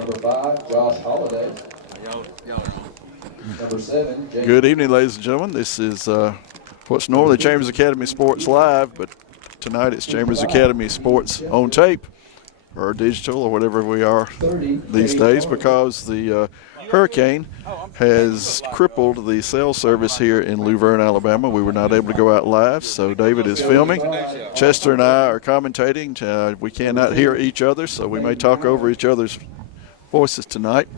Number 5, Josh Holliday. Number 7, James. Good evening, ladies and gentlemen. This is what's normally Chambers Academy Sports Live, but tonight it's Chambers Academy Sports on tape or digital or whatever we are these days, because the hurricane has crippled the cell service here in Luverne, Alabama. We were not able to go out live, so David is filming. Chester and I are commentating. We cannot hear each other, so we may talk over each other's voices tonight.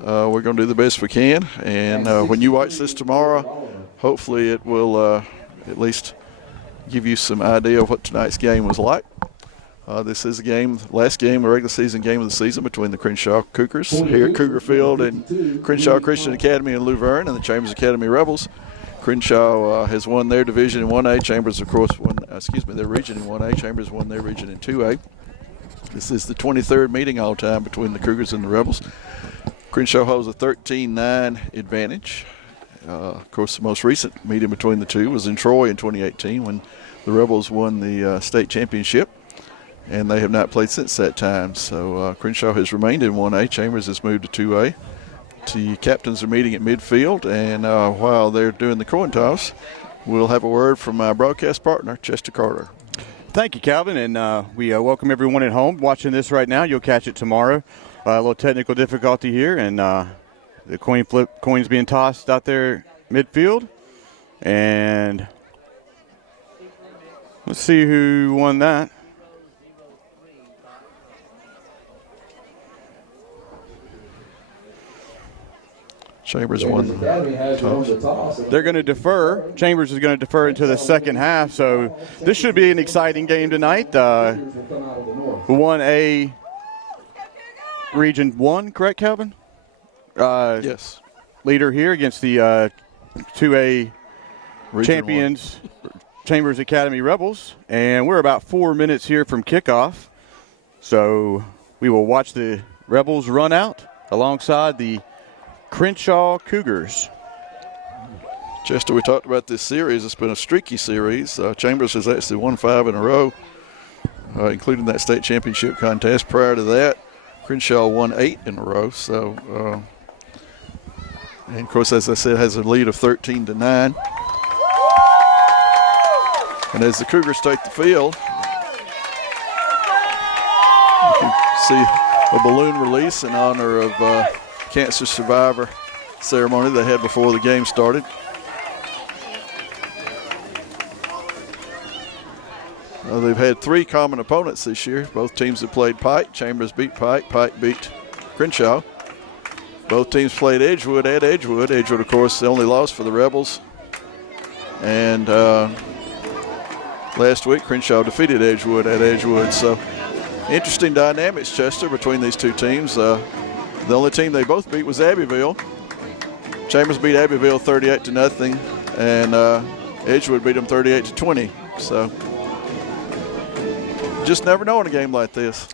We're going to do the best we can, and when you watch this tomorrow, hopefully it will at least give you some idea of what tonight's game was like. This is a last game, a regular season game of the season between the Crenshaw Cougars here at Cougar Field and Crenshaw Christian Academy in Luverne and the Chambers Academy Rebels. Crenshaw has won their division in 1A. Chambers, of course, won, their region in 1A. Chambers won their region in 2A. This is the 23rd meeting all time between the Cougars and the Rebels. Crenshaw holds a 13-9 advantage. Of course, the most recent meeting between the two was in Troy in 2018 when the Rebels won the state championship, and they have not played since that time. So Crenshaw has remained in 1A. Chambers has moved to 2A. The captains are meeting at midfield, and while they're doing the coin toss, we'll have a word from my broadcast partner, Chester Carter. Thank you, Calvin, and we welcome everyone at home watching this right now. You'll catch it tomorrow. A little technical difficulty here, and the coin's being tossed out there midfield. And let's see who won that. Chambers won the toss. They're going to defer. Chambers is going to defer into the second half, so this should be an exciting game tonight. 1A Region 1, correct, Calvin? Yes. Leader here against the 2A Region champions, Chambers Academy Rebels. And we're about 4 minutes here from kickoff. So we will watch the Rebels run out alongside the Crenshaw Cougars. Chester, we talked about this series. It's been a streaky series. Chambers has actually won 5 in a row, including that state championship contest. Prior to that, Crenshaw won 8 in a row. So, and of course, as I said, has a lead of 13-9. And as the Cougars take the field, you can see a balloon release in honor of cancer survivor ceremony they had before the game started. They've had 3 common opponents this year. Both teams have played Pike. Chambers beat Pike. Pike beat Crenshaw. Both teams played Edgewood at Edgewood. Edgewood, of course, the only loss for the Rebels. And last week, Crenshaw defeated Edgewood at Edgewood. So interesting dynamics, Chester, between these two teams. The only team they both beat was Abbeville. Chambers beat Abbeville 38-0, and Edgewood beat them 38-20. So just never know in a game like this.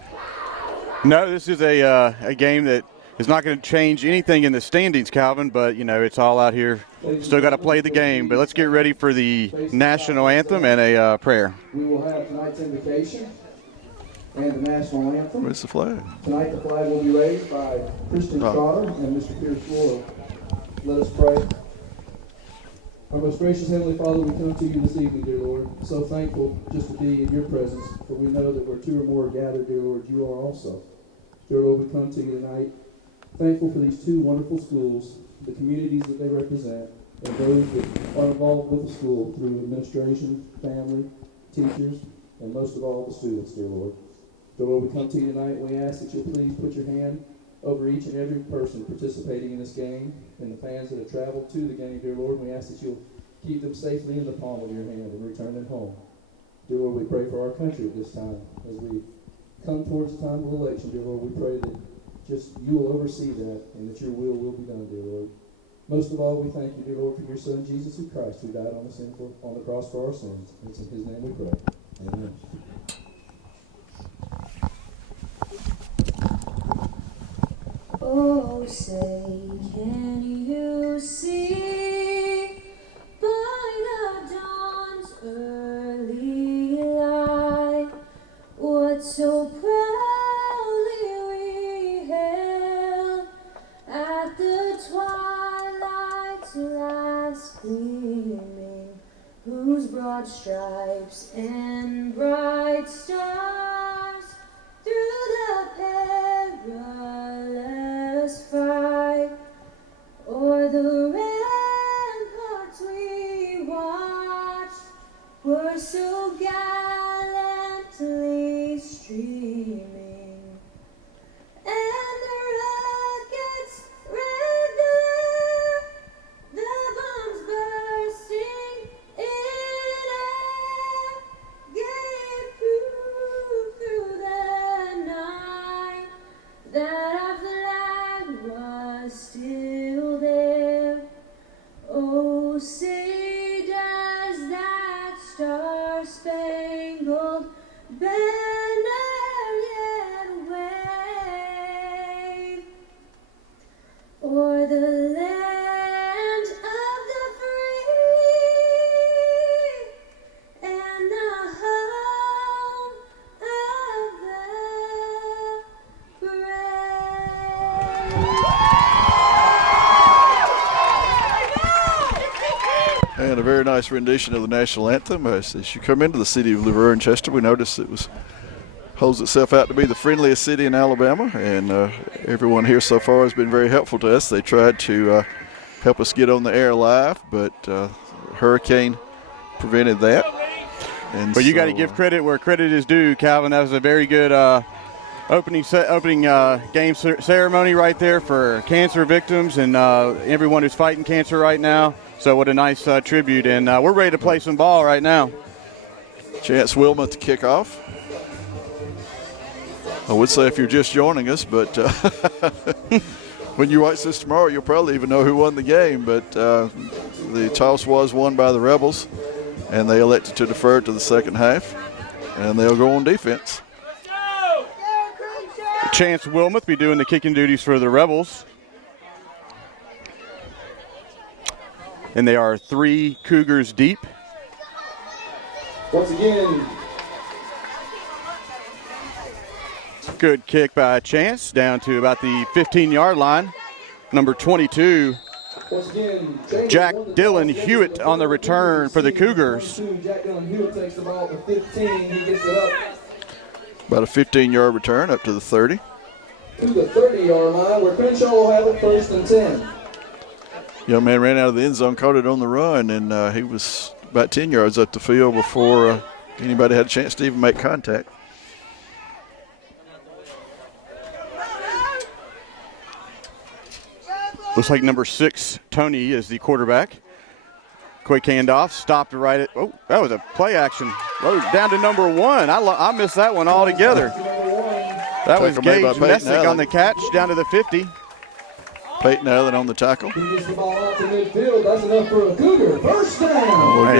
No, this is a game that is not going to change anything in the standings, Calvin, but, you know, it's all out here. Still got to play the game. But let's get ready for the National Anthem and a prayer. We will have tonight's invocation and the National Anthem. Where's the flag? Tonight the flag will be raised by Kristen Trotter and Mr. Pierce Floyd. Let us pray. Our most gracious Heavenly Father, we come to you this evening, dear Lord, so thankful just to be in your presence, for we know that where 2 or more are gathered, dear Lord, you are also. Dear Lord, we come to you tonight thankful for these 2 wonderful schools, the communities that they represent, and those that are involved with the school through administration, family, teachers, and most of all, the students, dear Lord. Dear Lord, we come to you tonight and we ask that you'll please put your hand over each and every person participating in this game and the fans that have traveled to the game, dear Lord. We ask that you'll keep them safely in the palm of your hand and return them home. Dear Lord, we pray for our country at this time. As we come towards the time of election, dear Lord, we pray that just you will oversee that and that your will be done, dear Lord. Most of all, we thank you, dear Lord, for your Son, Jesus Christ, who died on the cross for our sins. It's in his name we pray. Amen. Oh, say, can you see by the dawn's early light what so proudly we hailed us gleaming, whose broad stripes and bright stars through the perilous fight o'er the ramparts we watched were so gallantly streaming, and the rockets regular, the bombs bursting in air, gave proof through the night that our flag was still there. Oh, say does that star-spangled banner yet wave o'er the land of the free and the home of the brave. And a very nice rendition of the National Anthem. As you come into the city of Laverne, Chester, we noticed it holds itself out to be the friendliest city in Alabama, and everyone here so far has been very helpful to us. They tried to help us get on the air live, but hurricane prevented that. And But you got to give credit where credit is due, Calvin. That was a very good opening game ceremony right there for cancer victims and everyone who's fighting cancer right now. So what a nice tribute, and we're ready to play some ball right now. Chance Wilmot to kick off. I would say if you're just joining us, but when you watch this tomorrow, you'll probably even know who won the game. But the toss was won by the Rebels, and they elected to defer to the second half, and they'll go on defense. Chance Wilmoth be doing the kicking duties for the Rebels. And they are 3 Cougars deep. Once again, Good kick by Chance down to about the 15-yard line. Number 22, once again, Jack Dillon Hewitt on the return for the Cougars. Jack Dillon Hewitt takes the ball to 15. He gets it up About a 15-yard return up to the 30. to the 30-yard line, where Crenshaw will have it 1st and 10. Young man ran out of the end zone, caught it on the run, and he was about 10 yards up the field before anybody had a chance to even make contact. Looks like number 6, Tony, is the quarterback. Quick handoff, stopped right at, oh, that was a play action. Rose down to number 1. I missed that one altogether. That was Gage Messick on the catch down to the 50. Peyton Allen on the tackle. He gets the ball out to midfield. That's enough for a Cougar. 1st down. We'll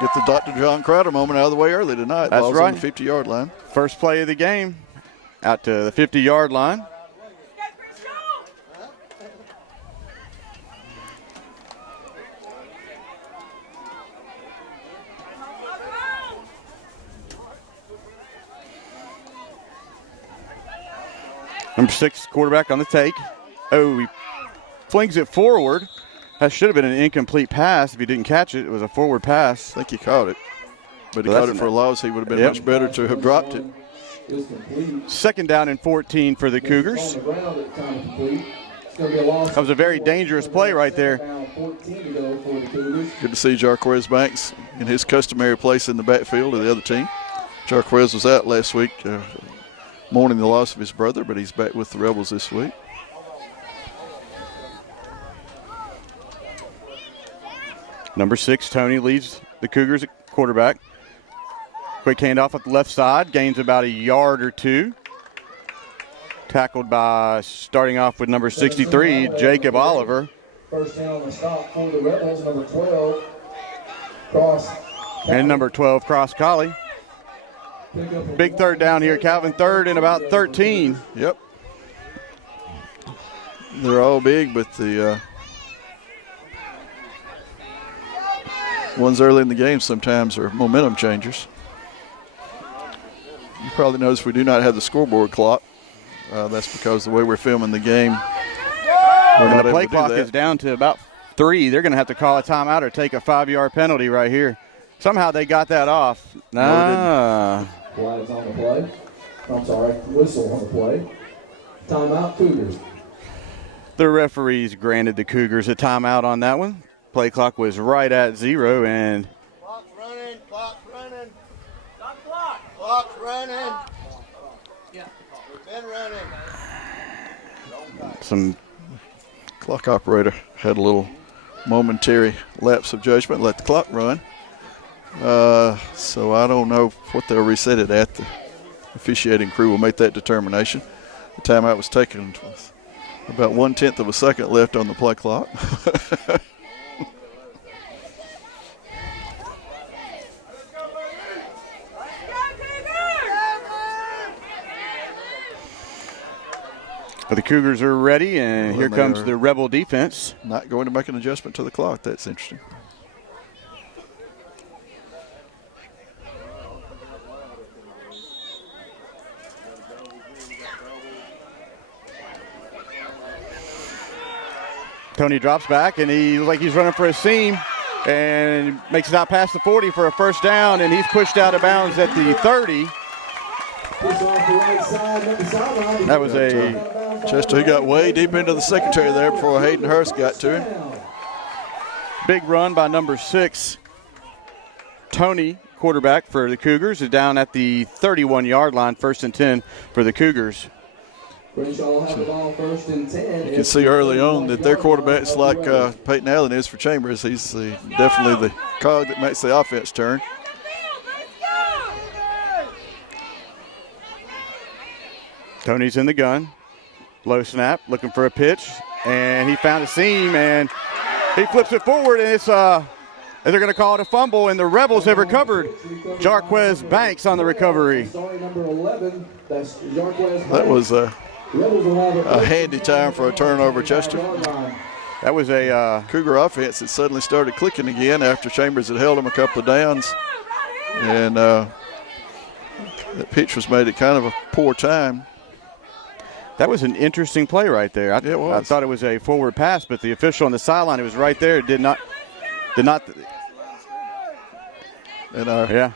get the Dr. John Crowder moment out of the way early tonight. That's Ball's right. on the 50-yard line. First play of the game, out to the 50-yard line. Number 6, quarterback on the take. Oh, he flings it forward. That should have been an incomplete pass if he didn't catch it. It was a forward pass. I think he caught it. But he Well, caught that's it for a loss. He would have been Yep. much better to have dropped it. Is complete. 2nd down and 14 for the Cougars. On the ground at the time of complete. It's going to be a loss. That was a very dangerous play right there. Down 14 to go for the Cougars. Good to see Jarquez Banks in his customary place in the backfield of the other team. Jarquez was out last week mourning the loss of his brother, but he's back with the Rebels this week. Number 6, Tony, leads the Cougars at quarterback. Quick handoff at the left side, gains about a yard or 2. Tackled by, starting off with number 63, Jacob Oliver. First down on the stop for the Rebels, number 12, Cross. And number 12, Cross Collie. Big third down here, Calvin. 3rd and about 13. Yep. They're all big, but the ones early in the game sometimes are momentum changers. You probably notice we do not have the scoreboard clock. That's because the way we're filming the game, we're And not the able play to do clock that. is down to about 3. They're going to have to call a timeout or take a 5-yard penalty right here. Somehow they got that off. Flags on the play. I'm sorry, whistle on the play. Timeout, Cougars. The referees granted the Cougars a timeout on that one. Play clock was right at 0, and Clock's running. Clock's running. Been running. some Clock operator had a little momentary lapse of judgment, let the clock run. So I don't know what they'll reset it at. The officiating crew will make that determination. The timeout was taken with about 1/10 of a second left on the play clock. But the Cougars are ready, and here comes the Rebel defense. Not going to make an adjustment to the clock. That's interesting. Tony drops back, and he looks like he's running for a seam and makes it out past the 40 for a first down, and he's pushed out of bounds at the 30. That was Chester, he got way deep into the secondary there before Hayden Hurst got to him. Big run by number 6. Tony, quarterback for the Cougars, is down at the 31-yard line, 1st and 10 for the Cougars. Crenshaw will have the ball 1st and 10. You can see early on that their quarterback's like Peyton Allen is for Chambers. He's definitely the cog that makes the offense turn. Tony's in the gun. Low snap, looking for a pitch, and he found a seam, and he flips it forward, and it's they're going to call it a fumble, and the Rebels have recovered. Jarquez Banks on the recovery. That was a handy time for a turnover, Chester. That was a Cougar offense that suddenly started clicking again after Chambers had held them a couple of downs, and that pitch was made at kind of a poor time. That was an interesting play right there. I thought it was a forward pass, but the official on the sideline, it was right there, did not. And our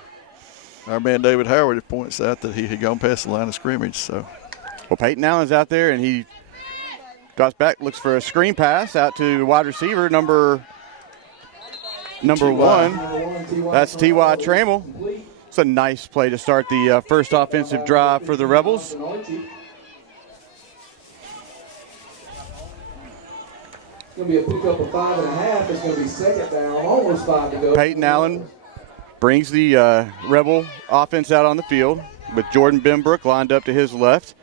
man David Howard points out that he had gone past the line of scrimmage. So, well, Peyton Allen's out there, and he drops back, looks for a screen pass out to wide receiver number 1. That's T.Y. Trammell. It's a nice play to start the first offensive drive for the Rebels. It's going to be a pickup of 5.5. It's going to be 2nd down, almost 5 to go. Peyton Allen brings the Rebel offense out on the field with Jordan Benbrook lined up to his left.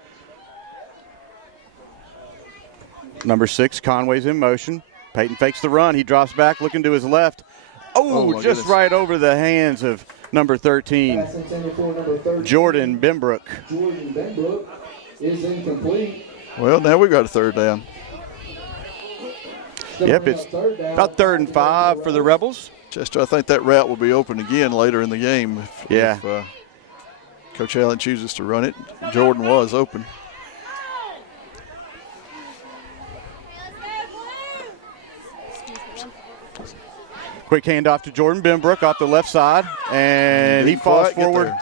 Number 6, Conway's in motion. Peyton fakes the run. He drops back looking to his left. Just goodness. Right over the hands of number 13, Jordan Benbrook. Jordan Benbrook is incomplete. Well, now we got a 3rd down. Yep, it's about 3rd and 5 for the Rebels. Chester, I think that route will be open again later in the game if Coach Allen chooses to run it. Jordan was open. Quick handoff to Jordan Benbrook off the left side, and he falls forward.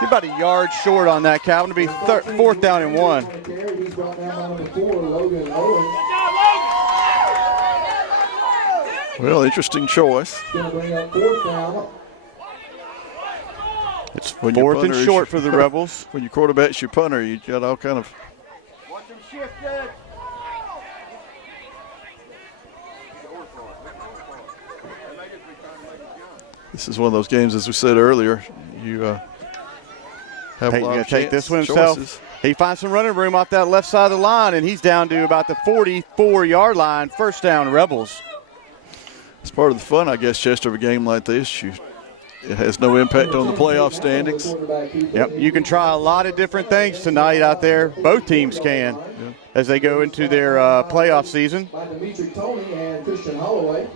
He's about a yard short on that, Calvin. To be 4th down and 1. He's brought down by number 4, Logan Owens. Well, interesting choice. Going to bring up 4th down. It's 4th and short for the Rebels. When your quarterback's your punter, you got all kind of. Watch him shift it. This is one of those games, as we said earlier, you have a lot of take this one choices. himself. He finds some running room off that left side of the line, and he's down to about the 44-yard line. 1st down, Rebels. It's part of the fun, I guess, Chester, of a game like this. It has no impact on the playoff standings. Yep, you can try a lot of different things tonight out there. Both teams can as they go into their playoff season. By Dimitri Tony and Christian Holloway.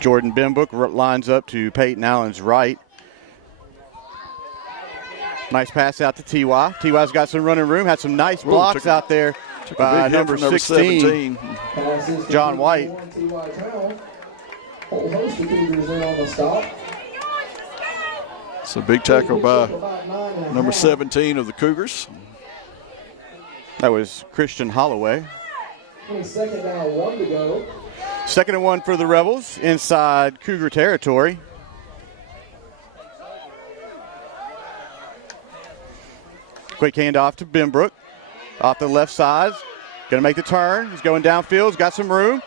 Jordan Benbrook lines up to Peyton Allen's right. Nice pass out to T.Y. T.Y.'s got some running room, had some nice blocks out there by number 16, John White. Whole host of Cougars in on the stop. It's a big tackle by number 17 of the Cougars. That was Christian Holloway. 22nd down, 1 to go. 2nd and 1 for the Rebels inside Cougar territory. Quick handoff to Benbrook. Off the left side. Going to make the turn. He's going downfield. He's got some room.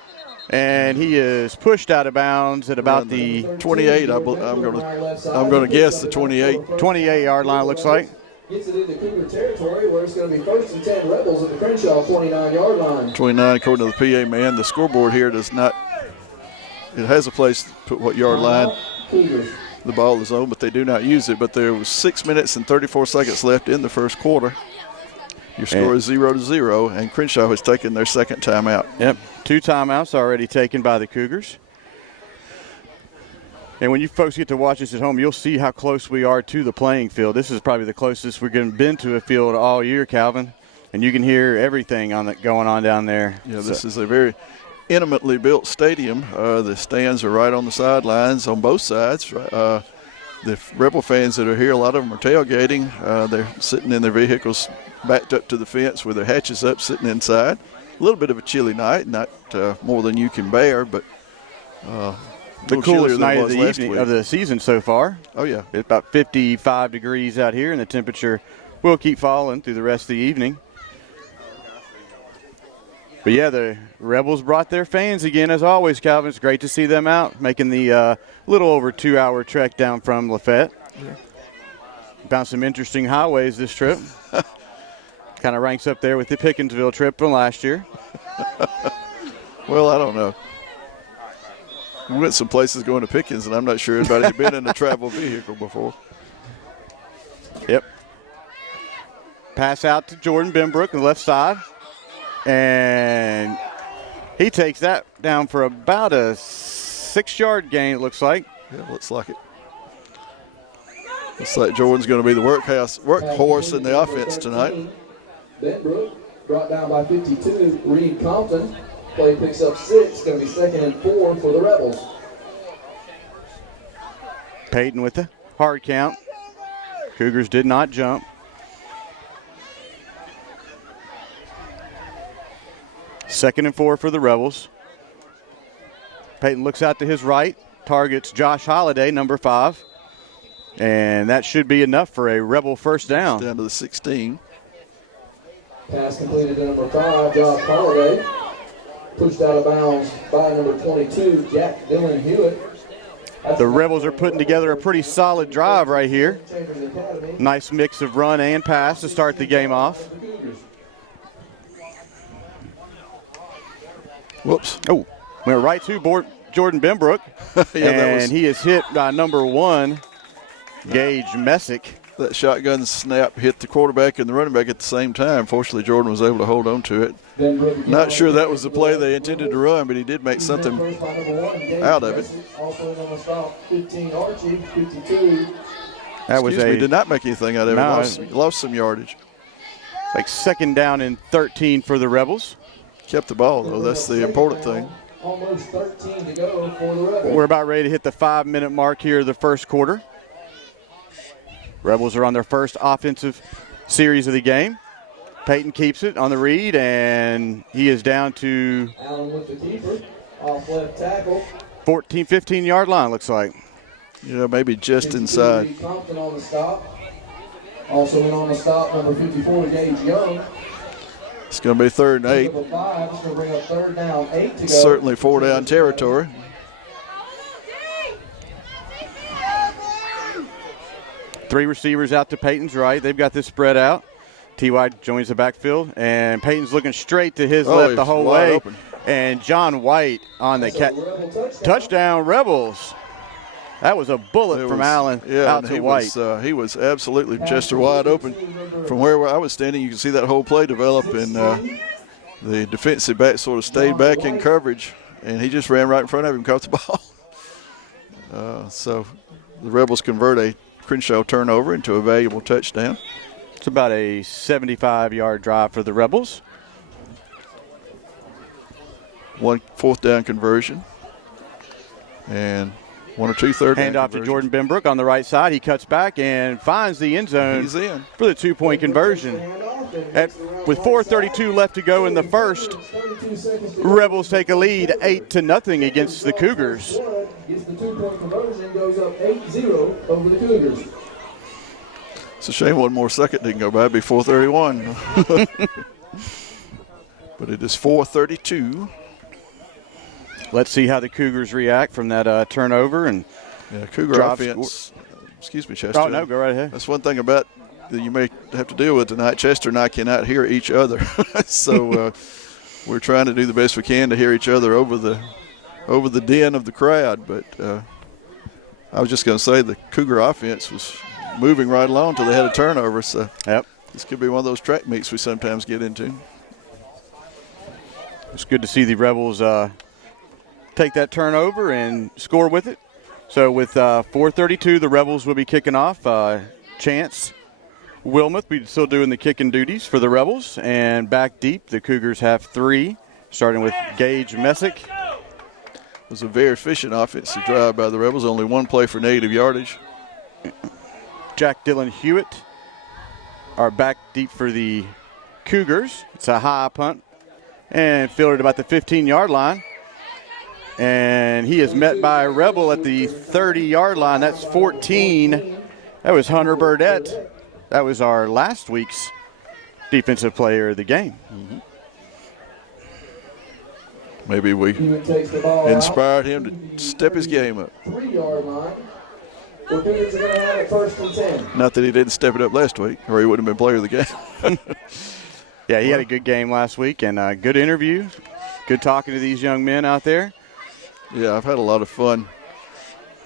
And he is pushed out of bounds at about the 28. I'm going to guess the 28. 28-yard line, looks like. Gets it into Cougar territory where it's going to be 1st and 10 Rebels at the Crenshaw 29-yard line. 29, according to the PA man. The scoreboard here does not. It has a place to put what yard line the ball is on, but they do not use it. But there was 6 minutes and 34 seconds left in the first quarter. Your score is 0-0, and Crenshaw has taken their second timeout. Yep, 2 timeouts already taken by the Cougars. And when you folks get to watch this at home, you'll see how close we are to the playing field. This is probably the closest we've been to a field all year, Calvin. And you can hear everything going on down there. Yeah, this is a very intimately built stadium. The stands are right on the sidelines on both sides. The Rebel fans that are here, a lot of them are tailgating. They're sitting in their vehicles backed up to the fence with their hatches up, sitting inside. A little bit of a chilly night, not more than you can bear, but the coolest night of the evening of the season so far. Oh, yeah. It's about 55 degrees out here, and the temperature will keep falling through the rest of the evening. But, yeah, the Rebels brought their fans again, as always, Calvin. It's great to see them out, making the little over 2-hour trek down from Lafayette. Yeah. Found some interesting highways this trip. Kind of ranks up there with the Pickinsville trip from last year. Well, I don't know. We went some places going to Pickens, and I'm not sure anybody had been in a travel vehicle before. Yep. Pass out to Jordan Benbrook on the left side. And he takes that down for about a 6-yard gain, it looks like. Yeah, looks like it. Looks like Jordan's going to be the workhorse in the offense tonight. Benbrook brought down by 52. Reed Compton. Play picks up 6. Going to be 2nd and 4 for the Rebels. Peyton with the hard count. Cougars did not jump. Second and 4 for the Rebels. Peyton looks out to his right, targets Josh Holliday, number 5. And that should be enough for a Rebel first down. Down to the 16. Pass completed to number 5, Josh Holliday. Pushed out of bounds by number 22, Jack Dylan Hewitt. The Rebels are putting together a pretty solid drive right here. Nice mix of run and pass to start the game off. Whoops. Oh, went right to Jordan Benbrook. Yeah, and he is hit by number 1, Gage Messick. That shotgun snap hit the quarterback and the running back at the same time. Fortunately, Jordan was able to hold on to it. Not sure that was the play they intended to run, but he did make something out of it. That was We did not make anything out of it. Lost some yardage. Like 2nd down and 13 for the Rebels. Kept the ball, though. That's the important thing. Almost 13 to go for the Rebels. We're about ready to hit the 5-minute mark here of the first quarter. Rebels are on their first offensive series of the game. Peyton keeps it on the read, and he is down to Allen with the keeper, off left tackle. 14, 15-yard line, looks like. Yeah, maybe just inside. Compton on the stop. Also in on the stop, number 54, Gage Young. It's going to be 3rd and 8. It's going to bring up 3rd down, 8 to go. Certainly 4-down territory. Three receivers out to Peyton's right. They've got this spread out. T.Y. joins the backfield, and Peyton's looking straight to his left the whole way. Open. And John White on the touchdown Rebels. That was a bullet from Allen out to White. He was absolutely just wide open. From where I was standing, you can see that whole play develop, and the defensive back sort of stayed back in coverage, and he just ran right in front of him, caught the ball. So the Rebels convert a Crenshaw turnover into a valuable touchdown. It's about a 75-yard drive for the Rebels. 1 4th down conversion. And 1 or 2 third down Hand off to conversions. Jordan Benbrook on the right side. He cuts back and finds the end zone He's in. for the 2-point conversion. With 4:32 left to go in the first, Rebels take a lead 8-0 against the Cougars. Gets the 2-point conversion, goes up 8-0 over the Cougars. It's a shame one more second didn't go by. It'd be 4:31. But it is 4:32. Let's see how the Cougars react from that turnover. And Yeah, Cougar drive offense. Excuse me, Chester. oh, no, go right ahead. That's one thing about that you may have to deal with tonight. Chester and I cannot hear each other. So we're trying to do the best we can to hear each other over the din of the crowd. But I was just going to say the Cougar offense was moving right along until they had a turnover. So Yep. this could be one of those track meets we sometimes get into. It's good to see the Rebels take that turnover and score with it. So with 4:32, the Rebels will be kicking off. Chance Wilmoth be still doing the kicking duties for the Rebels. And back deep, the Cougars have 3, starting with Gage Messick. It was a very efficient offensive drive by the Rebels. Only one play for negative yardage. Jack Dillon Hewitt are back deep for the Cougars. It's a high punt and fielded about the 15-yard line. And he is met by a Rebel at the 30-yard line. That's 14. That was Hunter Burdett. That was our last week's defensive player of the game. Mm-hmm. Maybe we Hewitt takes the ball inspired him to step his game up. 3-yard line. The Cougars are going to have it 1st and 10. Not that he didn't step it up last week, or he wouldn't have been player of the game. Yeah, he had a good game last week and a good interview. Good talking to these young men out there. Yeah, I've had a lot of fun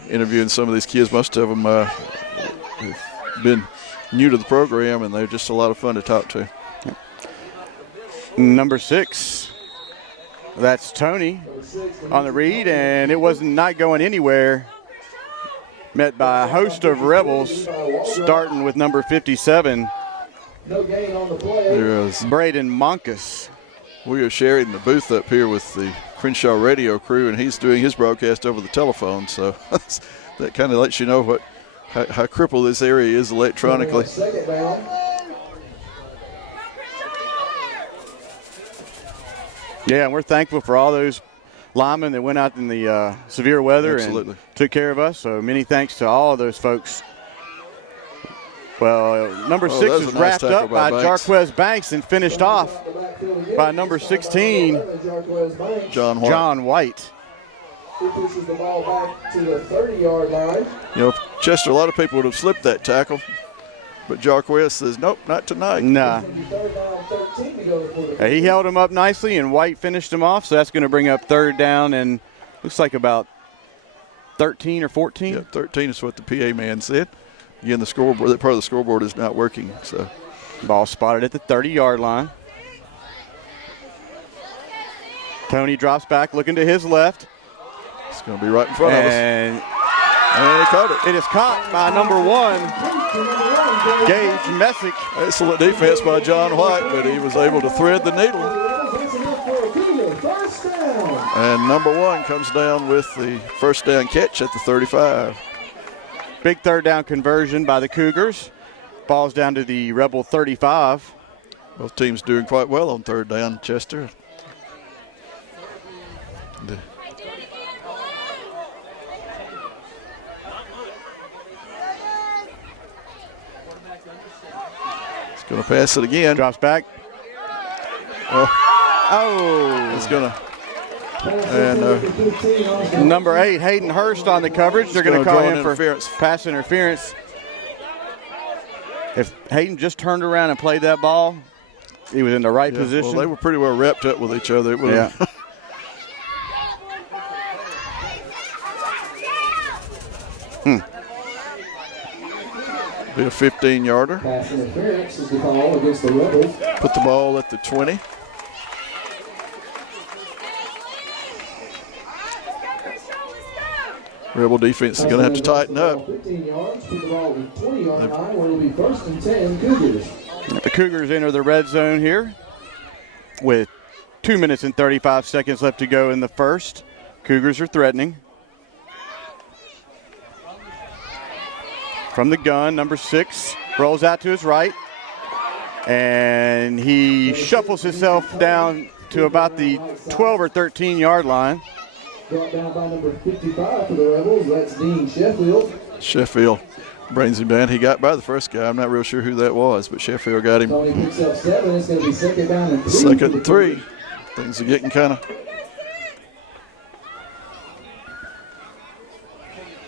interviewing some of these kids. Most of them have been new to the program, and they're just a lot of fun to talk to. Number 6, that's Tony on the read, and it was not going anywhere. Met by a host of Rebels, starting with number 57, No gain on the play. There is, Braden Monkus. we are sharing the booth up here with the Crenshaw radio crew, and he's doing his broadcast over the telephone, so that kind of lets you know how crippled this area is electronically. Second down. Yeah, and we're thankful for all those linemen that went out in the severe weather Absolutely. and took care of us. So many thanks to all of those folks. Well, number 6 that was is a nice wrapped tackle up by by Banks. Jarquez Banks and finished off by number 16, John White. John White. He pushes the ball back to the 30-yard line. You know, Chester, a lot of people would have slipped that tackle, but Jarquez says, nope, not tonight. Nah. 3rd down, 13 to go for the He held him up nicely, and White finished him off, so that's going to bring up 3rd down and looks like about 13 or 14. Yeah, 13 is what the PA man said. Again, the scoreboard, that part of the scoreboard is not working. So Ball spotted at the 30-yard line. Tony drops back, looking to his left. it's going to be right in front of us. And And he caught it. it is caught by number 1, Gage Messick. Excellent defense by John White, but he was able to thread the needle. That's enough for a Cougar. 1st down. And number 1 comes down with the 1st down catch at the 35. Big 3rd down conversion by the Cougars. Ball's down to the Rebel 35. Both teams doing quite well on 3rd down, Chester. It's going to pass it again. Drops back. Oh. It's going to. And Number 8, Hayden Hurst on the coverage. They're going to gonna call draw him an for interference. pass interference. If Hayden just turned around and played that ball, he was in the right position. Well, they were pretty well wrapped up with each other. It would have- Yeah. Be a 15-yarder. Pass interference is the call against the Rebels. Put the ball at the 20. Rebel defense is going to have to tighten up. 15 yards, put the ball at the 20-yard line, where it'll be 1st and 10 Cougars. The Cougars enter the red zone here with 2 minutes and 35 seconds left to go in the first. Cougars are threatening. From the gun, number 6 rolls out to his right. And he shuffles himself down to about the 12 or 13-yard line. Brought down by number 55 for the Rebels. That's Dean Sheffield. Sheffield brings him down. He got by the first guy. I'm not real sure who that was, but Sheffield got him. Tony picks up 7. It's going to be 2nd down and 3. 2nd and 3. Things are getting kind of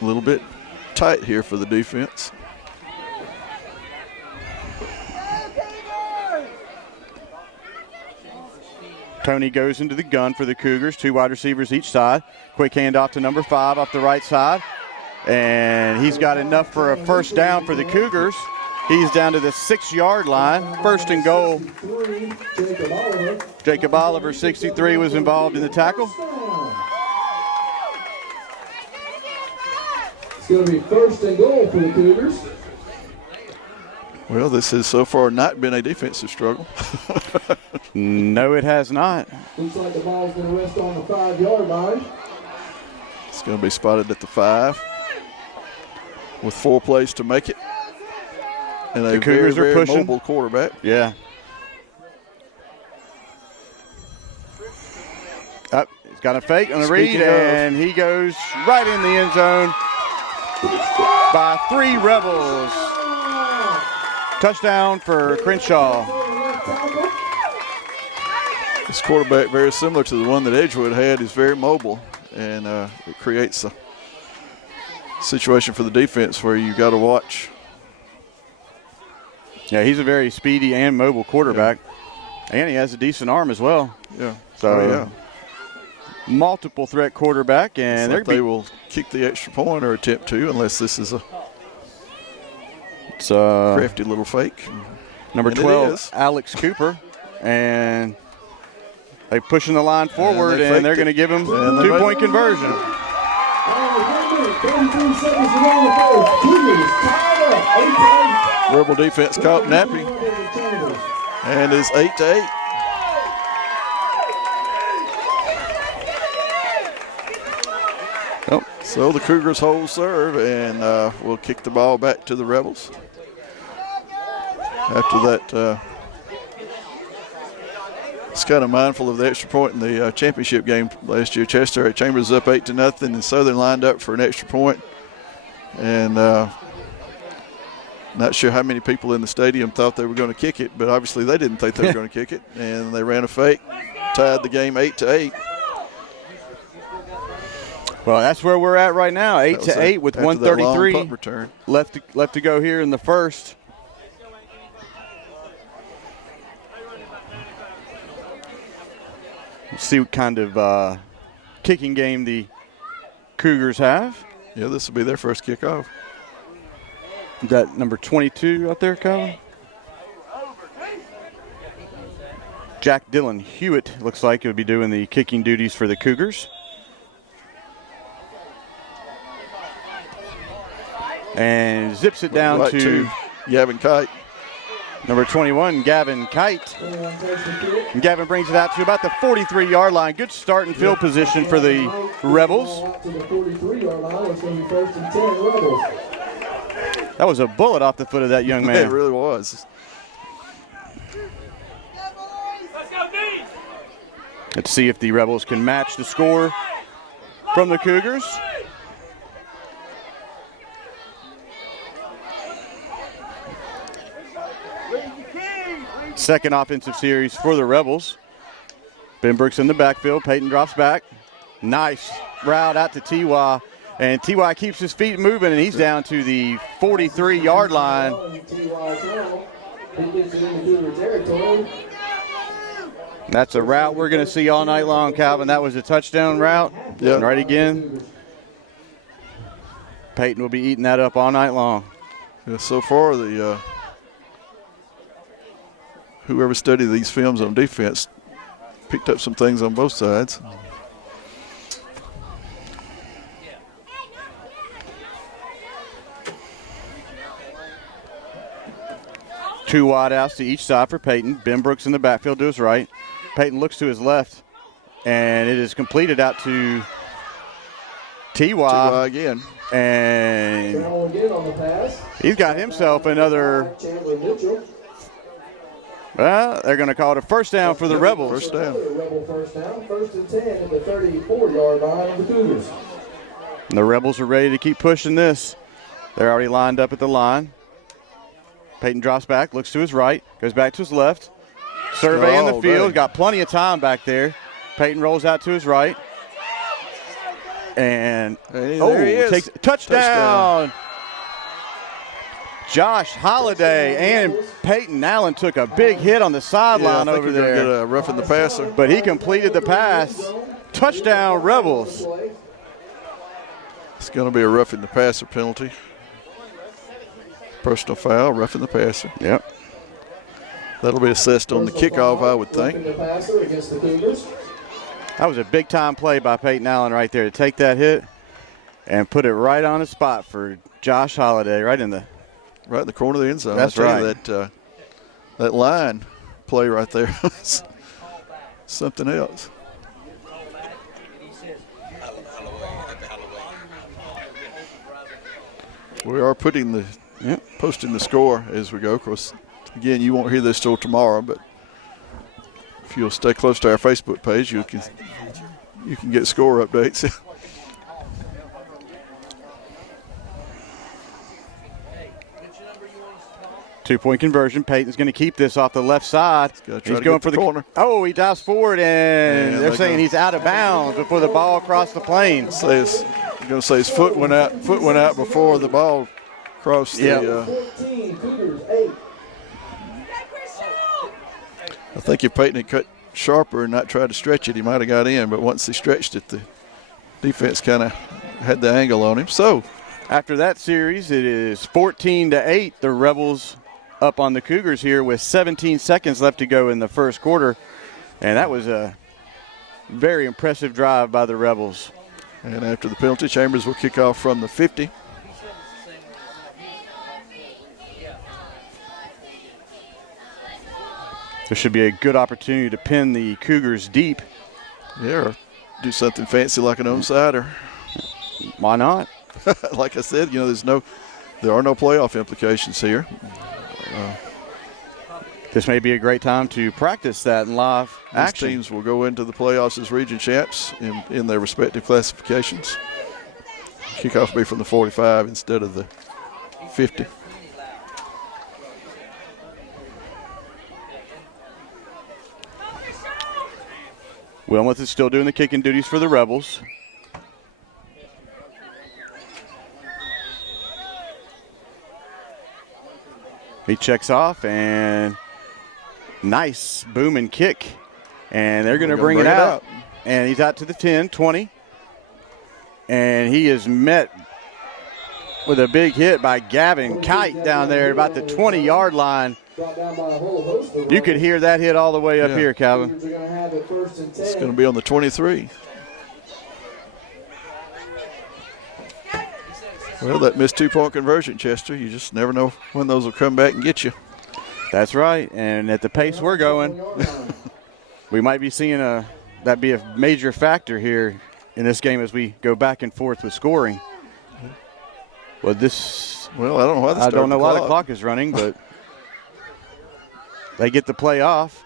a little bit tight here for the defense. Tony goes into the gun for the Cougars. 2 wide receivers each side. Quick handoff to number 5 off the right side. And he's got enough for a first down for the Cougars. He's down to the 6-yard line. 1st and goal. Jacob Oliver, 63, was involved in the tackle. It's going to be 1st and goal for the Cougars. Well, this has so far not been a defensive struggle. No, it has not. Looks like the ball's going to rest on the 5-yard line. It's going to be spotted at the 5 with 4 plays to make it. And The Cougars are pushing. Mobile quarterback. Yeah. Up, he's got a fake on the read, and he goes right in the end zone by 3 Rebels. Touchdown for Crenshaw. This quarterback, very similar to the one that Edgewood had, is very mobile, and it creates a situation for the defense where you got to watch. Yeah, he's a very speedy and mobile quarterback, and he has a decent arm as well. Yeah. So, multiple threat quarterback, and they will kick the extra point or attempt to, unless this is a crafty little fake. Number 12, Alex Cooper, and they pushing the line forward, and they're going to give him 2-point conversion. 33 seconds to go in the first. Cougars tied up, 8-8. Rebel defense caught napping, and is 8-8. So the Cougars hold serve, and we'll kick the ball back to the Rebels. After that, it's kind of mindful of the extra point in the championship game last year. Chester at Chambers up 8-0, and Southern lined up for an extra point. And not sure how many people in the stadium thought they were going to kick it, but obviously they didn't think they were going to kick it. And they ran a fake, tied the game 8-8. Well, that's where we're at right now, 8-8 with 1:33 left to go here in the first. Let's see what kind of kicking game the Cougars have. Yeah, this will be their first kickoff. Got number 22 out there, Kyle. Jack Dillon Hewitt looks like he'll be doing the kicking duties for the Cougars. And zips it down to Gavin Kite. Number 21, Gavin Kite. And Gavin brings it out to about the 43-yard line. Good start and field position for the Rebels. That was a bullet off the foot of that young man. It really was. Let's see if the Rebels can match the score from the Cougars. Second offensive series for the Rebels. Ben Brooks in the backfield. Peyton drops back. Nice route out to T.Y. And T.Y. keeps his feet moving, and he's down to the 43-yard line. That's a route we're going to see all night long, Calvin. That was a touchdown route. Yep. Right again. Peyton will be eating that up all night long. Yeah, so far, the whoever studied these films on defense picked up some things on both sides. 2 wide outs to each side for Peyton. Ben Brooks in the backfield to his right. Peyton looks to his left, and it is completed out to T.Y. again. And Travel again on the pass. he's got himself another. Chandler Mitchell. Well, they're going to call it a first down for the Rebels. First down. Rebel first down. 1st and 10 at the 34-yard line of the Cougars. And the Rebels are ready to keep pushing this. They're already lined up at the line. Peyton drops back, looks to his right, goes back to his left. Surveying the field, dang. got plenty of time back there. Peyton rolls out to his right. And, Hey, there he is. takes touchdown. Josh Holliday and Peyton Allen took a big hit on the sideline over we're gonna there. get a roughing the passer. But he completed the pass. Touchdown, Rebels. It's going to be a roughing the passer penalty. Personal foul, roughing the passer. Yep. That'll be assessed on the kickoff, I would think. The passer against the Cougars. That was a big-time play by Peyton Allen right there to take that hit and put it right on the spot for Josh Holliday, right in the corner of the end zone. That's I'll tell you right. that line play right there is something else. We are putting posting the score as we go. Of course, again, you won't hear this till tomorrow, but if you'll stay close to our Facebook page, you can get score updates. 2-point conversion. Peyton's going to keep this off the left side. He's going for the corner. Oh, he dives forward, and they're saying he's out of bounds before the ball crossed the plane. I'm going to say his foot went out before the ball crossed the. 14, Cougars 8. I think if Peyton had cut sharper and not tried to stretch it, he might have got in. But once he stretched it, the defense kind of had the angle on him. So after that series, it is 14-8. The Rebels up on the Cougars here with 17 seconds left to go in the first quarter. And that was a very impressive drive by the Rebels. And after the penalty, Chambers will kick off from the 50. There should be a good opportunity to pin the Cougars deep. Yeah, or do something fancy like an onside, or why not? Like I said, there are no playoff implications here. This may be a great time to practice that in live action. These teams will go into the playoffs as region champs in their respective classifications. Kickoff will be from the 45 instead of the 50. Wilmoth is still doing the kicking duties for the Rebels. He checks off, and nice booming kick. And they're going to bring it out. And he's out to the 10, 20. And he is met with a big hit by Gavin Kite down there at about the 20-yard line. You could hear that hit all the way up here, Calvin. It's going to be on the 23. Well, that missed 2-point conversion, Chester. You just never know when those will come back and get you. That's right. And at the pace we're going, we might be seeing that be a major factor here in this game as we go back and forth with scoring. Well, I don't know why the clock is running, but they get the play off.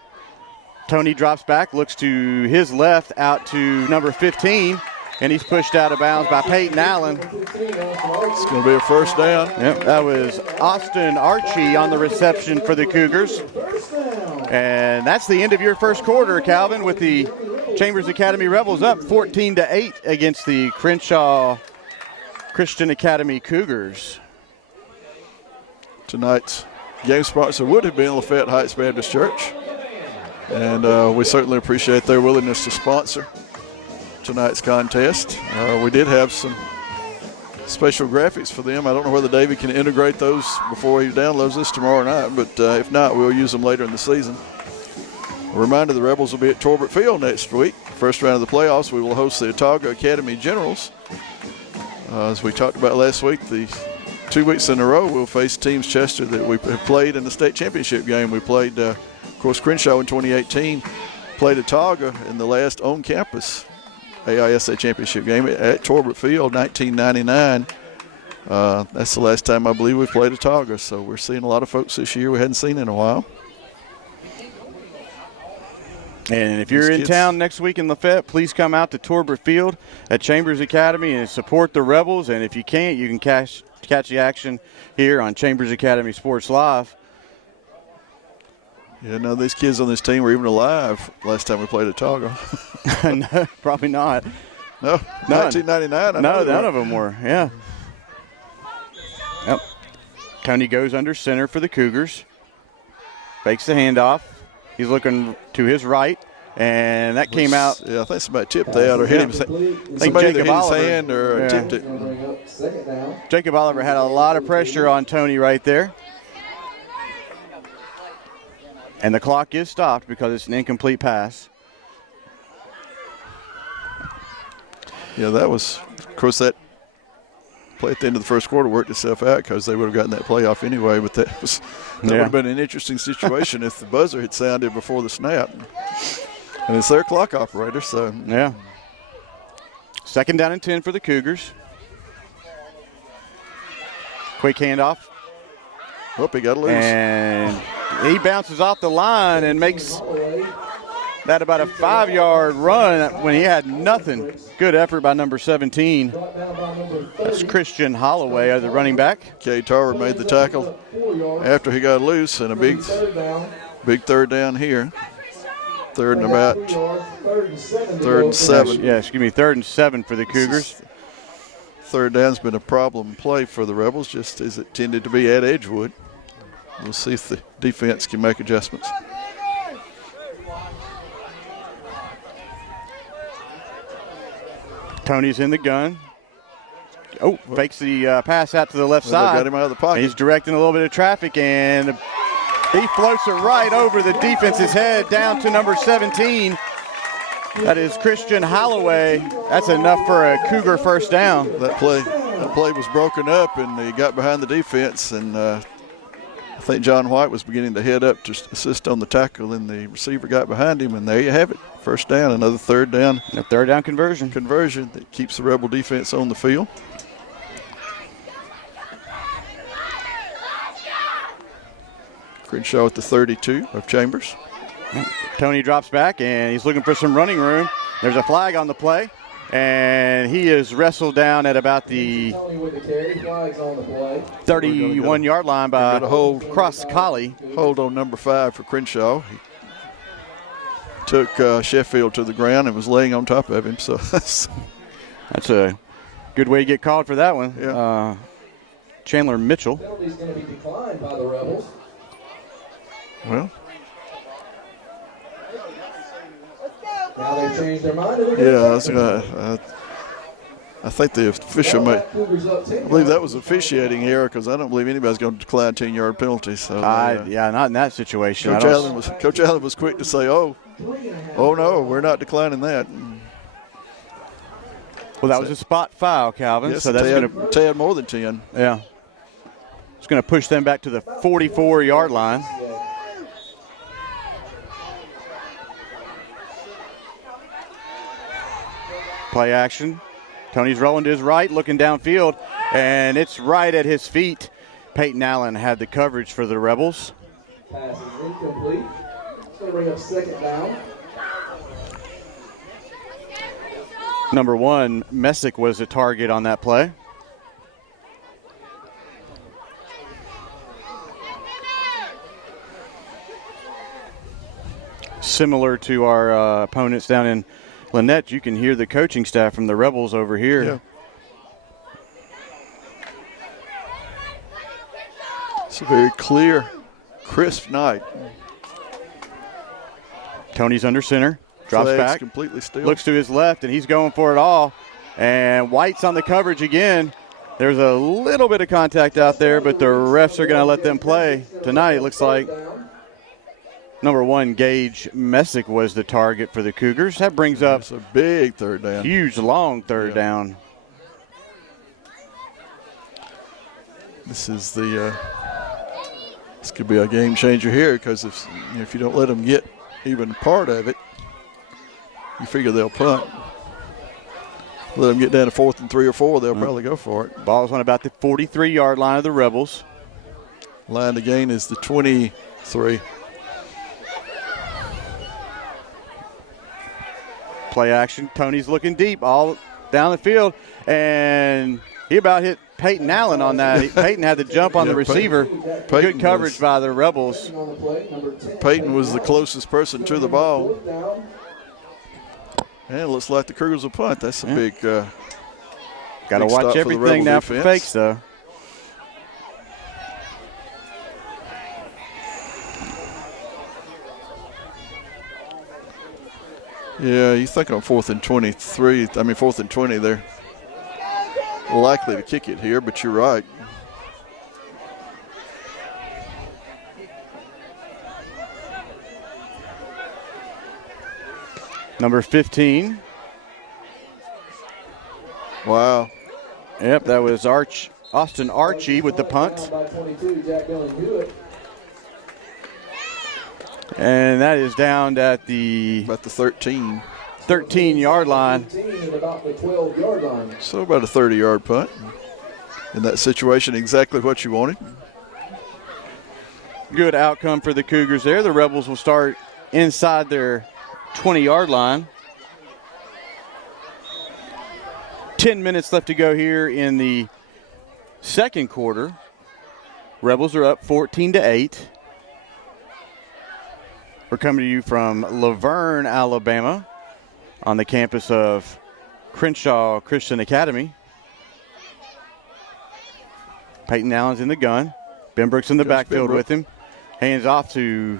Tony drops back, looks to his left, out to number 15, and he's pushed out of bounds by Peyton Allen. It's going to be a first down. Yep, that was Austin Archie on the reception for the Cougars. And that's the end of your first quarter, Calvin, with the Chambers Academy Rebels up 14-8 against the Crenshaw Christian Academy Cougars. Tonight's game sponsor would have been Lafayette Heights Baptist Church. And we certainly appreciate their willingness to sponsor tonight's contest. We did have some special graphics for them. I don't know whether David can integrate those before he downloads this tomorrow night, but if not, we'll use them later in the season. A reminder, the Rebels will be at Torbert Field next week. First round of the playoffs, we will host the Otago Academy Generals. As we talked about last week, the 2 weeks in a row, we'll face teams, Chester, that we have played in the state championship game. We played, of course, Crenshaw in 2018, played Autauga in the last on-campus AISA championship game at Torbert Field, 1999. That's the last time I believe we played Autauga, so we're seeing a lot of folks this year we hadn't seen in a while. And if you're in town next week in Lafayette, please come out to Torbert Field at Chambers Academy and support the Rebels. And if you can't, you can catch the action here on Chambers Academy Sports Live. Yeah, none of these kids on this team were even alive last time we played Autauga. No, probably not. No, 1999. No, none of them were, yeah. Yep. Tony goes under center for the Cougars. Fakes the handoff. He's looking to his right, and that came out. Yeah, I think somebody tipped that or hit him. Somebody either hit his hand or tipped it. Jacob Oliver had a lot of pressure on Tony right there. And the clock is stopped because it's an incomplete pass. Yeah, that was, of course, that play at the end of the first quarter worked itself out because they would have gotten that playoff anyway. But that would have been an interesting situation if the buzzer had sounded before the snap. And it's their clock operator, so. Yeah. 2nd down and 10 for the Cougars. Quick handoff. Whoop, he got loose. And he bounces off the line and makes that about a 5-yard run when he had nothing. Good effort by number 17. That's Christian Holloway, the running back. Kay Tarver made the tackle after he got loose, and a big 3rd down here. 3rd and 7. Yeah, excuse me, 3rd and 7 for the Cougars. 3rd down's been a problem play for the Rebels, just as it tended to be at Edgewood. We'll see if the defense can make adjustments. Tony's in the gun. Oh, fakes the pass out to the left side. Got him out of the pocket. He's directing a little bit of traffic, and he floats it right over the defense's head down to number 17. That is Christian Holloway. That's enough for a Cougar 1st down. That play was broken up, and he got behind the defense, and I think John White was beginning to head up to assist on the tackle, and the receiver got behind him, and there you have it. 1st down, another 3rd down. A 3rd down conversion. Conversion that keeps the Rebel defense on the field. Crenshaw at the 32 of Chambers. Tony drops back, and he's looking for some running room. There's a flag on the play, and he is wrestled down at about the 31-yard line by Cross Collie. Hold on number 5 for Crenshaw. He took Sheffield to the ground and was laying on top of him. So that's a good way to get called for that one. Yeah. Chandler Mitchell. Penalty's going to be declined by the Rebels. Well. Now they've changed their mind. Yeah, I think the official I believe that was officiating error because I don't believe anybody's going to decline 10-yard penalties. So yeah, not in that situation. Coach Allen was quick to say, oh no, we're not declining that. Well, that was a spot foul, Calvin. Yes, so that's going to tad more than 10. Yeah. It's going to push them back to the 44-yard line. Play action. Tony's rolling to his right, looking downfield, and it's right at his feet. Peyton Allen had the coverage for the Rebels. Pass is incomplete. It's going to bring up 2nd down. Number 1, Messick was a target on that play. Similar to our opponents down in Lynette, you can hear the coaching staff from the Rebels over here. Yeah. It's a very clear, crisp night. Tony's under center, drops Flags back, completely still. Looks to his left, and he's going for it all. And White's on the coverage again. There's a little bit of contact out there, but the refs are going to let them play tonight, it looks like. Number 1, Gage Messick was the target for the Cougars. That brings up a big 3rd down. Huge, long 3rd down. This is the this could be a game changer here, because if you don't let them get even part of it, you figure they'll punt. Let them get down to 4th and 3 or 4, they'll probably go for it. Ball's on about the 43-yard line of the Rebels. Line to gain is the 23. Play action. Tony's looking deep all down the field, and he about hit Peyton Allen on that. Peyton had the jump on the receiver. Good coverage by the Rebels. Peyton was the closest person to the ball. And it looks like the Cougars will punt. That's a big Got to big watch stop everything now for fakes, though. Yeah, you think on 4th and 4th and 20, they're likely to kick it here, but you're right. Number 15. Wow. Yep, that was Austin Archie with the punt. And that is down at about the 13-yard line. So about a 30-yard punt. In that situation, exactly what you wanted. Good outcome for the Cougars there. The Rebels will start inside their 20-yard line. 10 minutes left to go here in the second quarter. Rebels are up 14-8. We're coming to you from Laverne, Alabama, on the campus of Crenshaw Christian Academy. Peyton Allen's in the gun. Ben Brooks in the backfield with him. Hands off to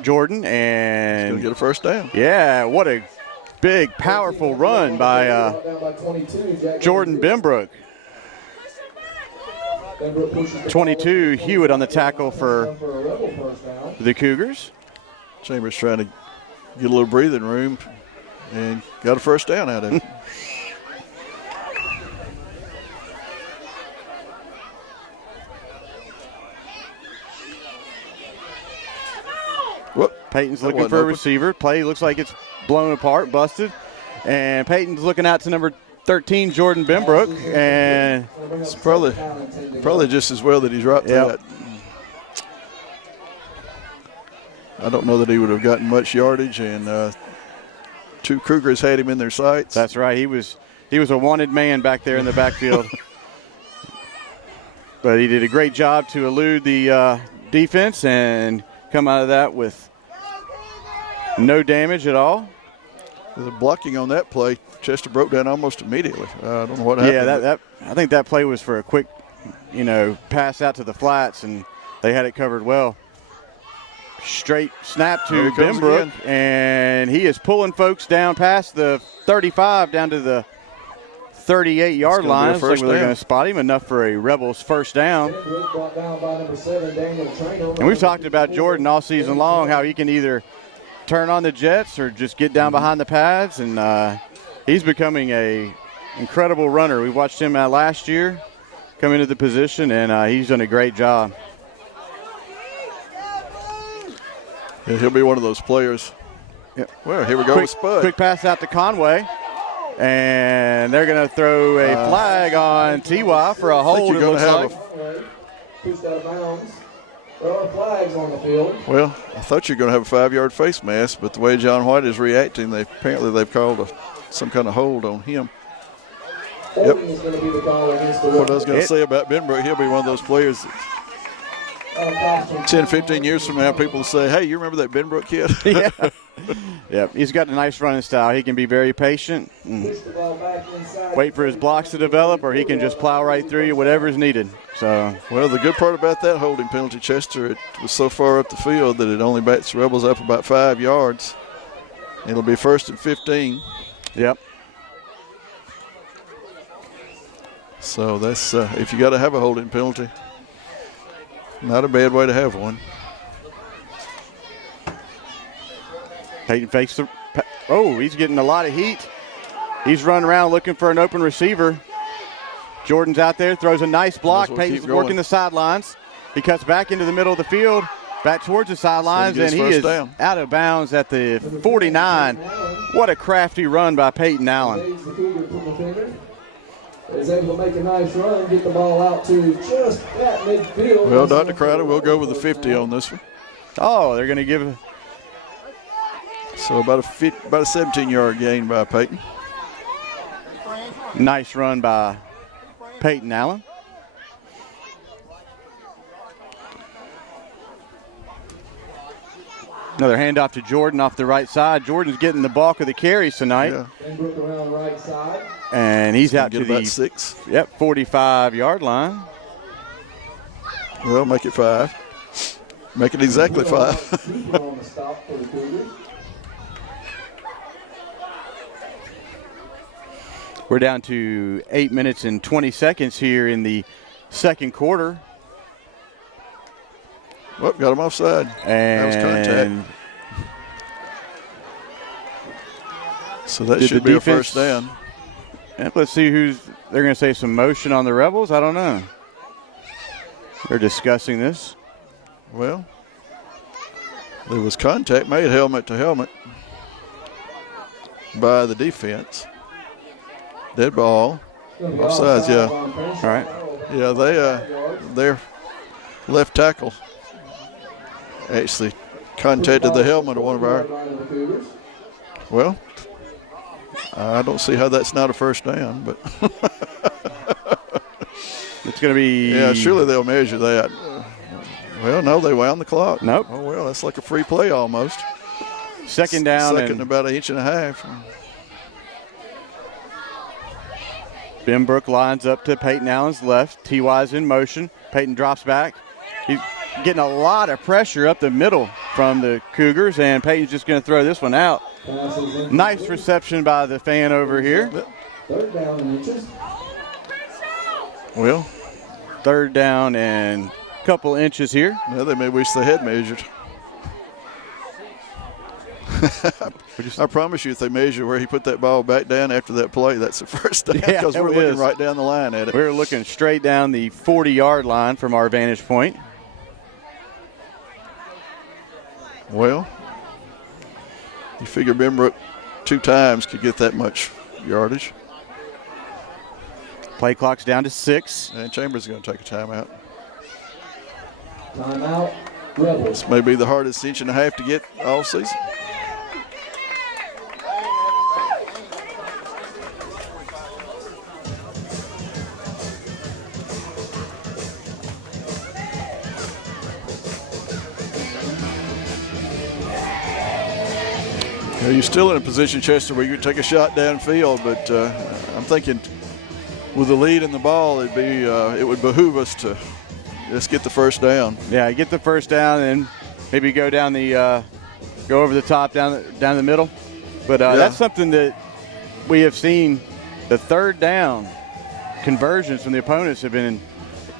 Jordan, and he's going to get a first down. Yeah, what a big, powerful run by Jordan Benbrook. 22, Hewitt on the tackle for the Cougars. Chambers trying to get a little breathing room and got a first down out of it. Whoop. Peyton's looking for a receiver. Play looks like it's blown apart, busted. And Peyton's looking out to number 13, Jordan Benbrook. And it's probably just as well that he's right there. Yep. I don't know that he would have gotten much yardage, and two Cougars had him in their sights. That's right. He was a wanted man back there in the backfield. But he did a great job to elude the defense and come out of that with no damage at all. The blocking on that play, Chester broke down almost immediately. I don't know what happened. Yeah, I think that play was for a quick, pass out to the flats, and they had it covered well. Straight snap to Benbrook, and he is pulling folks down past the 35 down to the 38-yard line. Looks like they're going to spot him, enough for a Rebels first down. And we've talked about Jordan all season long, how he can either turn on the jets or just get down behind the pads, and he's becoming a incredible runner. We watched him last year come into the position, and he's done a great job. Yeah, he'll be one of those players. Yep. Well, here we go with Spud. Quick pass out to Conway. And they're going to throw a flag on T.Y. for a hold. You're going to have pushed out of bounds. There are flags on the field. Well, I thought you were going to have a 5-yard face mask, but the way John White is reacting, apparently they've called some kind of hold on him. Holding is going to be the call against the what I was going to say about Benbrook, he'll be one of those players that 10, 15 years from now, people will say, hey, you remember that Benbrook kid? Yeah, he's got a nice running style. He can be very patient and wait for his blocks to develop, or he can just plow right through you, whatever is needed. So, well, the good part about that holding penalty, Chester, it was so far up the field that it only backs the Rebels up about 5 yards. It'll be 1st and 15. Yep. So that's if you got to have a holding penalty, not a bad way to have one. Peyton fakes the – he's getting a lot of heat. He's running around looking for an open receiver. Jordan's out there, throws a nice block. Might as well Peyton's keep going. working the sidelines. He cuts back into the middle of the field, back towards the sidelines, So he and gets he first is down. out of bounds at the 49. What a crafty run by Peyton Allen. Saves the Cougar from the finger. Is able to make a nice run, get the ball out to just at midfield. Well, Dr. Crowder, we'll go with the 50 on this one. Oh, they're going to give So about a 17-yard gain by Peyton. nice run by Peyton Allen. Another handoff to Jordan off the right side. Jordan's getting the bulk of the carries tonight. Yeah. Benbrook around right side. And he's out Get to about the 6. 45-yard line. Well, make it 5. Make it exactly 5. Keeper on the stop for the Cougars. We're down to 8 minutes and 20 seconds here in the second quarter. Well, got him offside. That was contact. And So that Did should the be a defense- first down. yep, let's see they're going to say some motion on the Rebels. I don't know. They're discussing this. Well, there was contact made helmet to helmet by the defense. Dead ball. Offsides, yeah. All right. Yeah, their left tackle actually contacted the helmet of one of our. Well, I don't see how that's not a first down, but It's going to be. yeah, surely they'll measure that. Well, no, they wound the clock. Nope. Oh, well, that's like a free play almost. Second down. Second And about an inch and a half. Benbrook lines up to Peyton Allen's left. T.Y.'s in motion. Peyton drops back. He's getting a lot of pressure up the middle from the Cougars, and Peyton's just going to throw this one out. Nice reception by the fan over here. Third down and inches. Well, Third down and a couple inches here. yeah, they may wish they had measured. I promise you, if they measure where he put that ball back down after that play, that's the first down, Yeah, because we're it looking is. right down the line at it. We're looking straight down the 40-yard line from our vantage point. Well, you figure Benbrook 2 times could get that much yardage. Play clock's down to 6. And Chambers is going to take a timeout. Timeout. Rebels. This may be the hardest inch and a half to get all season. Yeah, you're still in a position, Chester, where you can take a shot downfield, but I'm thinking with the lead in the ball, it would behoove us to just get the first down. Yeah, get the first down and maybe go down the go over the top down the middle. But that's something that we have seen. The third down conversions from the opponents have been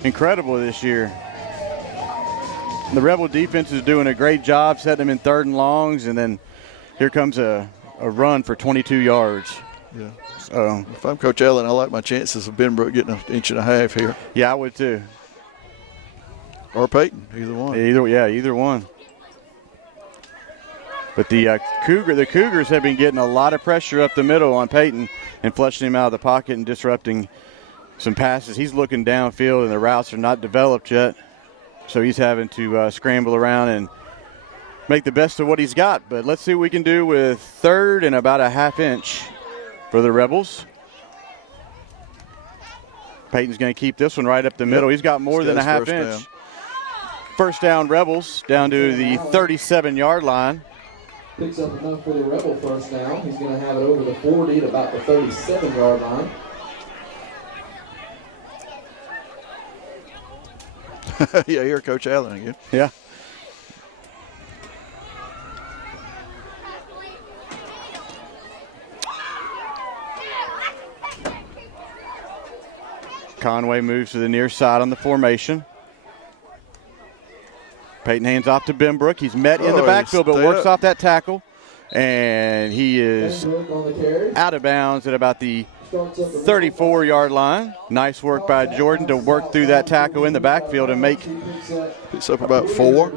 incredible this year. The Rebel defense is doing a great job setting them in third and longs, and then here comes a run for 22 yards. Yeah. So If I'm Coach Allen, I like my chances of Benbrook getting an inch and a half here. yeah, I would too. Or Peyton, either one. Either one. But the Cougars have been getting a lot of pressure up the middle on Peyton and flushing him out of the pocket and disrupting some passes. He's looking downfield and the routes are not developed yet, so he's having to scramble around and make the best of what he's got. But let's see what we can do with third and about a half inch for the Rebels. Peyton's going to keep this one right up the middle. He's got more than a half inch. First down, Rebels, down to the 37-yard line. Picks up enough for the Rebel first down. He's going to have it over the 40 at about the 37-yard line. Yeah, here, Coach Allen again. Yeah. Conway moves to the near side on the formation. Peyton hands off to Benbrook. He's met in the backfield, but works off that tackle. And he is Benbrook on the carry. out of bounds at about the Starts up the 34-yard line. Nice work by Jordan to work through that tackle in the backfield and make. Picks up about 4.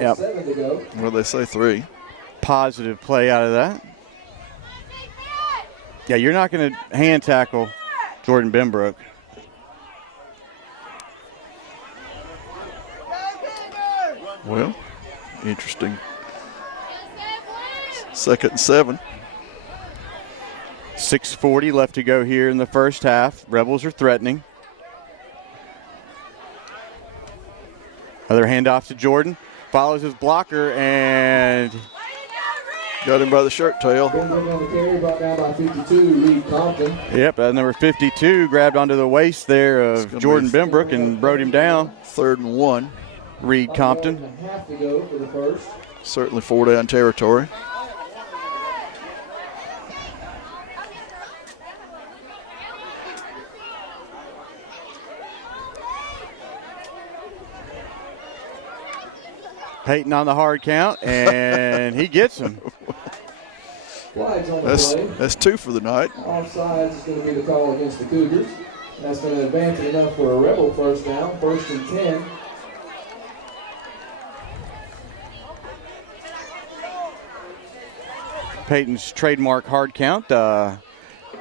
Yep. Well, they say 3. Positive play out of that. Yeah, you're not going to hand tackle Jordan Benbrook. Well, interesting. 2nd and 7. 6:40 left to go here in the first half. Rebels are threatening. Another handoff to Jordan. Follows his blocker and got him by the shirt tail. Benbrook on the carry, brought down by 52, Reed Compton. Yep, number 52 grabbed onto the waist there of Jordan Benbrook and brought him down. 3rd and 1. Reed Compton. A half to go for the first. Certainly 4 down territory. Peyton on the hard count, and he gets him. Flags on the play. That's 2 for the night. Offsides is going to be the call against the Cougars. That's going to advance it enough for a Rebel first down. 1st and 10. Peyton's trademark hard count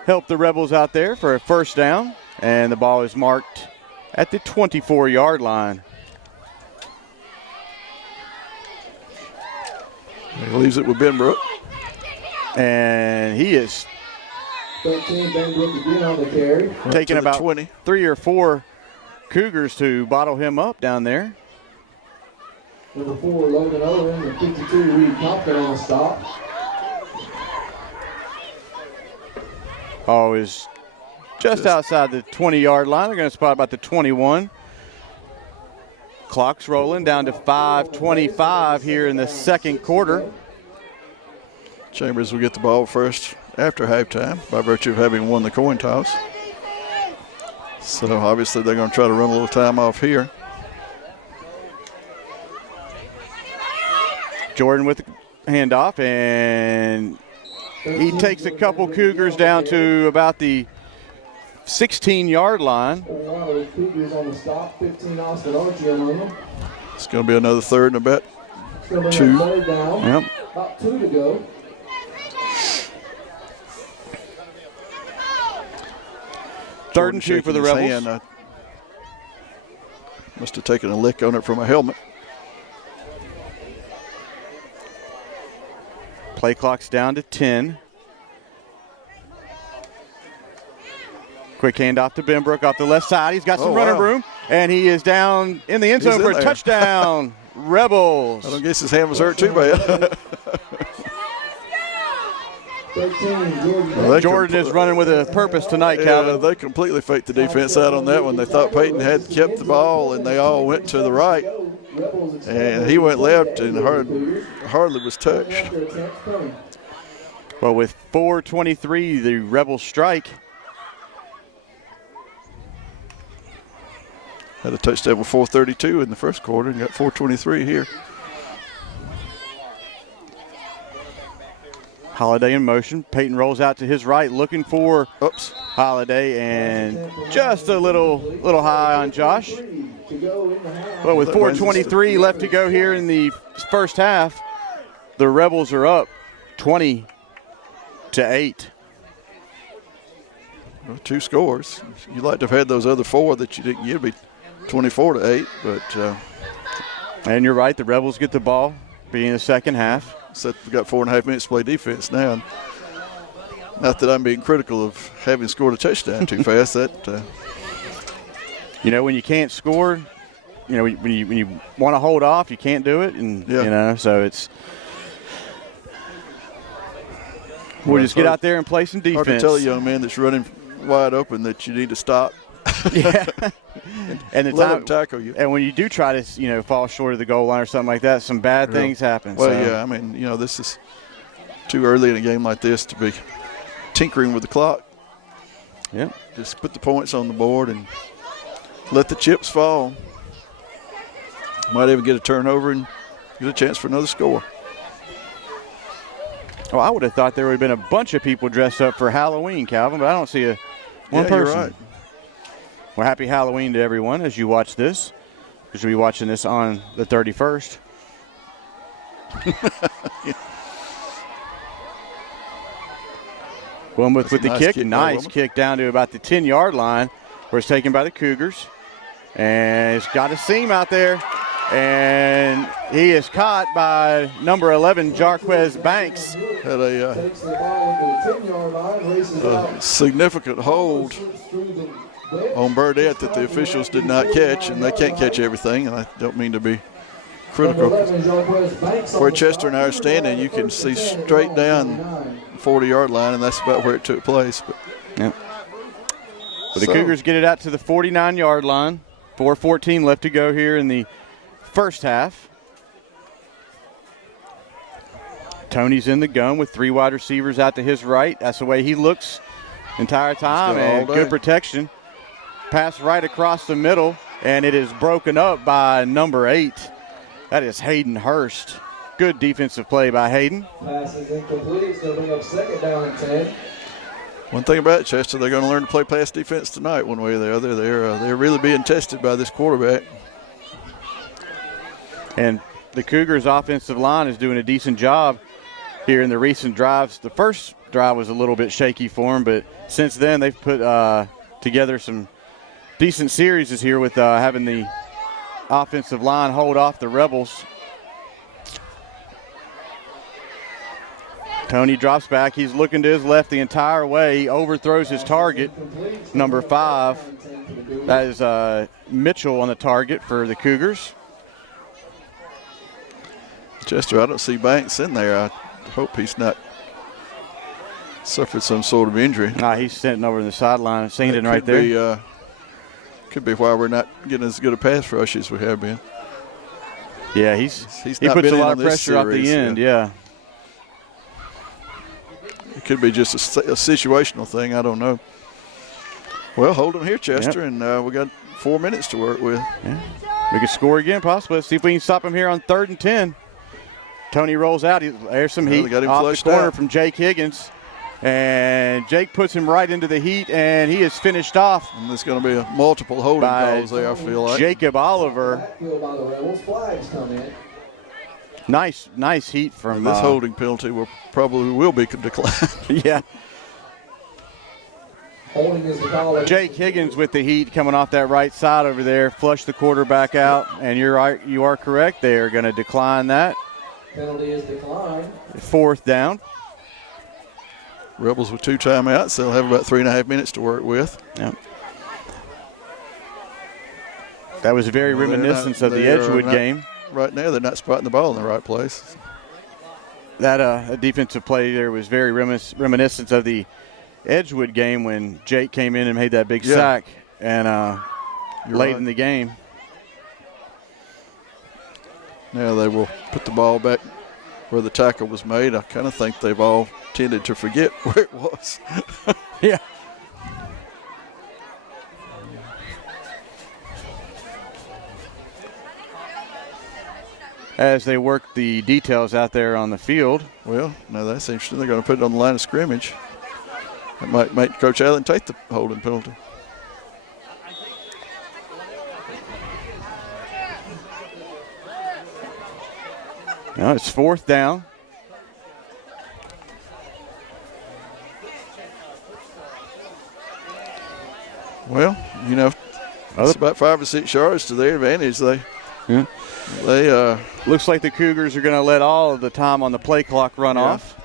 helped the Rebels out there for a first down, and the ball is marked at the 24-yard line. He leaves it with Benbrook. And he is 13, Benbrook again on the carry. taking about 20. 3 or 4 Cougars to bottle him up down there. Number 4, Logan Owen, and 52, Reed Compton on the stop. Ball is just outside the 20-yard line. They're going to spot about the 21. Clock's rolling down to 5:25 here in the second quarter. Chambers will get the ball first after halftime by virtue of having won the coin toss. So obviously they're going to try to run a little time off here. Jordan with the handoff, and he takes a couple Cougars down to about the 16-yard line. Cougars on the stop, 15 Austin Archie among them. It's going to be another 3rd and about It's going to be 2. 3rd down. Yep. About 2 to go. Third and 2 for the Rebels. Hand, must have taken a lick on it from a helmet. Play clock's down to 10. Quick handoff to Benbrook off the left side. He's got some running room, and he is down in the end zone for a touchdown. Rebels. I don't guess his hand was hurt too bad. 13, Jordan is running with a purpose tonight, Calvin. They completely faked the defense out on that one. They thought Peyton had kept the ball, and they all went to the right. And he went left and hardly was touched. Well, with 4:23, the Rebels strike. Had a touchdown with 4:32 in the first quarter and got 4:23 here. Holiday in motion. Peyton rolls out to his right, looking for Holiday, and just a little high on Josh. Well, with 4:23 left to go here in the first half, the Rebels are up 20-8. Well, 2 scores. You'd like to have had those other 4 that you didn't get. It'd be 24-8, but. And you're right, the Rebels get the ball, being the second half. So we've got 4.5 minutes to play defense now. Not that I'm being critical of having scored a touchdown too fast. That. When you can't score, when you want to hold off, you can't do it, and so it's. We'll just get out there and play some defense. Hard to tell a young man that's running wide open that you need to stop. Yeah. And the let time, him tackle you. And when you do try to, fall short of the goal line or something like that, some bad things happen. Well, yeah, I mean, this is too early in a game like this to be tinkering with the clock. Yeah. Just put the points on the board and let the chips fall. Might even get a turnover and get a chance for another score. Oh, I would have thought there would have been a bunch of people dressed up for Halloween, Calvin, but I don't see one person. You're right. Well, happy Halloween to everyone as you watch this. You should be watching this on the 31st. Wilmoth with the nice kick. kick by Nice Wilmoth. kick down to about the 10-yard line where it's taken by the Cougars. And it's got a seam out there. And he is caught by number 11, Jarquez Banks. Had a Takes the ball into the 10-yard line, races out. significant hold Slips through the wedge. on Burdette that the officials did not catch, and they can't catch everything, and I don't mean to be critical. Number 11, Jarquez Banks on Where the Chester and I are stop. standing, you can see straight down 40-yard line, and that's about where it took place. But Yep. But the So- Cougars get it out to the 49-yard line. 4:14 left to go here in the first half. Tony's in the gun with 3 wide receivers out to his right. That's the way he looks entire time, got all and day. good protection. Pass right across the middle, and it is broken up by number 8. That is Hayden Hurst. Good defensive play by Hayden. Pass is incomplete. It's going to bring up second down and 10. one thing about Chester, they're going to learn to play pass defense tonight one way or the other. They're really being tested by this quarterback. And the Cougars' offensive line is doing a decent job here in the recent drives. The first drive was a little bit shaky for them, but since then they've put together some decent series here with having the offensive line hold off the Rebels. Tony drops back. He's looking to his left the entire way. He overthrows his target, number 5. That is Mitchell on the target for the Cougars. Chester, I don't see Banks in there. I hope he's not suffered some sort of injury. Nah, he's sitting over in the sideline, standing That right could there. be, could be why we're not getting as good a pass rush as we have been. Yeah, he not puts been a in lot on of this pressure off the series, end, yeah. It could be just a situational thing. I don't know. Well, hold them here, Chester, and we got 4 minutes to work with. We could score again, possibly. Let's see if we can stop him here on 3rd and 10. Tony rolls out. There's some Well, heat they got him off the flushed corner out. from Jake Higgins. And Jake puts him right into the heat, and he is finished off And there's going to be a multiple holding by calls there, I feel like. Jacob Oliver. Backfield by the Rebels. Flags come in. Nice heat from This holding penalty will be declined. yeah. Holding is the call. Jake Higgins with the heat coming off that right side over there, flushed the quarterback out, and you're right, you are correct. They are going to decline that. Penalty is declined. 4th down. Rebels with 2 timeouts. They'll have about 3.5 minutes to work with. Yep. That was very Well, they're reminiscent not- of the they are Edgewood not- game. Right now, they're not spotting the ball in the right place. That defensive play there was very reminiscent of the Edgewood game when Jake came in and made that big sack and You're late right. in the game. Now they will put the ball back where the tackle was made. I kind of think they've all tended to forget where it was. Yeah. As they work the details out there on the field. Well, now that's interesting. They're going to put it on the line of scrimmage. That might make Coach Allen take the holding penalty. No, it's 4th down. Well, you know, it's about 5 or 6 yards to their advantage. They Looks like the Cougars are going to let all of the time on the play clock run off.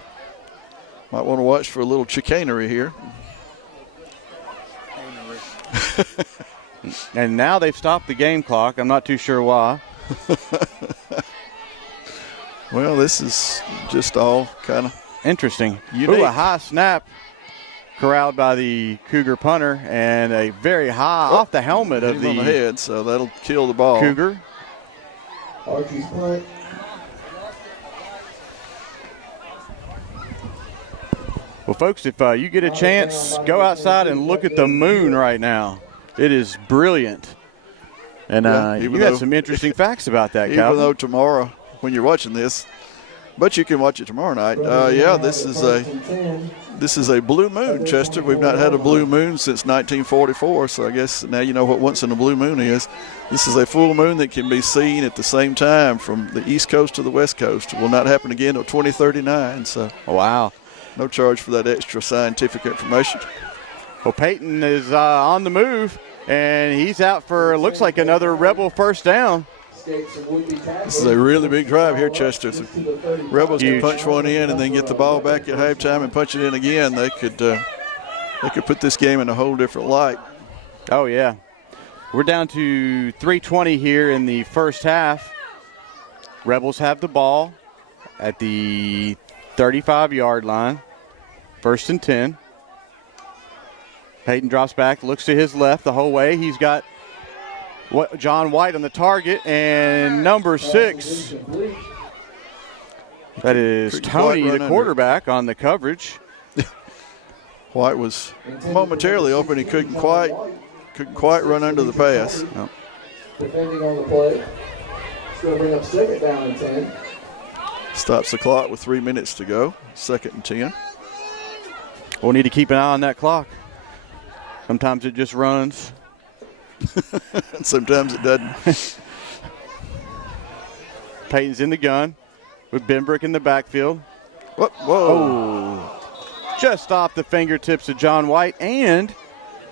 might want to watch for a little chicanery here. And now they've stopped the game clock. I'm not too sure why. Well, this is just all kind of Interesting. Unique. Ooh, a high snap corralled by the Cougar punter and a very high off the helmet of on the the head, so that'll kill the ball. Cougar. Archie's punt. Well, folks, if you get a chance, go outside and look at the moon right now. It is brilliant. And Yeah, you even got though- some interesting facts about that, Even Calvin. though tomorrow, when you're watching this, But you can watch it tomorrow night. Yeah, this is a blue moon, Chester. We've not had a blue moon since 1944, so I guess now you know what once in a blue moon is. This is a full moon that can be seen at the same time from the East Coast to the West Coast. It will not happen again until 2039, so Wow. no charge for that extra scientific information. Well, Peyton is on the move, and he's out for, looks like, another Rebel first down. This is a really big drive here, Chester. If the Rebels can punch one in and then get the ball back at halftime and punch it in again, they could put this game in a whole different light. Oh, yeah. We're down to 3:20 here in the first half. Rebels have the ball at the 35-yard line. 1st and 10. Peyton drops back, looks to his left the whole way. He's got John White on the target, and number 6. That is Tony, the quarterback, on the coverage. White was momentarily open. He couldn't quite run under the pass. No. Defending on the play. It's going to bring up 2nd down and 10. Stops the clock with 3 minutes to go. 2nd and 10. We'll need to keep an eye on that clock. Sometimes it just runs. Sometimes it doesn't. Peyton's in the gun with Benbrick in the backfield. Whoa. Oh, just off the fingertips of John White and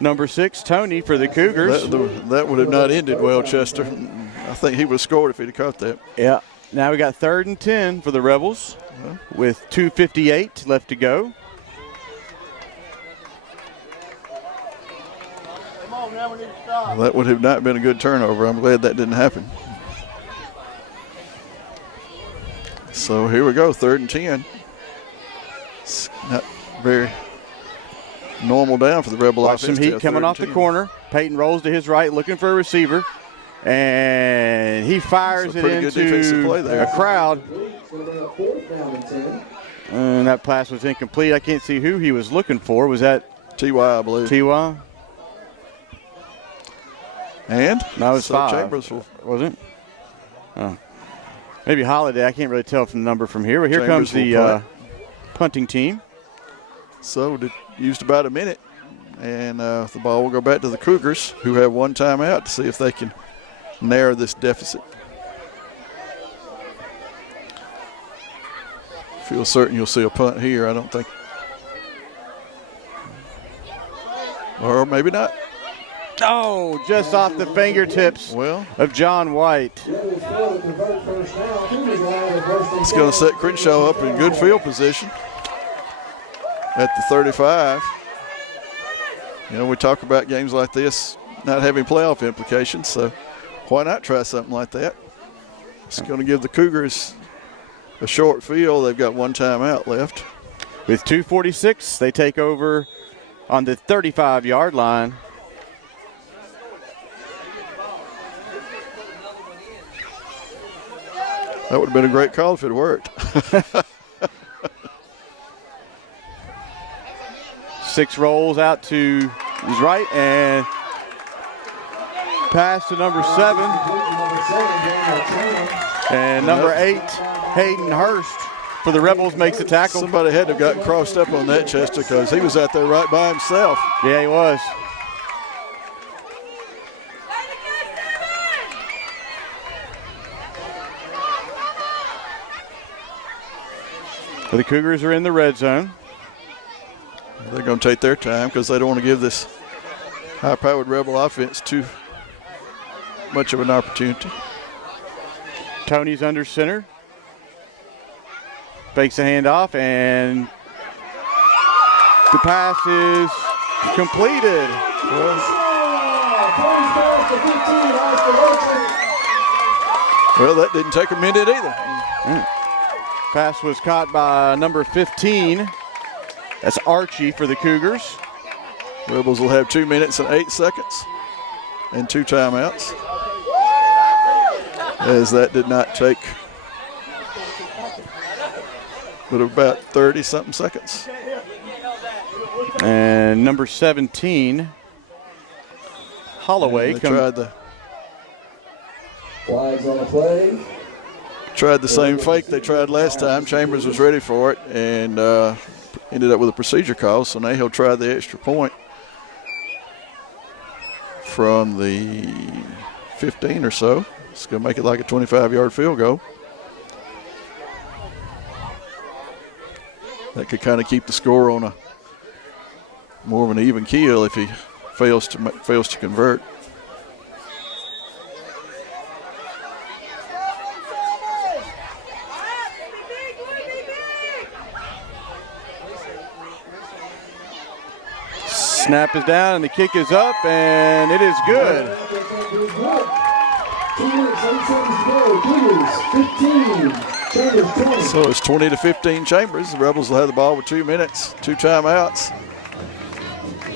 number 6, Tony, for the Cougars. That would have not ended well, Chester. I think he would have scored if he'd have caught that. Yeah. Now we got 3rd and 10 for the Rebels with 2:58 left to go. Well, that would have not been a good turnover. I'm glad that didn't happen. So here we go, 3rd and 10. It's not very normal down for the Rebel Watch offense. some heat coming off the corner. Peyton rolls to his right, looking for a receiver, and he fires it into a crowd. And that pass was incomplete. I can't see who he was looking for. Was that T.Y., I believe. T.Y.? And? No, it was 5. Chambers was it? Oh. Maybe Holiday. I can't really tell from the number from here. But here Chambers comes the punting team. So it used about a minute. And the ball will go back to the Cougars, who have one timeout to see if they can narrow this deficit. Feel certain you'll see a punt here. I don't think. Or maybe not. Oh, just off the fingertips of John White. It's going to set Crenshaw up in good field position at the 35. You know, we talk about games like this not having playoff implications, so why not try something like that? It's going to give the Cougars a short field. They've got one timeout left. With 2:46, they take over on the 35-yard line. That would have been a great call if it worked. 6 rolls out to his right and pass to number 7. And number 8, Hayden Hurst for the Rebels makes the tackle. Somebody had to have gotten crossed up on that, Chester, because he was out there right by himself. Yeah, he was. The Cougars are in the red zone. They're going to take their time because they don't want to give this high-powered Rebel offense too much of an opportunity. Tony's under center. Fakes the handoff, and the pass is completed. Well, that didn't take a minute either. Pass was caught by number 15. That's Archie for the Cougars. Rebels will have 2 minutes and 8 seconds and 2 timeouts, as that did not take but about 30-something seconds. And number 17, Holloway. They tried the flags on the play. tried the same fake they tried last time. Chambers was ready for it and ended up with a procedure call, so now he'll try the extra point from the 15 or so. It's going to make it like a 25-yard field goal. That could kind of keep the score on a more of an even keel if he fails to convert. Snap is down and the kick is up, and it is good. 2 minutes, 8 seconds to go. Cougars 15, Chambers 20. So it's 20-15 Chambers. The Rebels will have the ball with 2 minutes, 2 timeouts.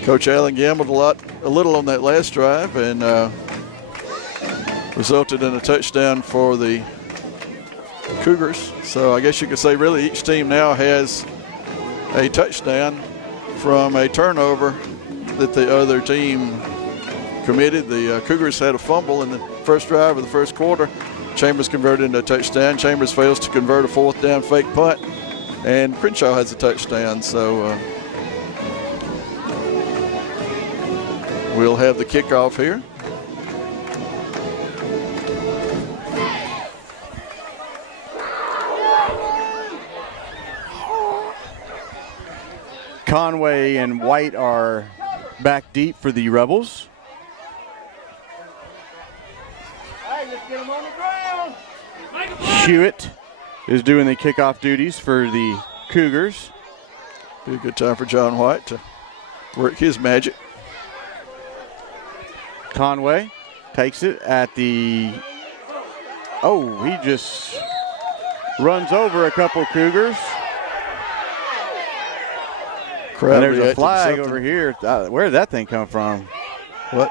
Coach Allen gambled a little on that last drive and resulted in a touchdown for the Cougars. So I guess you could say really each team now has a touchdown from a turnover that the other team committed. The Cougars had a fumble in the first drive of the first quarter. Chambers converted into a touchdown. Chambers fails to convert a 4th down fake punt, and Crenshaw has a touchdown. So we'll have the kickoff here. Conway and White are back deep for the Rebels. Hey, let's get him on the ground. Hewitt is doing the kickoff duties for the Cougars. Be a good time for John White to work his magic. Conway takes it at the, oh, he just runs over a couple Cougars. Crowd And there's a reacted to flag something. over here. Where did that thing come from? What?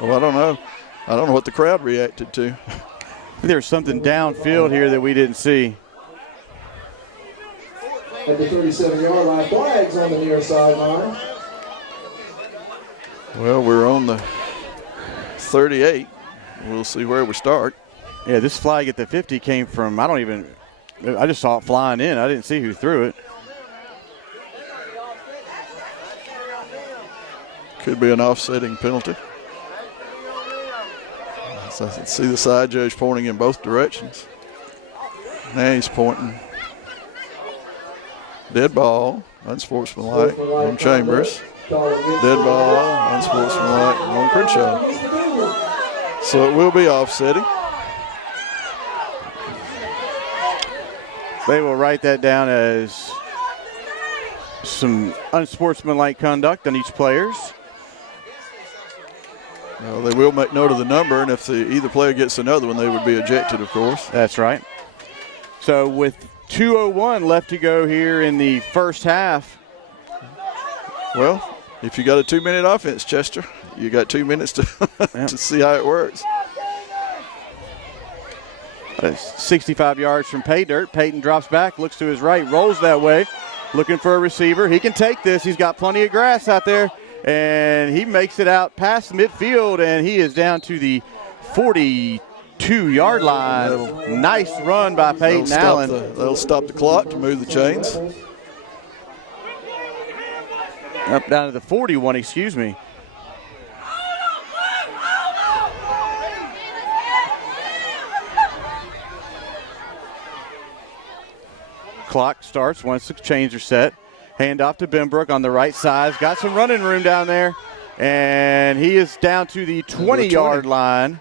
Well, I don't know. I don't know what the crowd reacted to. There's something downfield here that we didn't see. At the 37-yard line, flags on the near sideline. Well, we're on the 38. We'll see where we start. Yeah, this flag at the 50 came from, I just saw it flying in. I didn't see who threw it. Could be an offsetting penalty. So I can see the side judge pointing in both directions. Now he's pointing. Dead ball, unsportsmanlike on Chambers. Dead ball, unsportsmanlike on Crenshaw. So it will be offsetting. They will write that down as some unsportsmanlike conduct on each player's. Well, they will make note of the number, and if either player gets another one, they would be ejected, of course. That's right. So with 2:01 left to go here in the first half. Well, if you got a 2-minute offense, Chester, you got 2 minutes to, to see how it works. 65 yards from pay dirt. Peyton drops back, looks to his right, rolls that way, looking for a receiver. He can take this. He's got plenty of grass out there, and he makes it out past midfield, and he is down to the 42-yard line. Nice run by Peyton Allen. They'll stop the clock to move the chains. Up down to the 41, excuse me. Clock starts once the chains are set. Hand off to Benbrook on the right side. Got some running room down there. And he is down to the 20-yard line.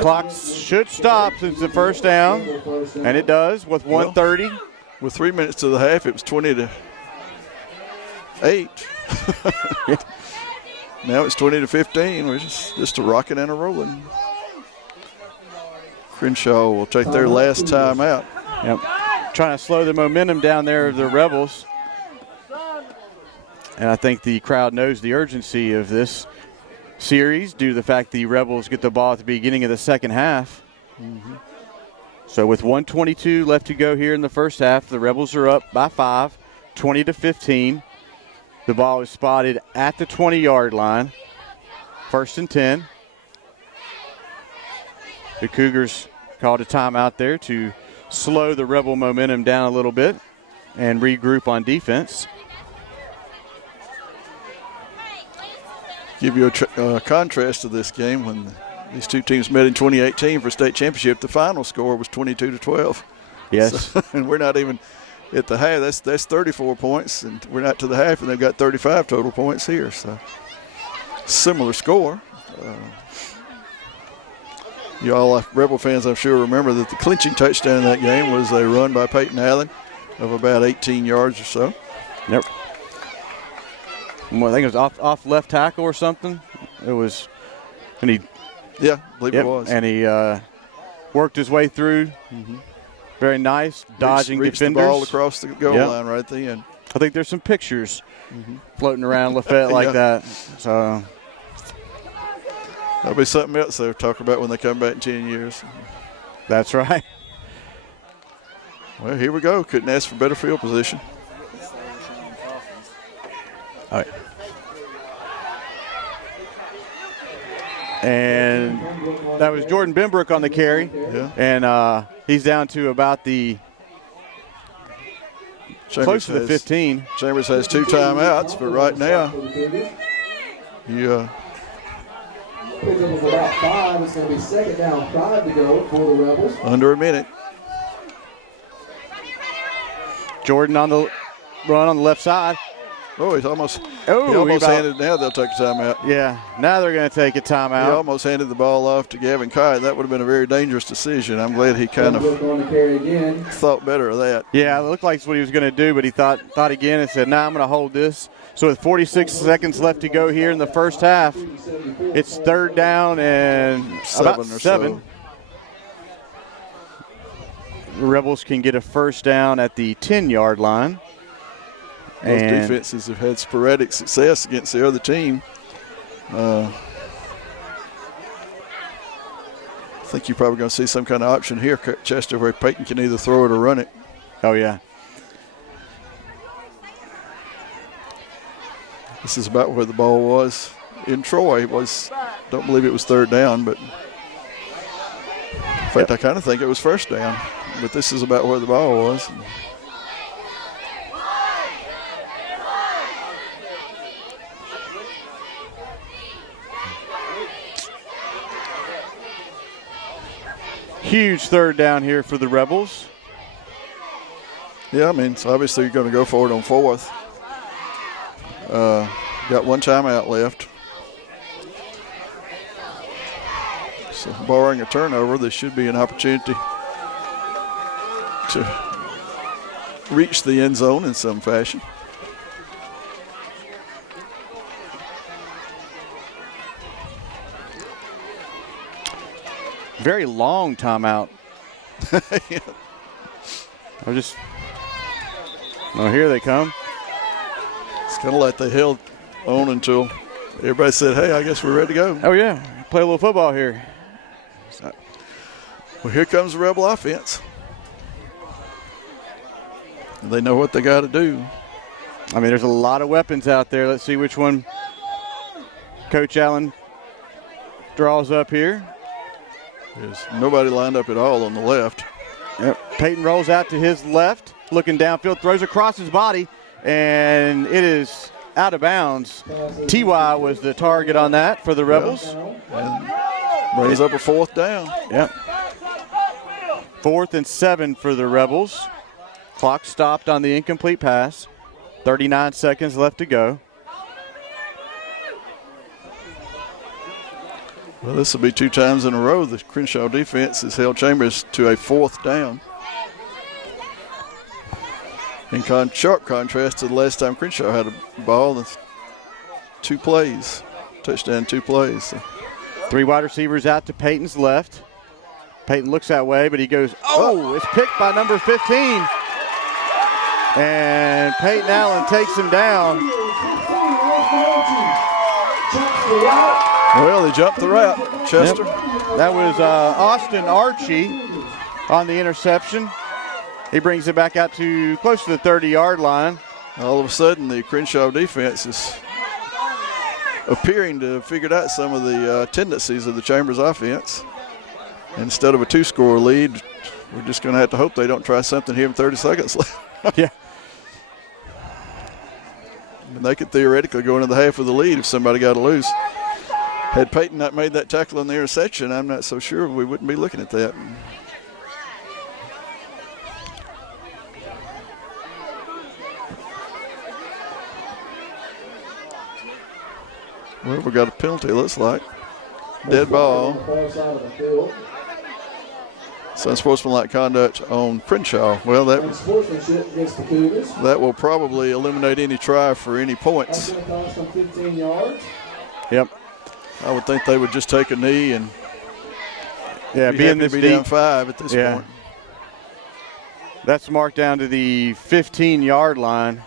Clock should stop since the first down. And it does with 1:30. With 3 minutes to the half, it was 20-8. Now it's 20-15. We're just a rocking and a rolling. Crenshaw will take their last time out. Yep. Trying to slow the momentum down there of the Rebels. And I think the crowd knows the urgency of this series due to the fact the Rebels get the ball at the beginning of the second half. Mm-hmm. So with 1:22 left to go here in the first half, the Rebels are up by 5, 20-15. The ball is spotted at the 20-yard line. 1st and 10. The Cougars called a timeout there to slow the Rebel momentum down a little bit and regroup on defense. Give you a contrast to this game when these two teams met in 2018 for state championship. The final score was 22-12. Yes. So, and we're not even at the half. That's 34 points, and we're not to the half, and they've got 35 total points here. So similar score. You all Rebel fans, I'm sure, remember that the clinching touchdown in that game was a run by Peyton Allen of about 18 yards or so. Yep. Well, I think it was off left tackle or something. It was, and he. Yeah, I believe it was. And he worked his way through. Mm-hmm. Very nice, dodging reached defenders. The ball across the goal line right at the end. I think there's some pictures floating around Lafayette like that. So that'll be something else they'll talk about when they come back in 10 years. That's right. Well, here we go. Couldn't ask for better field position. All right. And that was Jordan Benbrook on the carry. Yeah. And he's down to about the close to the 15. Chambers has 2 timeouts, but right now, you Picks up with about 5. It's going to be second down, 5 to go for the Rebels. under a minute. Jordan on the run on the left side. Oh, he almost Oh, handed. Now they'll take a timeout. Yeah, now they're going to take a He timeout. almost handed the ball off to Gavin Kite. That would have been a very dangerous decision. I'm glad he kind of thought better of that. Yeah, it looked like that's what he was going to do, but he thought again and said, "Nah, I'm going to hold this." So with 46 seconds left to go here in the first half, it's third down and about 7. So. The Rebels can get a first down at the 10-yard line. Both And defenses have had sporadic success against the other team. I think you're probably going to see some kind of option here, Chester, where Peyton can either throw it or run it. oh, yeah. This is about where the ball was in Troy. Don't believe it was third down, but in fact, I kind of think it was first down. But this is about where the ball was. Huge third down here for the Rebels. Yeah, I mean, so obviously you're going to go for it on 4th. Got 1 timeout left. So barring a turnover, this should be an opportunity to reach the end zone in some fashion. Very long timeout. Yeah. Here they come. It's kind of like they held on until everybody said, hey, I guess we're ready to go. Oh, yeah. Play a little football here. Well, here comes the Rebel offense. They know what they got to do. I mean, there's a lot of weapons out there. Let's see which one Coach Allen draws up here. There's nobody lined up at all on the left. Yep. Peyton rolls out to his left, looking downfield, throws across his body, and it is out of bounds. T.Y. was the target on that for the Rebels. And brings up a 4th down. Yep. 4th and 7 for the Rebels. Clock stopped on the incomplete pass. 39 seconds left to go. Well, this will be 2 times in a row the Crenshaw defense has held Chambers to a 4th down. In sharp contrast to the last time Crenshaw had a ball, that's 2 plays, touchdown 2 plays. So. 3 wide receivers out to Peyton's left. Peyton looks that way, but he goes, it's picked by number 15. And Peyton Allen takes him down. Well, he jumped the route, Chester. Yep. That was Austin Archie on the interception. He brings it back out to close to the 30-yard line. All of a sudden, the Crenshaw defense is appearing to have figured out some of the tendencies of the Chambers offense. Instead of a 2-score lead, we're just going to have to hope they don't try something here in 30 seconds left. Yeah. And they could theoretically go into the half of the lead if somebody got loose. Had Peyton not made that tackle on the interception, I'm not so sure we wouldn't be looking at that. Well, we got a penalty, it looks like. Dead ball. It's unsportsmanlike conduct on Crenshaw. Well, that will probably eliminate any try for any points. That's going to cost them 15 yards. Yep. I would think they would just take a knee and being this be deep, down 5 at this point. That's marked down to the 15-yard line.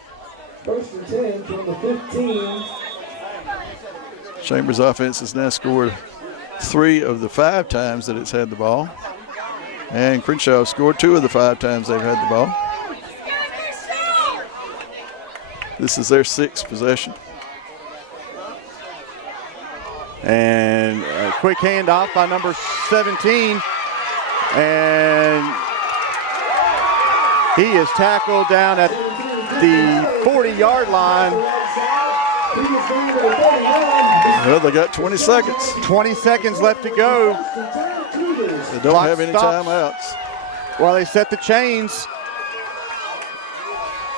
1st and 10 from the 15. Chambers offense has now scored 3 of the 5 times that it's had the ball. And Crenshaw scored 2 of the 5 times they've had the ball. This is their 6th possession. And a quick handoff by number 17. And he is tackled down at the 40-yard line. Well, they got 20 seconds. 20 seconds left to go. They don't have any timeouts. Well, they set the chains.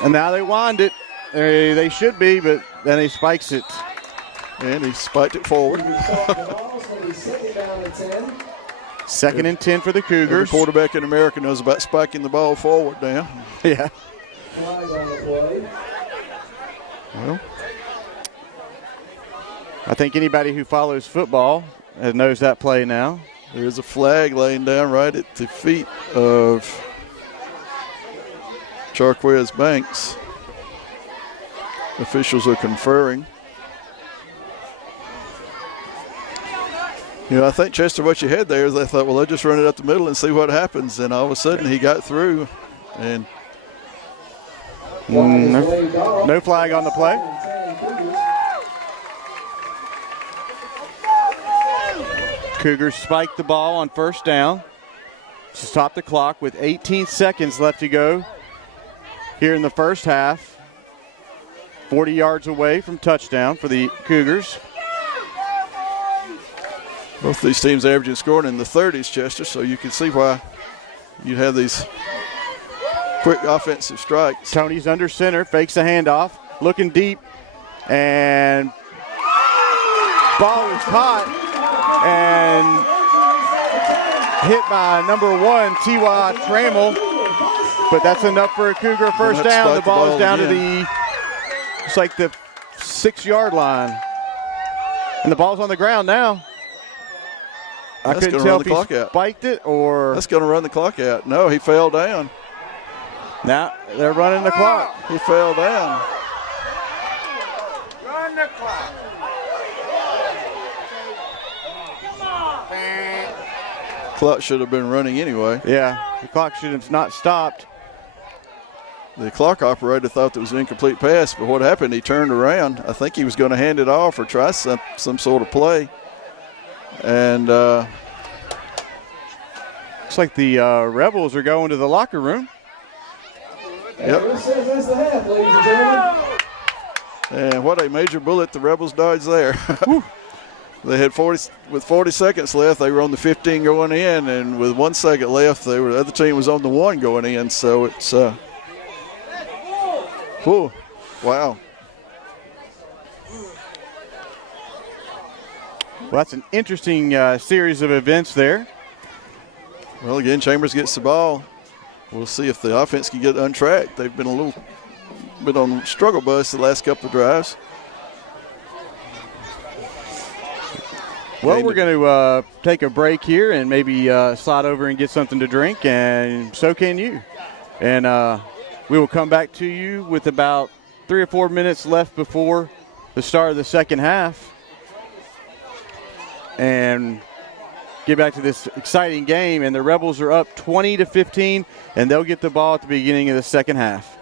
And now they wind it. They should be, but then he spikes it. And he spiked it forward. 2nd and 10 for the Cougars. Every quarterback in America knows about spiking the ball forward now. Yeah. Well, I think anybody who follows football knows that play now. there's a flag laying down right at the feet of Charquez Banks. Officials are conferring. You know, I think, Chester, what you had there is they thought, well, they'll just run it up the middle and see what happens. And all of a sudden he got through. And no flag on the play. Cougars spike the ball on 1st down to stop the clock with 18 seconds left to go here in the 1st half. 40 yards away from touchdown for the Cougars. Both these teams averaging scoring in the 30s, Chester, so you can see why you have these quick offensive strikes. Tony's under center, fakes the handoff, looking deep, and ball is caught and hit by number 1, T.Y. Trammell, but that's enough for a Cougar first down. The ball is down to the, it's like the 6-yard line, and the ball's on the ground now. I couldn't tell if he spiked it or. That's going to run the clock out. No, he fell down. Now they're running the clock. He fell down. Run the clock. Clock should have been running anyway. Yeah, the clock should have not stopped. The clock operator thought that was an incomplete pass, but what happened, he turned around. I think he was going to hand it off or try some sort of play. And looks like the Rebels are going to the locker room. Yep. That's the half, ladies and gentlemen. And what a major bullet the Rebels dodged there. They had 40 seconds left. They were on the 15 going in, and with 1 second left, the other team was on the 1 going in. So it's, wow. Well, that's an interesting series of events there. Well, again, Chambers gets the ball. We'll see if the offense can get untracked. They've been a little bit on struggle bus the last couple of drives. Well, we're going to take a break here and maybe slide over and get something to drink, and so can you. And we will come back to you with about 3 or 4 minutes left before the start of the second half and get back to this exciting game. And the Rebels are up 20-15, and they'll get the ball at the beginning of the second half.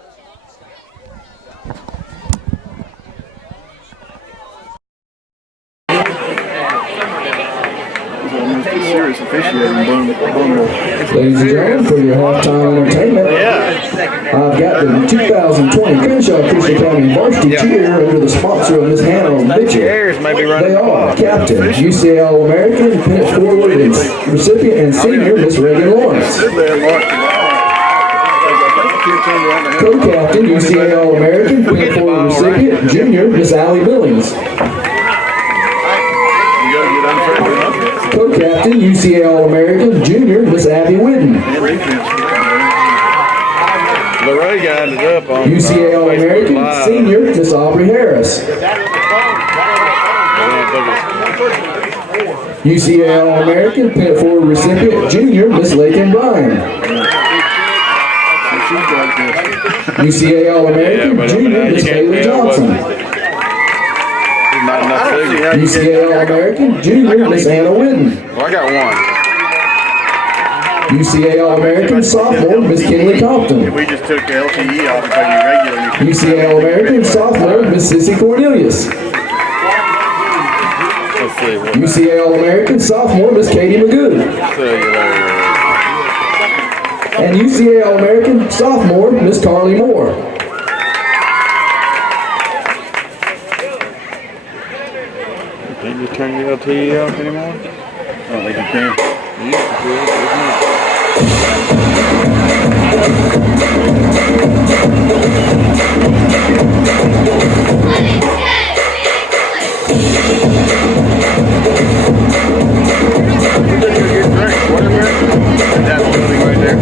Serious officiating boom. Ladies and gentlemen, for your halftime entertainment, I've got the 2020 Crenshaw Christian Academy varsity cheer under the sponsor of Miss Hannah Mitchell. They are Captain, UCA All-American, Pennant Forward, and recipient and senior, Miss Reagan Lawrence. Co-captain, UCA All-American, Pennant Forward recipient, junior, Miss Allie Billings. Co-captain, UCA All-American, junior, Miss Abby Whidden. UCA All-American, senior, Miss Aubrey Harris. UCA All-American, Pennant Forward recipient, junior, Miss Lakin Bryan. UCA All-American, junior, Miss Bailey Johnson. UCA All-American, junior, Miss Anna Whidden. Well, I got one. UCA All-American, sophomore, Miss Kinley Compton. We just took the LTE off and put you regular. UCA All-American, sophomore, Miss Sissy Cornelius. UCA All-American, sophomore, Miss Katie Magoo. And UCA All-American, sophomore, Miss Carly Moore. Can you turn your LTE off anymore? I don't think you can. You used to do it, that building right there.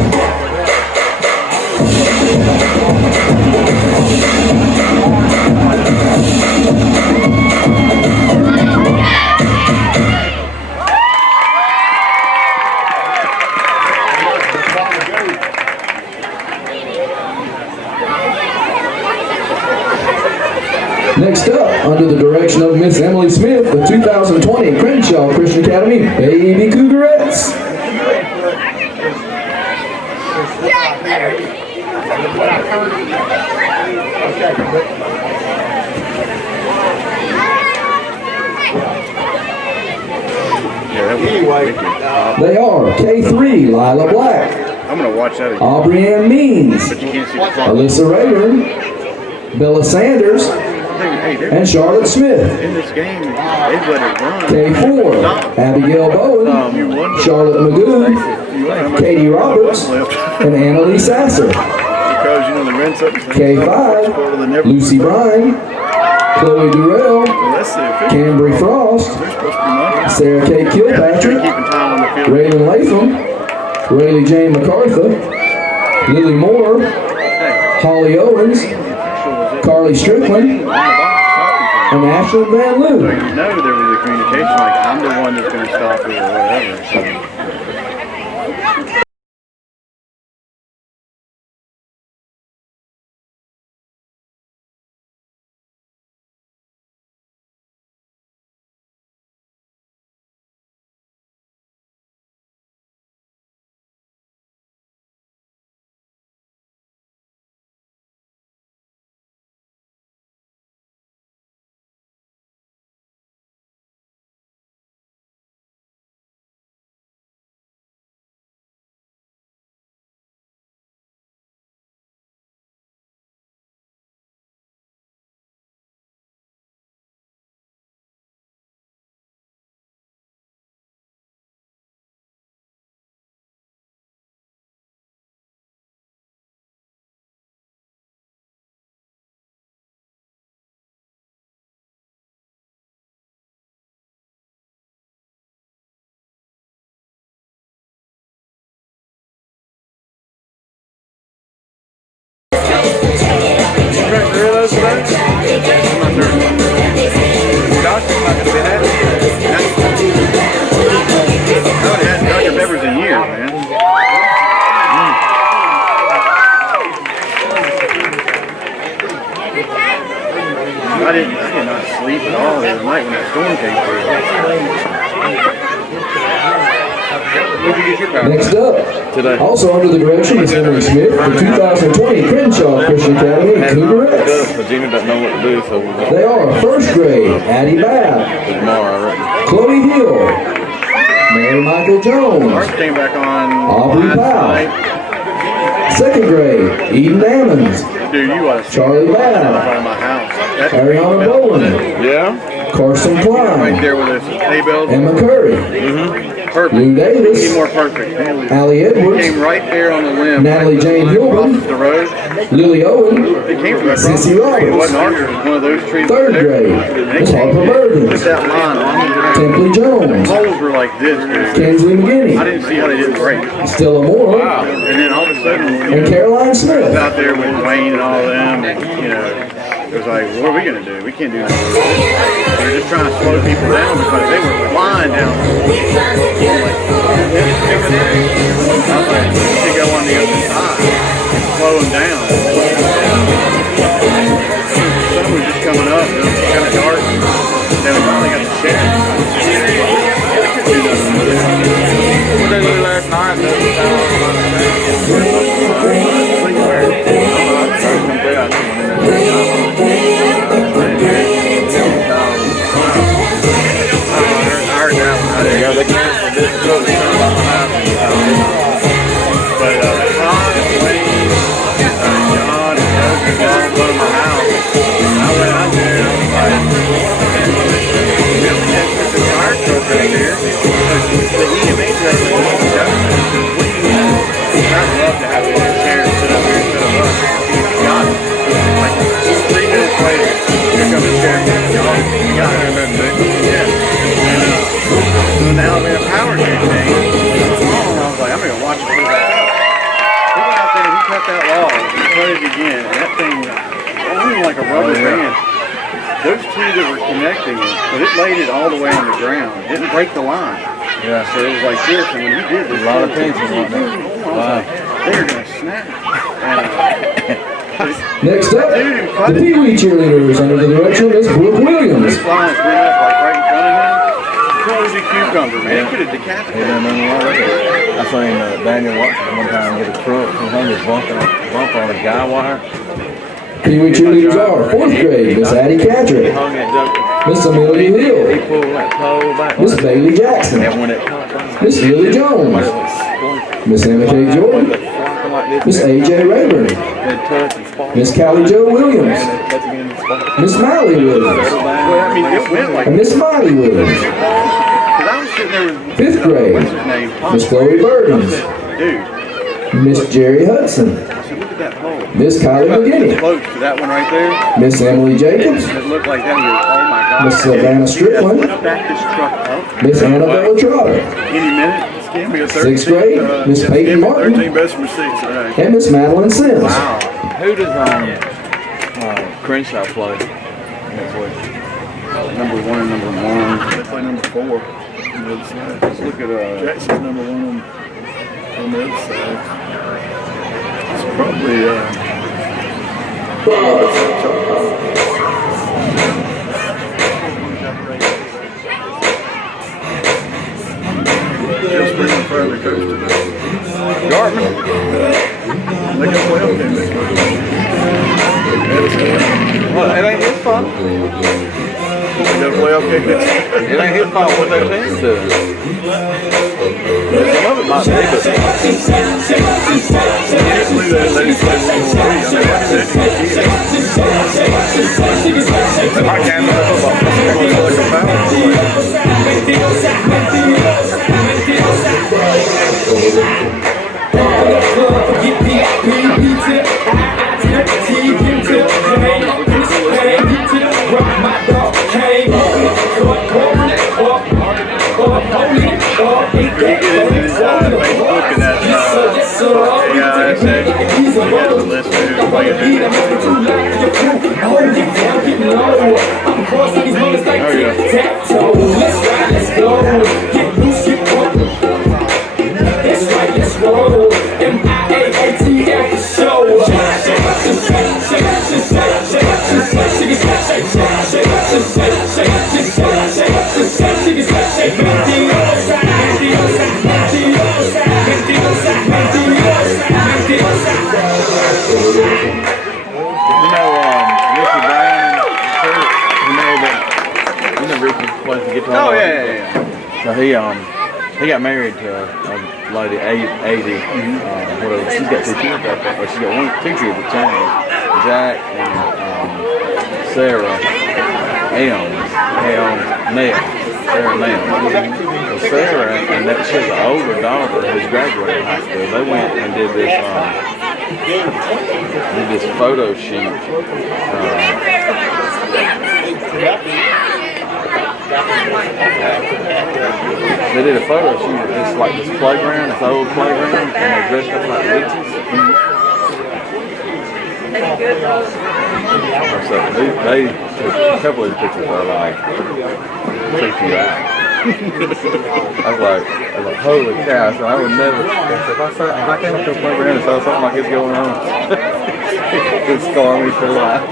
Next up, under the direction of Miss Emily Smith, the 2020 Crenshaw Christian Academy Baby Cougarettes. They are K3, Lila Black. I'm gonna watch that again. Aubrey Ann Means. But you can't see the clock. Alyssa Rayburn. Bella Sanders. And Charlotte Smith. In this game, they let it run. K4, Abigail Bowen, Charlotte Magoo, Katie Roberts, and Annalie Sasser. Because, you know, the rinse up. K5, Lucy Bryan, Chloe Durrell, Cambry Frost, Sarah Kate Kilpatrick, Raylan Latham, Rayleigh Jane MacArthur, Lily Moore, Holly Owens, Carly Strickland, and Ashley Van Loo. So you know there was a communication, like, I'm the one that's going to stop it or whatever. So. I did not sleep at all the other night when that storm came through. Next up, today, also under the direction of Emily Smith, the 2020 Crenshaw Christian Academy Cougarettes. Regina doesn't know what to do, so they are first grade, Addie Babb, Chloe Hill, Mary Michael Jones. Mark came back on Aubrey last Powell. night. Second grade, Eden Ammons. Dude, you want to see Charlie in Bad. front of my house. That's Ariana Boland. Yeah. Carson Right Klein. there with us. Hay bells. Emma Curry. Perfect. Lou Be Davis. more perfect. Allie Edwards. Came right there on the limb. Natalie Jane Hilburn. Across the road. Lily Owen. It came from across Sissy the street. It Roberts. wasn't ours. It was one of those trees. Third there. grade, And they Miss came Harper in, Burgess. put that line on the ground. Temple The Jones. poles were like this, dude. Kinsley I McGinney. didn't see how they didn't break. Stella Moore. And then all of a sudden, you And know, Caroline I was Smith. out there with Wayne and all of them, and you know, it was like, what are we gonna do? We can't do nothing. They were just trying to slow people down because they were flying down. I was like, we should go on the other side, slow them down. The sun was just coming up, it was kind of dark. Then we finally got the sheriff. They couldn't do nothing with it. What did they do last night? Now we have power thing. And I was like, I'm gonna watch it for that. He went out there and he cut that log and cut it again, and that thing only like a rubber band. Those two that were connecting it, but it laid it all the way on the ground. It didn't break the line. Yeah. So it was like this, and when he did this, A lot of tension on that. I was like, they're gonna snap. And Next up, the Pee Wee cheerleaders under the direction of Miss Brooke Williams. those lines went up like right in front of him. Cool as a cucumber, man. It could have He decapitated done him. done a lot of it. I seen Daniel Watson one time get a truck. He hung his bump on a guy wire. Pee Wee cheerleaders are fourth grade, Miss Addie He Catrick, hung it, jumped. Miss Amelia He Hill, pulled that pole back. Miss Bailey Jackson, And when it comes Miss Lily Jones, Miss Emma K. Jordan, Miss A.J. Rayburn, Miss Callie Jo Williams, Miss Miley Williams, Well, I mean, it went like and Miss Miley Williams. because I was sitting there with Fifth grade, what's his name? Miss Chloe Bergens, Dude, Miss Jerry Hudson, I said, look at that pole. Miss Kylie McGinney, Close to that one right there. Miss Emily Jacobs, It looked like that. Oh my God. Miss Savannah Strickland, Let's back this truck up. Miss Annabella Trotter, Any minute. It's gonna be a 13, Sixth grade, Miss Peyton Martin, 13 best from 6. All right. and Miss Madeline Sims. Wow. Who does Crenshaw play next week? Number 1 and number 1. They play number 4 on the other side. Let's look at Jackson's number 1 on the other side. It's probably just bring in front of the coach today. Gartman. They got a playoff game this week. Well, it ain't his fault. They got a playoff game next week. It ain't his fault what their team's doing. Some of it might be, but I can't believe that they didn't play 1 on 3. I mean, like I said, I can't play football. it's like a foul. Facebook and that guitar. Oh yeah. So He got married to a lady, 80. Whatever. She's got 2 kids out there. Well, she's got 2 kids at China. Jack and Sarah Nell. Sarah Nell. So Sarah and that she has an older daughter who's graduating high school. They went and did this photo shoot. They did a photo shoot at this playground, this old playground, and they dressed up like witches. So they took a couple of the pictures are like freak you out. I was like, holy cow! So I would never. If I came up to a playground and saw something like this going on, it'd scar me for life.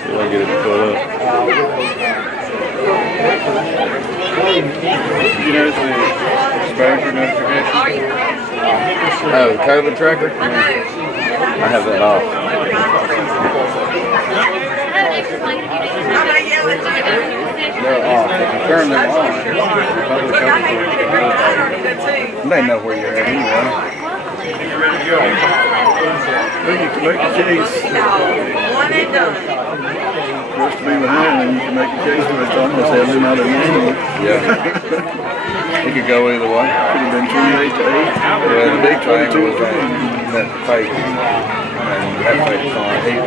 So I get it put up. You notice the exposure notification? Oh, the COVID tracker? I have that off. They're off. If you turn them on, they know where you're at anyway. Make a case. Supposed to be behind, and you can make a case for it. Almost has him out of the game. Yeah. It could go either way. Could have been 28 to 8. Yeah, the big thing was that fake. And that fake song, he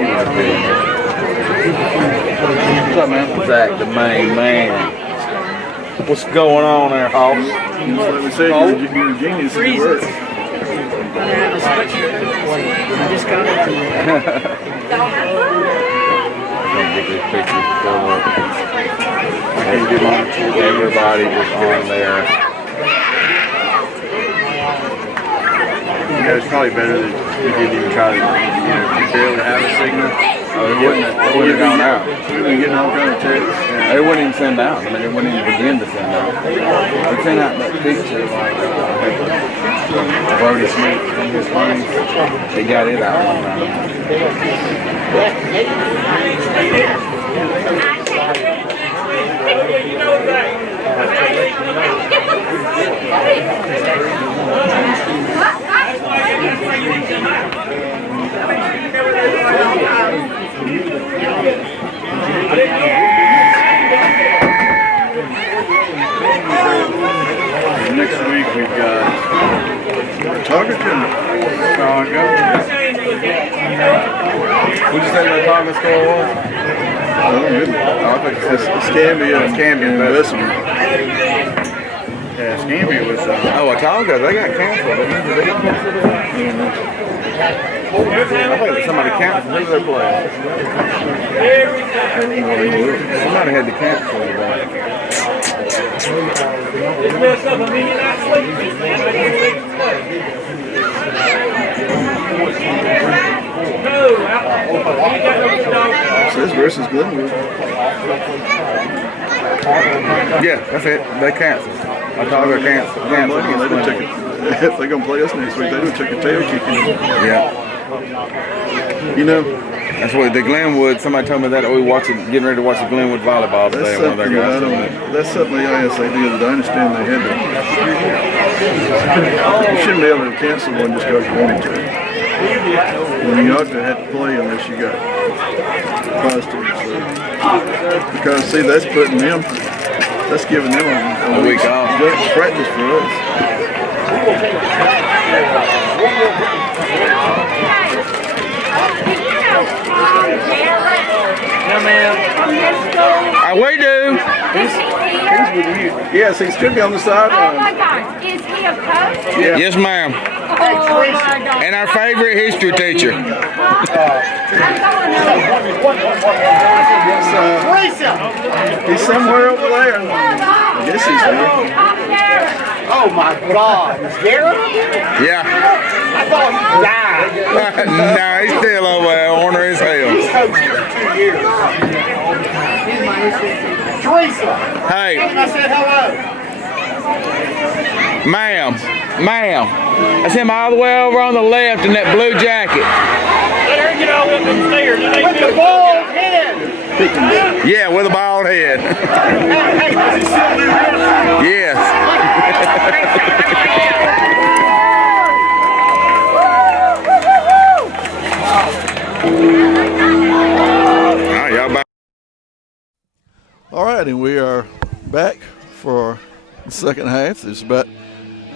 was big. What's up, man? Zach, the main man. What's going on there, Hoss? Just like we said, you're a genius at work. Everybody was on there. Yeah, it's probably better that you didn't even try to, barely have a signal. It wouldn't have gone out. We've been getting all kind of texts. Yeah, they wouldn't even send out. I mean, they wouldn't even begin to send out. They sent out that picture like Brody Smith from his phone. They got it out one time. Next week we've got Targeting. What'd you say the Tonga score was? I think it's Scambia and Bessemer. Yeah, Scambia was. Oh, Tonga, they got canceled. I think somebody canceled. Who's their player? Somebody had to cancel it. Says versus Glenwood. Yeah, that's it. They canceled. Tonga canceled. If they're going to play us next week, they would take a tail kicking. Yeah. You know, That's what the Glenwood. Somebody told me that we getting ready to watch the Glenwood volleyball today. That's something they asked they did. I understand they had to. You shouldn't be able to cancel one just because you wanted to. When you ought to have to play unless you got positive. So. Because see, that's putting them. That's giving them a week off. Practice for us. We do. He's with you. Yes, he should be on the sideline. Oh my God, is he a coach? Yeah. Yes, ma'am. Oh my God. And our favorite history teacher. He's somewhere over there. I guess he's there. Oh my God, is Garrett? Yeah. I thought he died. No, he's still over there, ornery as hell. He's coached for 2 years. Teresa. Hey. I said hello. Ma'am. That's him all the way over on the left in that blue jacket. Let her get all up them stairs. With the bald head. Yeah, with a bald head. Yes. All right, and we are back for the second half. There's about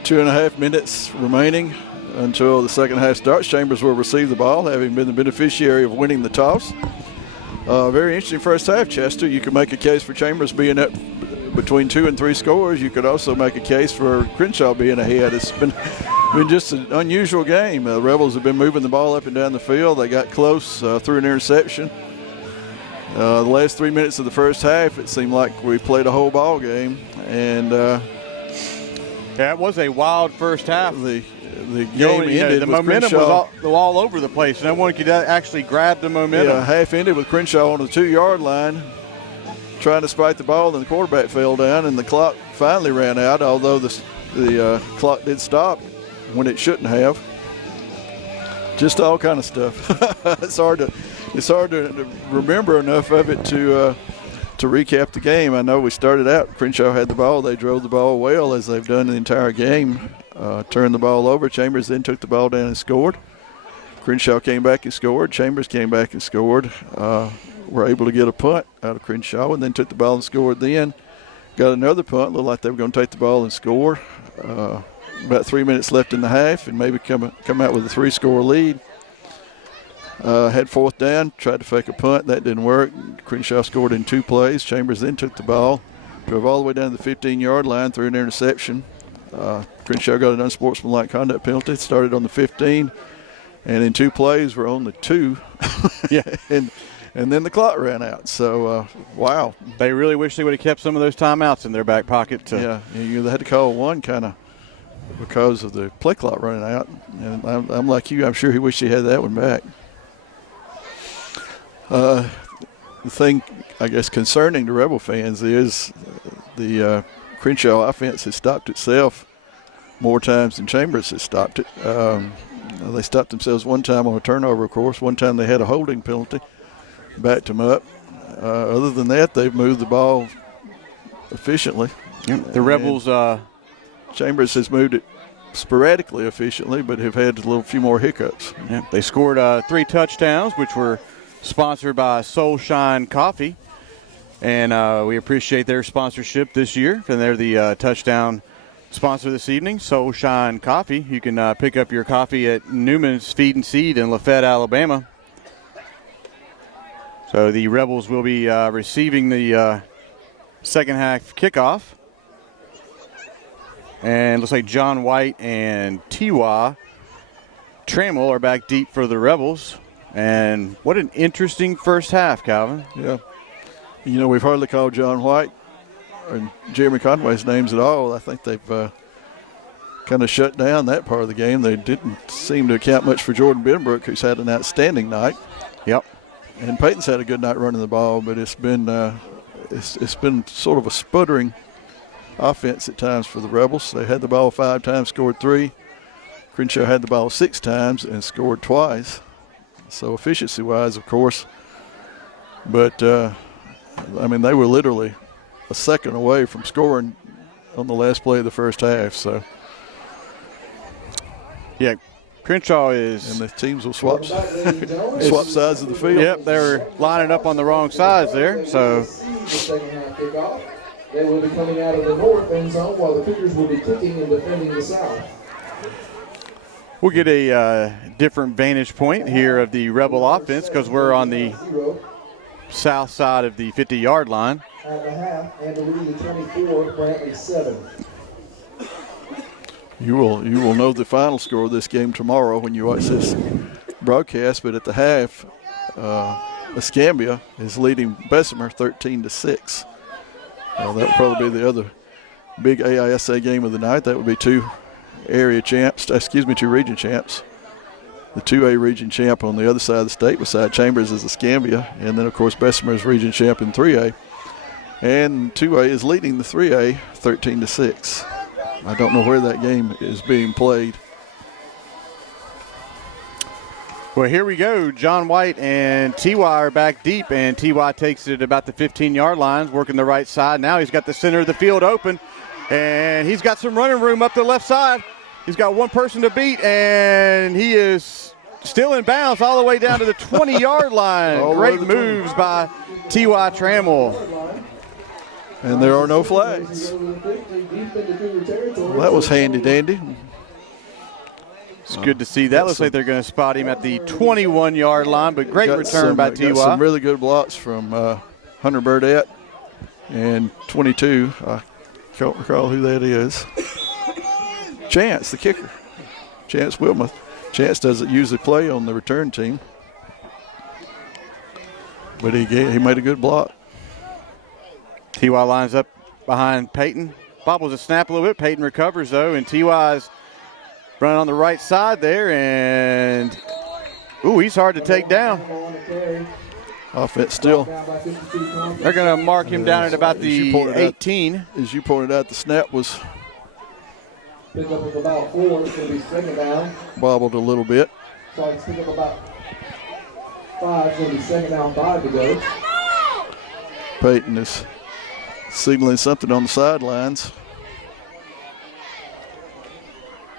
2.5 minutes remaining until the second half starts. Chambers will receive the ball, having been the beneficiary of winning the toss. Very interesting first half, Chester. You could make a case for Chambers being up between 2 and 3 scores. You could also make a case for Crenshaw being ahead. It's been just an unusual game. The Rebels have been moving the ball up and down the field. They got close through an interception. The last 3 minutes of the first half, it seemed like we played a whole ball game, and that was a wild first half. The game ended. The momentum was all over the place. No one could actually grab the momentum. Yeah, half ended with Crenshaw on the 2-yard line, trying to spike the ball, and the quarterback fell down, and the clock finally ran out. Although the clock did stop when it shouldn't have. Just all kind of stuff. It's hard to remember enough of it to recap the game. I know we started out, Crenshaw had the ball. They drove the ball well, as they've done the entire game. Turned the ball over. Chambers then took the ball down and scored. Crenshaw came back and scored. Chambers came back and scored. Were able to get a punt out of Crenshaw, and then took the ball and scored then. Got another punt. Looked like they were going to take the ball and score. About 3 minutes left in the half, and maybe come out with a 3-score lead. Had 4th down, tried to fake a punt. That didn't work. Crenshaw scored in 2 plays. Chambers then took the ball, drove all the way down to the 15-yard line, threw an interception. Crenshaw got an unsportsmanlike conduct penalty. Started on the 15, and in 2 plays were on the 2. Yeah, and then the clock ran out. So, wow. They really wish they would have kept some of those timeouts in their back pocket. Yeah, they had to call one kind of because of the play clock running out. And I'm like you. I'm sure he wished he had that one back. The thing, I guess, concerning the Rebel fans is the Crenshaw offense has stopped itself more times than Chambers has stopped it. They stopped themselves one time on a turnover, of course. One time they had a holding penalty, backed them up. Other than that, they've moved the ball efficiently. Yep. The Rebels. Chambers has moved it sporadically efficiently, but have had a few more hiccups. Yeah. They scored 3 touchdowns, which were sponsored by Soul Shine Coffee, and we appreciate their sponsorship this year. And they're the touchdown sponsor this evening, Soul Shine Coffee. You can pick up your coffee at Newman's Feed and Seed in Lafayette, Alabama. So the Rebels will be receiving the second half kickoff. And looks like John White and T.Y. Trammell are back deep for the Rebels. And what an interesting first half, Calvin. Yeah. We've hardly called John White and Jeremy Conway's names at all. I think they've kind of shut down that part of the game. They didn't seem to account much for Jordan Benbrook, who's had an outstanding night. Yep. And Peyton's had a good night running the ball, but it's been sort of a sputtering offense at times for the Rebels. They had the ball 5 times, scored 3. Crenshaw had the ball 6 times and scored twice. So efficiency-wise, of course. But, they were literally a second away from scoring on the last play of the first half. So, yeah, Crenshaw is. And the teams will swap sides of the field. Yep, they were lining up on the wrong sides there. So. They will be coming out of the north end zone while the Kickers will be kicking and defending the south. We'll get a different vantage point here of the Rebel offense because we're on the south side of the 50-yard line. At the half, and to lead the 24, Brantley 7. You will know the final score of this game tomorrow when you watch this broadcast. But at the half, Escambia is leading Bessemer 13-6. That would probably be the other big AISA game of the night. That would be 2 region champs. The 2A region champ on the other side of the state beside Chambers is Escambia. And then, of course, Bessemer is region champ in 3A. And 2A is leading the 3A 13-6. I don't know where that game is being played. Well, here we go. John White and T.Y. are back deep, and T.Y. takes it at about the 15-yard line, working the right side. Now he's got the center of the field open, and he's got some running room up the left side. He's got one person to beat, and he is still in bounds all the way down to the 20-yard line. Great moves by T.Y. Trammell. And there are no flags. Well, that was handy dandy. It's good to see that. Looks like they're going to spot him at the 21-yard line, but great return by T.Y. Got some really good blocks from Hunter Burdette and 22. I can't recall who that is. Chance, the kicker. Chance Wilmoth. Chance doesn't usually play on the return team, but he made a good block. T.Y. lines up behind Peyton. Bobbles a snap a little bit. Peyton recovers, though, and T.Y.'s running on the right side there, and he's hard to take down. Offense still. They're going to mark him down at about the 18. As you pointed out, the snap was Pick up of about 4. It's going to be second down. Bobbled a little bit. Sorry, it's pick up about 5. It's going to be second down, 5 to go. Peyton is signaling something on the sidelines.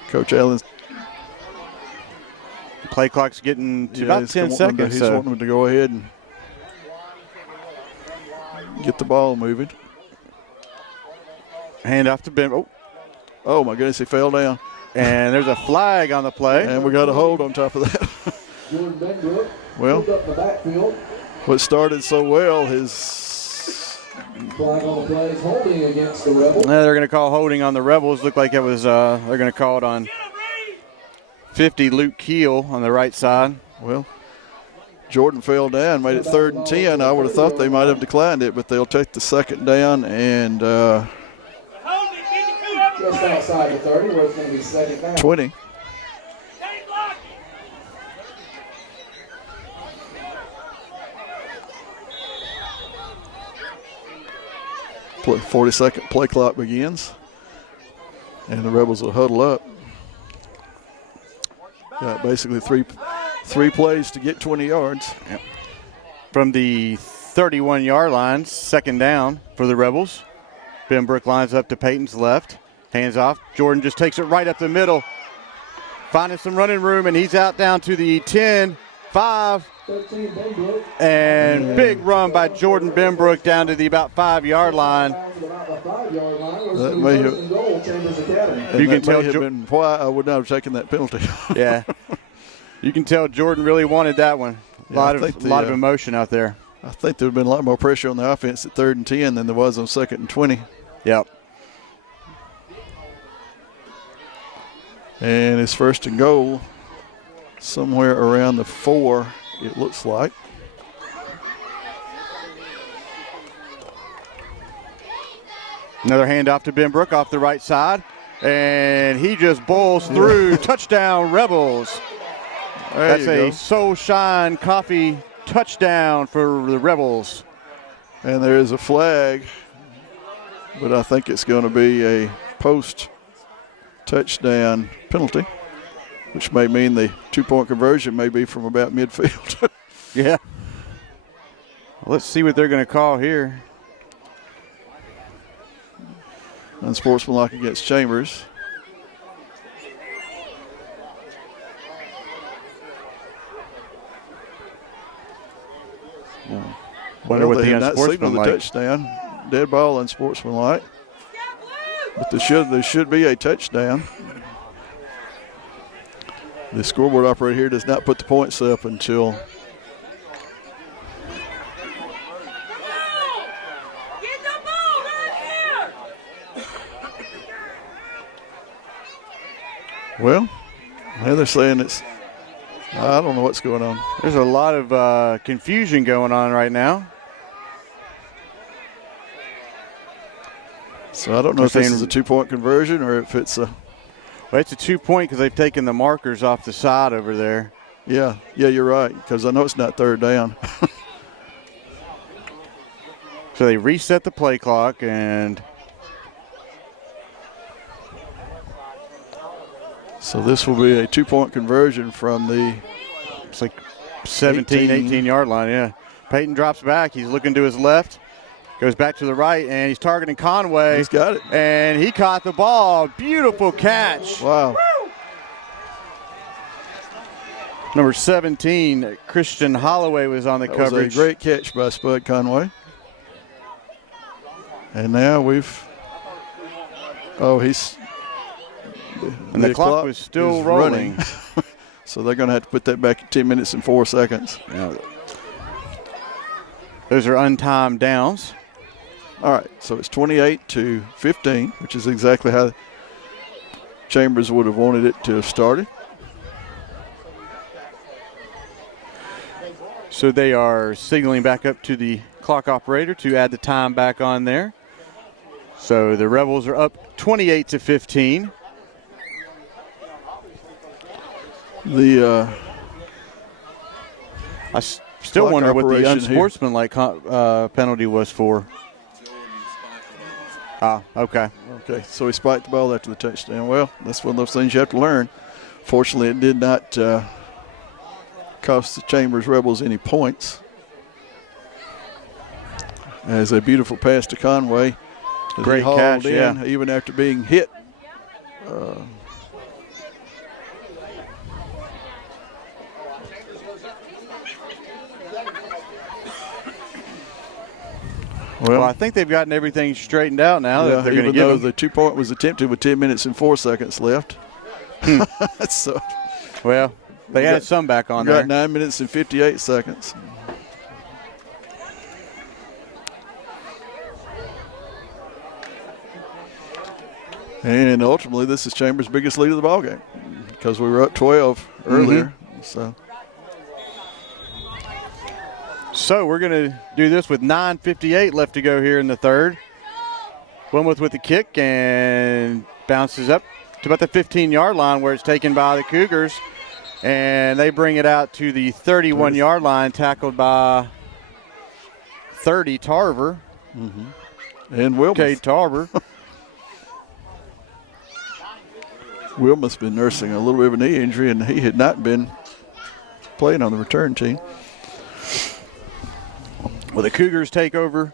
Coach Allen's play clock's getting to about 10 seconds. He's wanting them to go ahead and get the ball moving. Hand off to Ben. Oh, my goodness, he fell down. And there's a flag on the play. And we got a hold on top of that. Jordan Benbrook Well, up the backfield. What started so well, his Flag on the play is holding against the Rebels. They're going to call holding on the Rebels. Looked like it was, they're going to call it on 50, Luke Keel on the right side. Well, Jordan fell down, made it 3rd and 10. I would have thought they might have declined it, but they'll take the second down and just outside the 30, where it's going to be second down. 20. Play 40-second play clock begins, and the Rebels will huddle up. Got basically three plays to get 20 yards. Yep. From the 31-yard line, second down for the Rebels. Benbrook lines up to Peyton's left. Hands off. Jordan just takes it right up the middle. Finding some running room, and he's out down to the 10, 5. 13, Benbrook. And big run by Jordan Benbrook down to the about 5-yard line. That may have, you can tell been why I would not have taken that penalty. Yeah. You can tell Jordan really wanted that one. A lot of emotion out there. I think there would have been a lot more pressure on the offense at 3rd and 10 than there was on 2nd and 20. Yep. And it's 1st and goal somewhere around the 4, it looks like. Another handoff to Benbrook off the right side. And he just bowls through. Touchdown, Rebels. That's a Soul Shine Coffee touchdown for the Rebels. And there is a flag, but I think it's going to be a post-touchdown penalty, which may mean the 2-point conversion may be from about midfield. Yeah. Let's see what they're going to call here. Unsportsmanlike against Chambers. Wonder what the not signaled the unsportsmanlike. touchdown. Dead ball, unsportsmanlike. But there should be a touchdown. The scoreboard operator here does not put the points up until well, now they're saying it's, I don't know what's going on. There's a lot of confusion going on right now. So I don't know if this is a 2-point conversion or if it's a. Well, it's a 2-point because they've taken the markers off the side over there. Yeah, you're right, because I know it's not 3rd down. So they reset the play clock, and so this will be a 2-point conversion from the It's like 18 yard line, yeah. Peyton drops back. He's looking to his left. Goes back to the right, and he's targeting Conway. He's got it. And he caught the ball. Beautiful catch. Wow. Number 17, Christian Holloway was on the coverage. Was a great catch by Spud Conway. And now he's. And the clock was still rolling. So they're going to have to put that back at 10 minutes and 4 seconds. Yeah. Those are untimed downs. All right, so it's 28-15, which is exactly how Chambers would have wanted it to have started. So they are signaling back up to the clock operator to add the time back on there. So the Rebels are up 28-15. I still wonder what the unsportsmanlike penalty was for. Okay. Okay, so he spiked the ball after the touchdown. Well, that's one of those things you have to learn. Fortunately, it did not cost the Chambers Rebels any points. As a beautiful pass to Conway. Great catch, yeah. Even after being hit. Well, I think they've gotten everything straightened out now. Yeah, that they're going to even though give the 2-point was attempted with 10 minutes and 4 seconds left. So, well, they added some back on there. Got 9 minutes and 58 seconds. And ultimately, this is Chambers' biggest lead of the ballgame because we were up 12 earlier. So we're going to do this with 9:58 left to go here in the third. Wilmoth with the kick and bounces up to about the 15-yard line where it's taken by the Cougars. And they bring it out to the 31-yard line, tackled by 30, Tarver. And Wilmoth. Cade Tarver. Wilmoth's been nursing a little bit of a knee injury, and he had not been playing on the return team. Well, the Cougars take over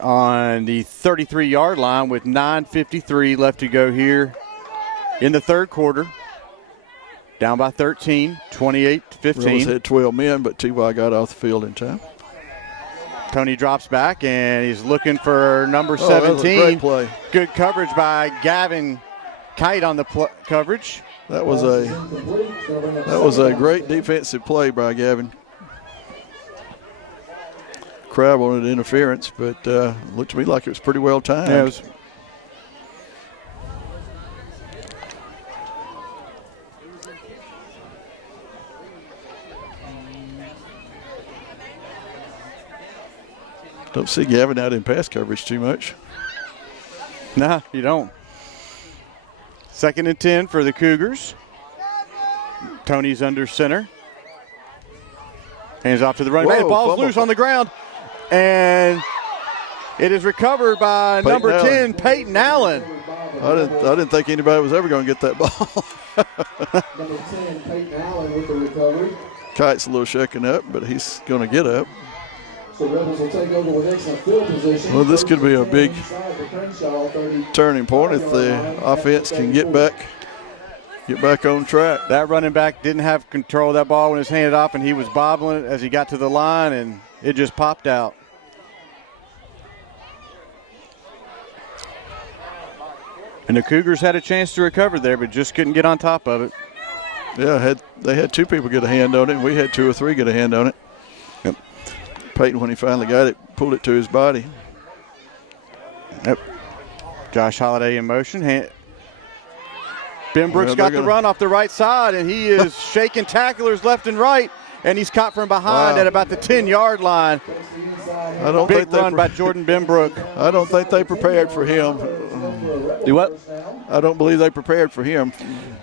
on the 33-yard line with 9:53 left to go here in the third quarter. Down by 13, 28-15. Rebels had 12 men, but T.Y. got off the field in time. Tony drops back, and he's looking for number 17. That was a great play. Good coverage by Gavin Kite on the coverage. That was a great defensive play by Gavin. Crab wanted interference, but looked to me like it was pretty well timed. Yeah, it was. Don't see Gavin out in pass coverage too much. Nah, you don't. 2nd and 10 for the Cougars. Tony's under center. Hands off to the running back. The ball's loose on the ground. And it is recovered by number 10, Peyton Allen. I didn't think anybody was ever going to get that ball. Number 10, Peyton Allen with the recovery. Kite's a little shaken up, but he's going to get up. So Rebels will take over with excellent field position. Well, this could be a big turning point if the offense can get back on track. That running back didn't have control of that ball when it was handed off, and he was bobbling it as he got to the line, and it just popped out. And the Cougars had a chance to recover there, but just couldn't get on top of it. Yeah, they had 2 people get a hand on it, and we had 2 or 3 get a hand on it. Yep. Peyton, when he finally got it, pulled it to his body. Yep. Josh Holliday in motion. Ben Brooks got the run off the right side, and he is shaking tacklers left and right, and he's caught from behind at about the 10-yard line. Big run by Jordan Benbrook. I don't think they prepared for him. Do what? I don't believe they prepared for him.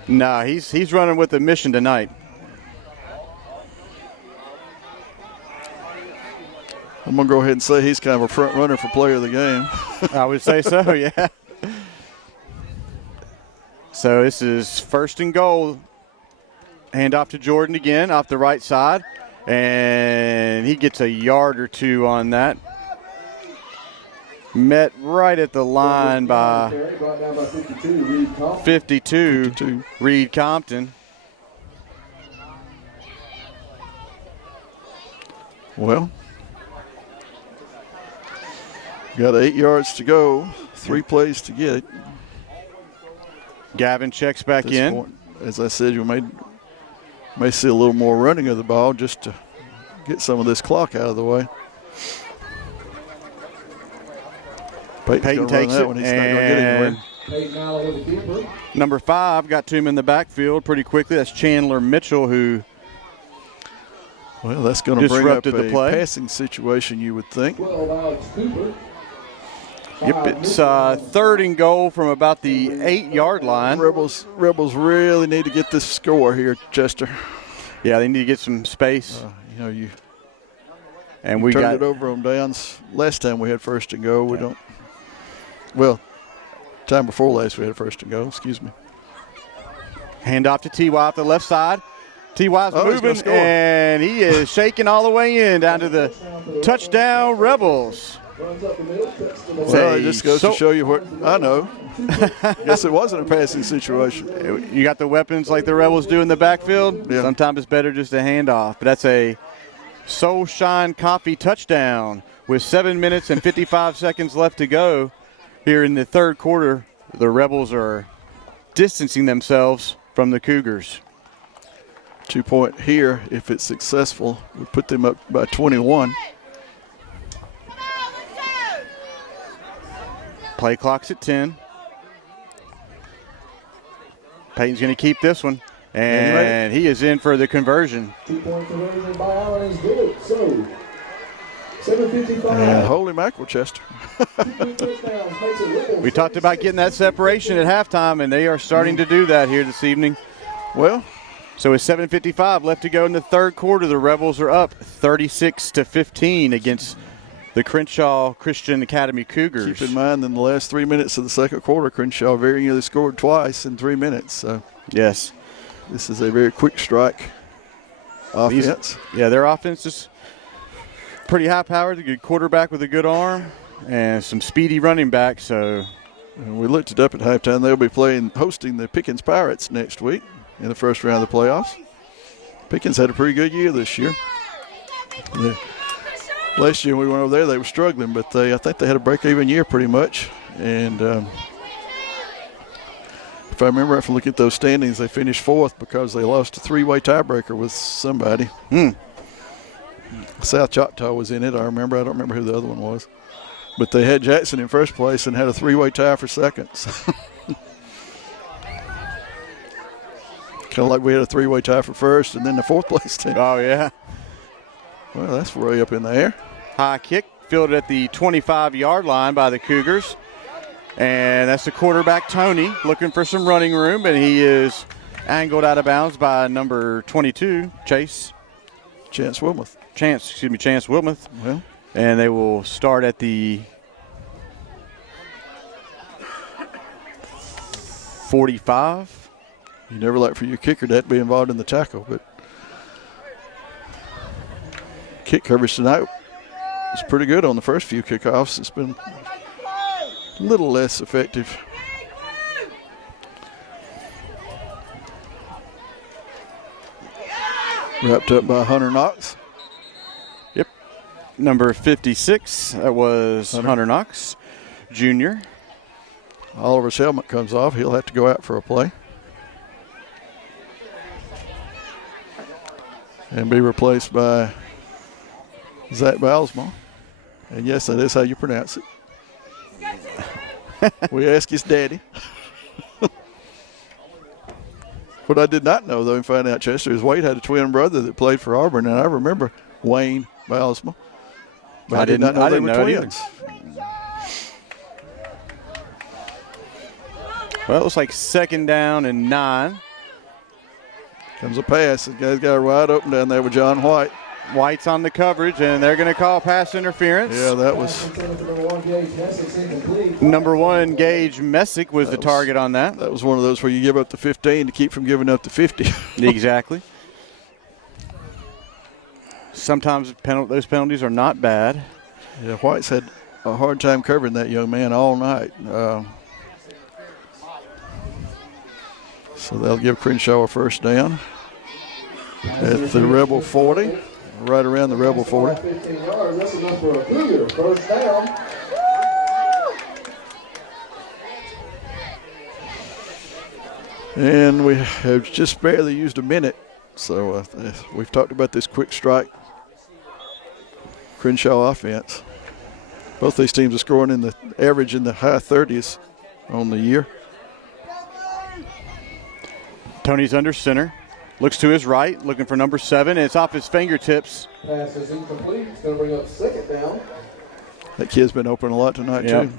Nah, he's running with a mission tonight. I'm going to go ahead and say he's kind of a front runner for player of the game. I would say so, yeah. So this is 1st and goal. Hand off to Jordan again, off the right side. And he gets a yard or two on that. Met right at the line by 52, Reed Compton. Well, got 8 yards to go, 3 plays to get. Gavin checks back in. Point, as I said, you may see a little more running of the ball just to get some of this clock out of the way. Peyton takes it, He's not going to get anywhere. Peyton Allen with the keeper. Number 5 got to him in the backfield pretty quickly. That's Chandler Mitchell, who Well, that's going to bring up disrupted the a play. passing situation, you would think. 12, Alex Cooper. Yep, it's 3rd and goal from about the 8-yard line. Rebels really need to get this score here, Chester. Yeah, they need to get some space. You We turned got it over on downs. Last time we had 1st and goal. We don't. Well, time before last we had 1st and goal. Excuse me. hand off to T.Y. off the left side. T.Y.'s moving, and he is shaking all the way in down to the touchdown Rebels. Well, it just goes to show you what I know. Guess it wasn't a passing situation. You got the weapons like the Rebels do in the backfield. Yeah. Sometimes it's better just to hand off. But that's a Soul Shine Coffee touchdown with 7 minutes and 55 seconds left to go here in the 3rd quarter. The Rebels are distancing themselves from the Cougars. 2-point here, if it's successful, we put them up by 21. Play clock's at 10. Peyton's going to keep this one, and he is in for the conversion. 2-point conversion by Allen is good. So, 7:55. And holy mackerel, Chester. We talked about getting that separation at halftime, and they are starting to do that here this evening. Well, so with 7:55 left to go in the 3rd quarter, the Rebels are up 36-15 against the Crenshaw Christian Academy Cougars. keep in mind, in the last 3 minutes of the 2nd quarter, Crenshaw very nearly scored twice in 3 minutes. So yes, this is a very quick strike offense. Their offense is pretty high-powered. A good quarterback with a good arm and some speedy running back. So And we looked it up at halftime. They'll be hosting the Pickens Pirates next week in the first round of the playoffs. Pickens had a pretty good year this year. Last year when we went over there, they were struggling, but I think they had a break-even year pretty much. And if I remember right from looking at those standings, they finished 4th because they lost a 3-way tiebreaker with somebody. South Choctaw was in it, I remember. I don't remember who the other one was. But they had Jackson in first place and had a 3-way tie for second. Kind of like we had a 3-way tie for first and then the 4th place team. Oh, yeah. Well, that's way up in the air. High kick fielded at the 25-yard line by the Cougars. And that's the quarterback, Tony, looking for some running room, and he is angled out of bounds by number 22, Chance Wilmoth. Well, And they will start at the 45. you never like for your kicker to be involved in the tackle, but kick coverage tonight is pretty good on the first few kickoffs. It's been a little less effective. Wrapped up by Hunter Knox. Yep. Number 56, that was Hunter Knox, Jr. Oliver's helmet comes off. He'll have to go out for a play. And be replaced by Zach Balsma. And yes, that is how you pronounce it. We ask his daddy. What I did not know, though, in finding out Chester, is Wade had a twin brother that played for Auburn, and I remember Wayne Balsma. But I did not know they were twins. Well, it looks like 2nd down and 9. Comes a pass. The guy's got a wide open down there with John White. White's on the coverage, and they're going to call pass interference. Yeah, that was number 1, Gage Messick was the target on that. That was one of those where you give up the 15 to keep from giving up the 50. Exactly. Sometimes those penalties are not bad. Yeah, White's had a hard time covering that young man all night. So they'll give Crenshaw a first down at the Rebel 40, right around the Rebel 40. 15 yards. That's enough for a Cougar. First down. And we have just barely used a minute. So we've talked about this quick strike Crenshaw offense. Both these teams are scoring in the average in the high 30s on the year. Tony's under center. Looks to his right, looking for number 7. And it's off his fingertips. Pass is incomplete. It's going to bring up second down. That kid's been open a lot tonight, too.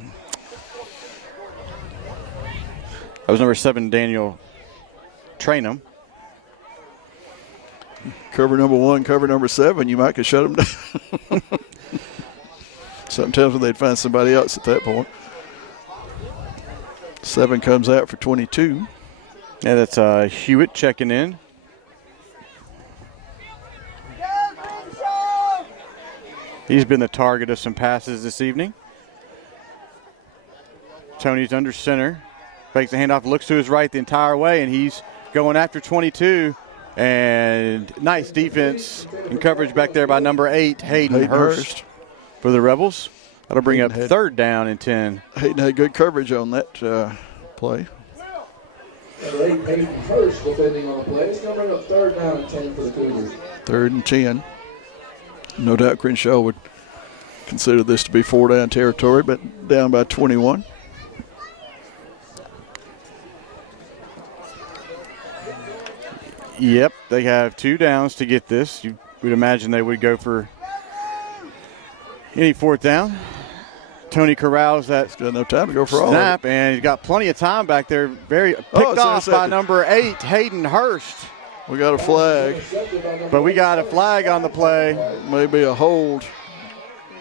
That was number 7, Daniel Trainum. Cover number 1, cover number 7. You might could shut them down. Something tells me they'd find somebody else at that point. 7 comes out for 22. Yeah, that's Hewitt checking in. He's been the target of some passes this evening. Tony's under center. Fakes the handoff, looks to his right the entire way, and he's going after 22. And nice defense and coverage back there by number 8, Hayden Hurst for the Rebels. That'll bring up third down and 10. Hayden had good coverage on that play. Number 8, Hayden Hurst defending on the play. It's going to bring up third down and 10 for the Cougars. 3rd and 10. No doubt Crenshaw would consider this to be 4-down territory, but down by 21. Yep, they have 2 downs to get this. You would imagine they would go for any 4th down. Tony corrals that got no time to go for all snap, and he's got plenty of time back there. Picked off by number 8, Hayden Hurst. We got a flag. But we got a flag on the play. Maybe a hold.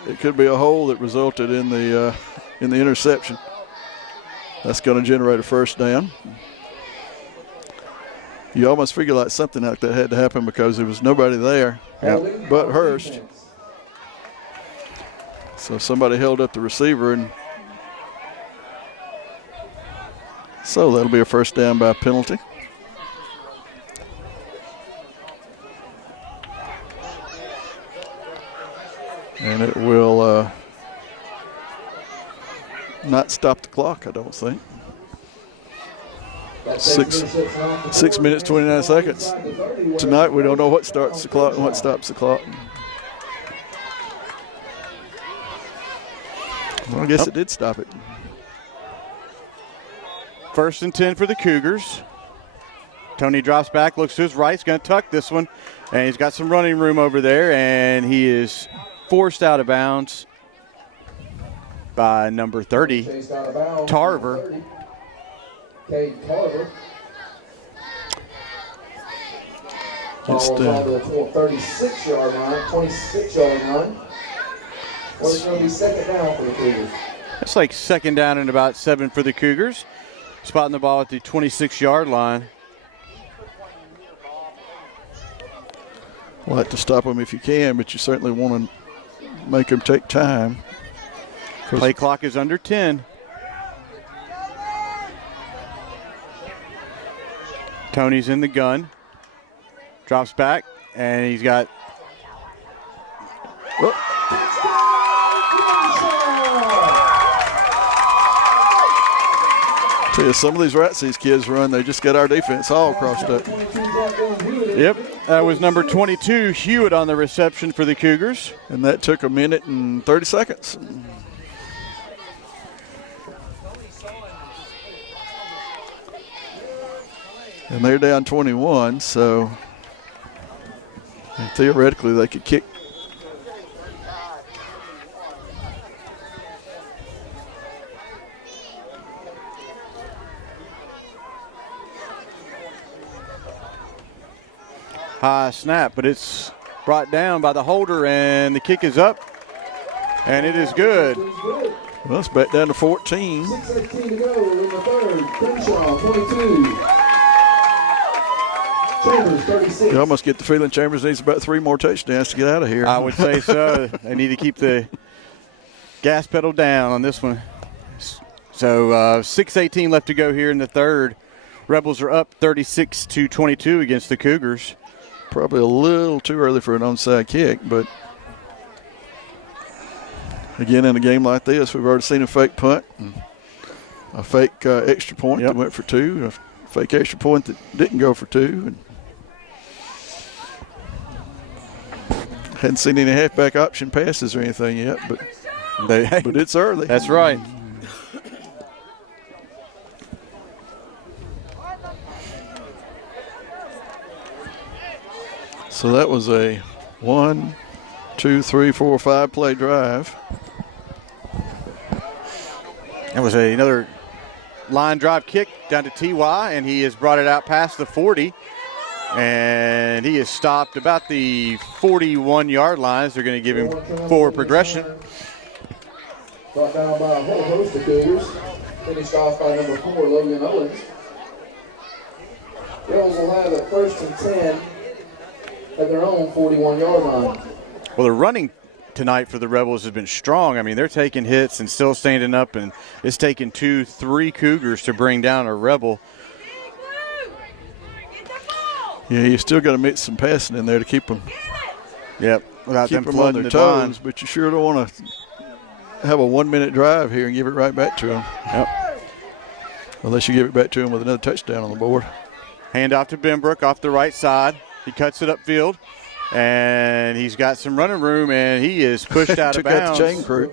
It could be a hold that resulted in the interception. That's going to generate a first down. You almost figure like something like that had to happen because there was nobody there but Hurst. So somebody held up the receiver, and so that'll be a first down by penalty. And it will not stop the clock, I don't think. 6 minutes, 29 seconds. Tonight we don't know what starts the clock and what stops the clock. Well, I guess it did stop it. 1st and 10 for the Cougars. Tony drops back, looks to his right. He's going to tuck this one, and he's got some running room over there, and he is forced out of bounds by number 30, Tarver. Cade Tarver. It's on the 36-yard line, 26-yard line. Well, it's going to be second down for the Cougars. It's like second down and about 7 for the Cougars. Spotting the ball at the 26-yard line. Like to stop them if you can, but you certainly want to make them take time. Play clock is under 10. Tony's in the gun. Drops back, and he's got. Tell you, some of these routes these kids run, they just got our defense all crossed up. Yep, that was number 22, Hewitt, on the reception for the Cougars. And that took a minute and 30 seconds. And they're down 21, so theoretically they could kick. High snap, but it's brought down by the holder, and the kick is up, and it is good. Well, it's back down to 14. 6:18 to go in the third. Crenshaw, 22. Chambers, 36. You almost get the feeling Chambers needs about 3 more touchdowns to get out of here. I would say so. They need to keep the gas pedal down on this one. So 6:18 left to go here in the third. Rebels are up 36-22 against the Cougars. Probably a little too early for an onside kick, but again, in a game like this, we've already seen a fake punt, and a fake extra point that went for 2, a fake extra point that didn't go for 2. And hadn't seen any halfback option passes or anything yet, but it's early. That's right. So that was a 1, 2, 3, 4, 5 play drive. That was another line drive kick down to TY, and he has brought it out past the 40. And he is stopped about the 41-yard line. They're going to give him forward progression. Brought down by a whole host of Cougars. Finished off by number 4, Logan Owens. Rebels will have it 1st and 10 at their own 41-yard line. Well, the running tonight for the Rebels has been strong. I mean, they're taking hits and still standing up, and it's taken 2-3 Cougars to bring down a Rebel. Yeah, you still got to mix some passing in there to keep them. Yep, without keep them on flooding their the toes, line. but you sure don't want to have a 1-minute drive here and give it right back to them. Yep. Unless you give it back to them with another touchdown on the board. Hand off to Benbrook off the right side. He cuts it upfield, and he's got some running room, and he is pushed out of bounds. Took out the chain crew.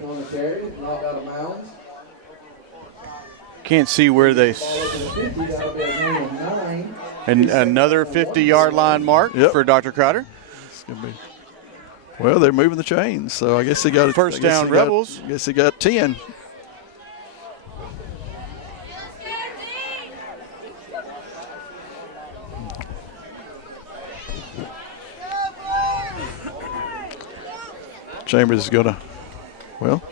Can't see where they. And another 50-yard line mark for Dr. Crowder. It's gonna be. Well, they're moving the chains, so I guess they got first down. Rebels. I guess they got 10. Chambers is gonna. Well,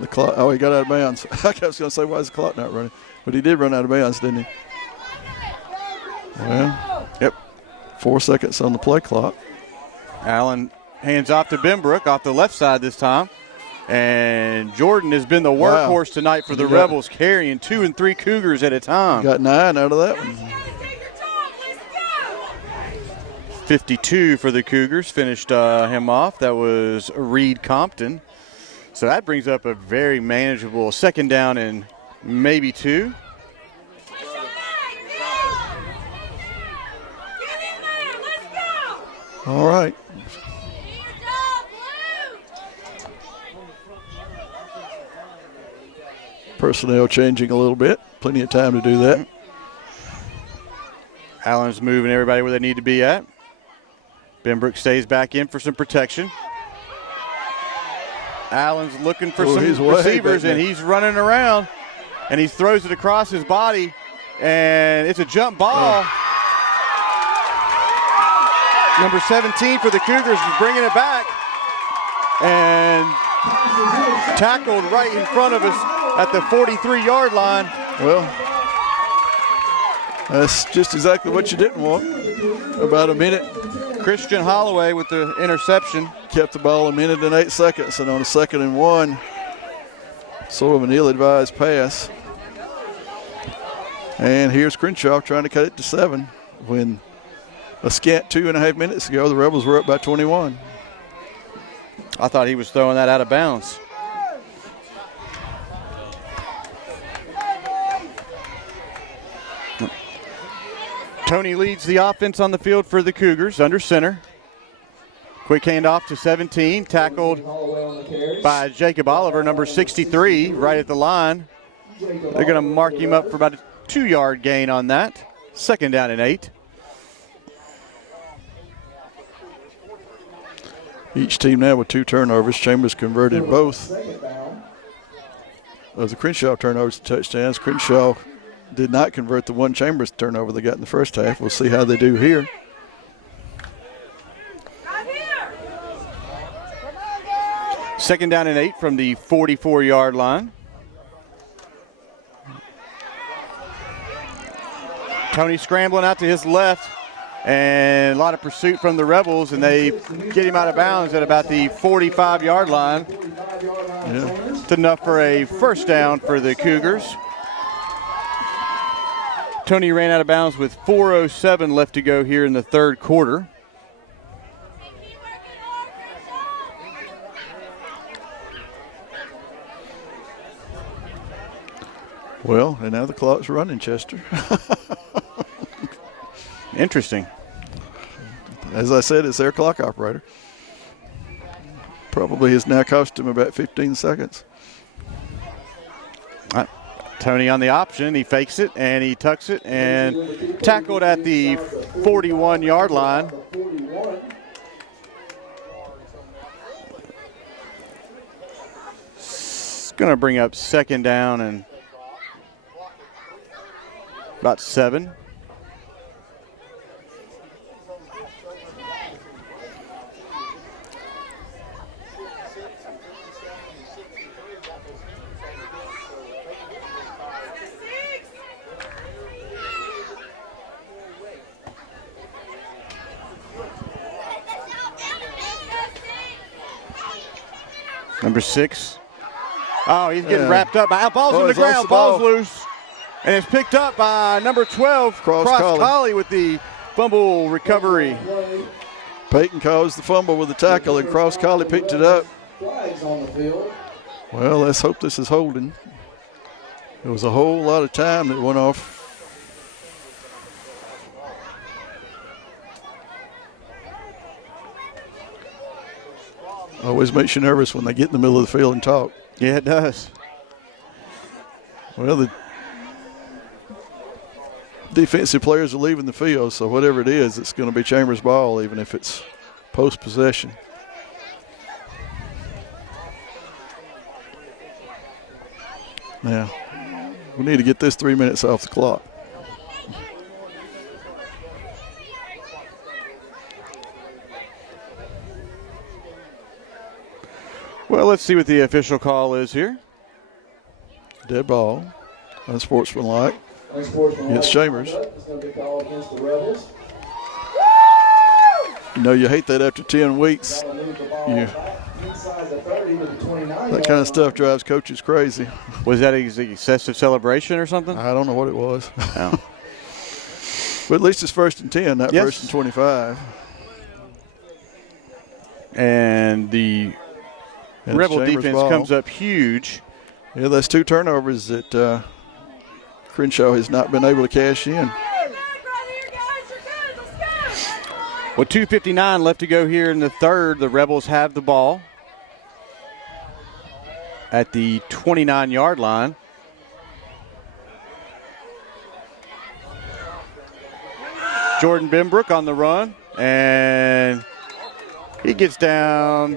the clock. Oh, he got out of bounds. I was gonna say, why is the clock not running? But he did run out of bounds, didn't he? Well, yep. 4 seconds on the play clock. Allen hands off to Benbrook off the left side this time. And Jordan has been the workhorse tonight for the Rebels, carrying 2 and 3 Cougars at a time. Got 9 out of that one. 52 for the Cougars, finished him off. That was Reed Compton. So that brings up a very manageable 2nd down and maybe 2. All right. Personnel changing a little bit. Plenty of time to do that. Allen's moving everybody where they need to be at. Benbrook stays back in for some protection. Allen's looking for some receivers, and he's running around, and he throws it across his body, and it's a jump ball. Number 17 for the Cougars is bringing it back, and tackled right in front of us at the 43-yard line. Well, that's just exactly what you didn't want. About a minute. Christian Holloway with the interception. Kept the ball a minute and 8 seconds, and on a 2nd and 1, sort of an ill-advised pass. And here's Crenshaw trying to cut it to 7 when a scant 2.5 minutes ago, the Rebels were up by 21. I thought he was throwing that out of bounds. Tony leads the offense on the field for the Cougars under center. Quick handoff to 17, tackled by Jacob Oliver, number 63, right at the line. They're going to mark him up for about a 2-yard gain on that. 2nd down and 8. Each team now with 2 turnovers. Chambers converted both of the Crenshaw turnovers to touchdowns. Crenshaw did not convert the one Chambers turnover they got in the first half. We'll see how they do here. Second down and 8 from the 44-yard line. Tony scrambling out to his left, and a lot of pursuit from the Rebels, and they get him out of bounds at about the 45-yard line. Yeah. It's enough for a first down for the Cougars. Tony ran out of bounds with 4:07 left to go here in the third quarter. Well, and now the clock's running, Chester. Interesting. As I said, it's their clock operator. Probably has now cost him about 15 seconds. Tony on the option. He fakes it and he tucks it and tackled at the 41-yard line. It's going to bring up second down and about 7. Number 6. Oh, he's getting wrapped up. Ball's on the ground. Ball's loose. And it's picked up by number 12, Cross Collie with the fumble recovery. Peyton caused the fumble with the tackle, and Cross Collie picked it up. Well, let's hope this is holding. There was a whole lot of time that went off. Always makes you nervous when they get in the middle of the field and talk. Yeah, it does. Well, the defensive players are leaving the field, so whatever it is, it's going to be Chambers ball, even if it's post-possession. Now, we need to get this 3 minutes off the clock. Well, let's see what the official call is here. Dead ball. Unsportsmanlike. Against Chambers. It's going to be called against the Rebels. You know, you hate that after 10 weeks. That kind of stuff drives coaches crazy. Was that excessive celebration or something? I don't know what it was. No. But at least it's 1st and 10, not Yes. 1st and 25. And the And Rebel Chambers defense ball. comes up huge. Yeah, that's 2 turnovers that Crenshaw has not been able to cash in. With 2:59 left to go here in the third, the Rebels have the ball at the 29-yard line. Jordan Benbrook on the run, and he gets down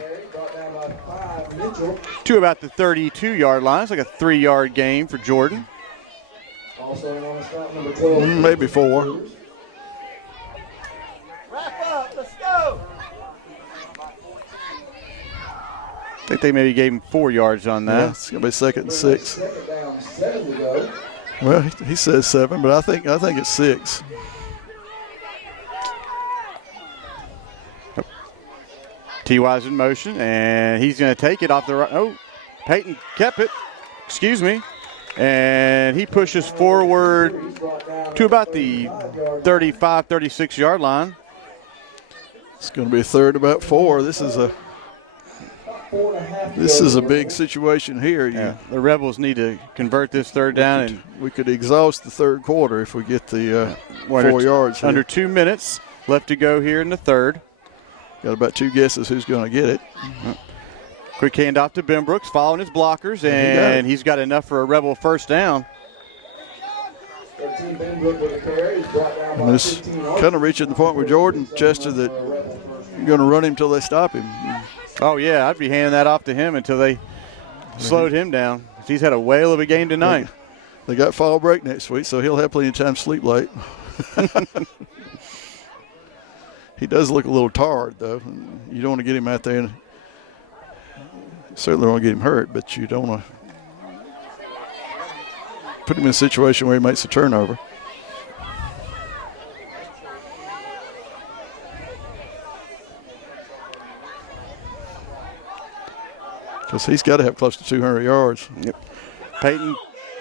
to about the 32-yard line. It's like a 3-yard gain for Jordan. Also on the stop, number 12. Maybe 4. I think they maybe gave him 4 yards on that. Yeah, it's going to be 2nd and 6. Second down, 7 to go. Well, he says 7, but I think it's 6. T.Y.'s in motion, and he's going to take it off the right. Oh, Peyton kept it. Excuse me. And he pushes forward to about the 35, 36-yard line. It's going to be a third about 4. This is a big situation here. Yeah, the Rebels need to convert this third down. And we could exhaust the third quarter if we get the 4 yards here. Under 2 minutes left to go here in the third. Got about 2 guesses who's going to get it. Quick handoff to Ben Brooks, following his blockers, and he's got enough for a Rebel first down. And it's kind of reaching the point with Jordan, Chester, that you're going to run him till they stop him. Oh, yeah, I'd be handing that off to him until they slowed him down. He's had a whale of a game tonight. They got fall break next week, so he'll have plenty of time to sleep late. He does look a little tired, though. You don't want to get him out there and certainly don't want to get him hurt, but you don't want to put him in a situation where he makes a turnover. Because he's got to have close to 200 yards. Yep. Peyton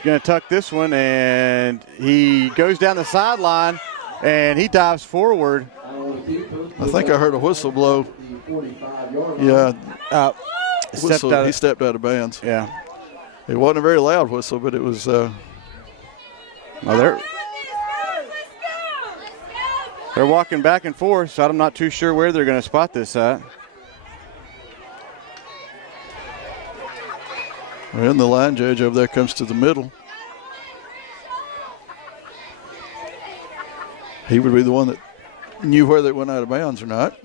going to tuck this one, and he goes down the sideline, and he dives forward. I think I heard a whistle blow. Yeah. He stepped out of bounds. Yeah. It wasn't a very loud whistle, but it was. They're walking back and forth, so I'm not too sure where they're going to spot this at. And the line judge over there comes to the middle. He would be the one that knew whether it went out of bounds or not.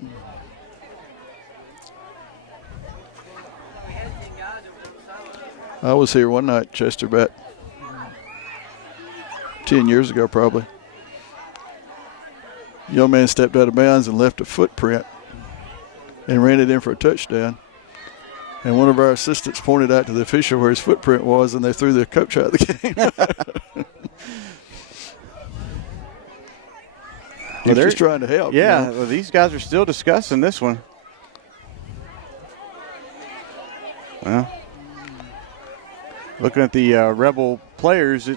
I was here one night, Chester, about 10 years ago probably. Young man stepped out of bounds and left a footprint and ran it in for a touchdown. And one of our assistants pointed out to the official where his footprint was, and they threw the coach out of the game. Well, they're just trying to help. Yeah, well, these guys are still discussing this one. Well, looking at the Rebel players,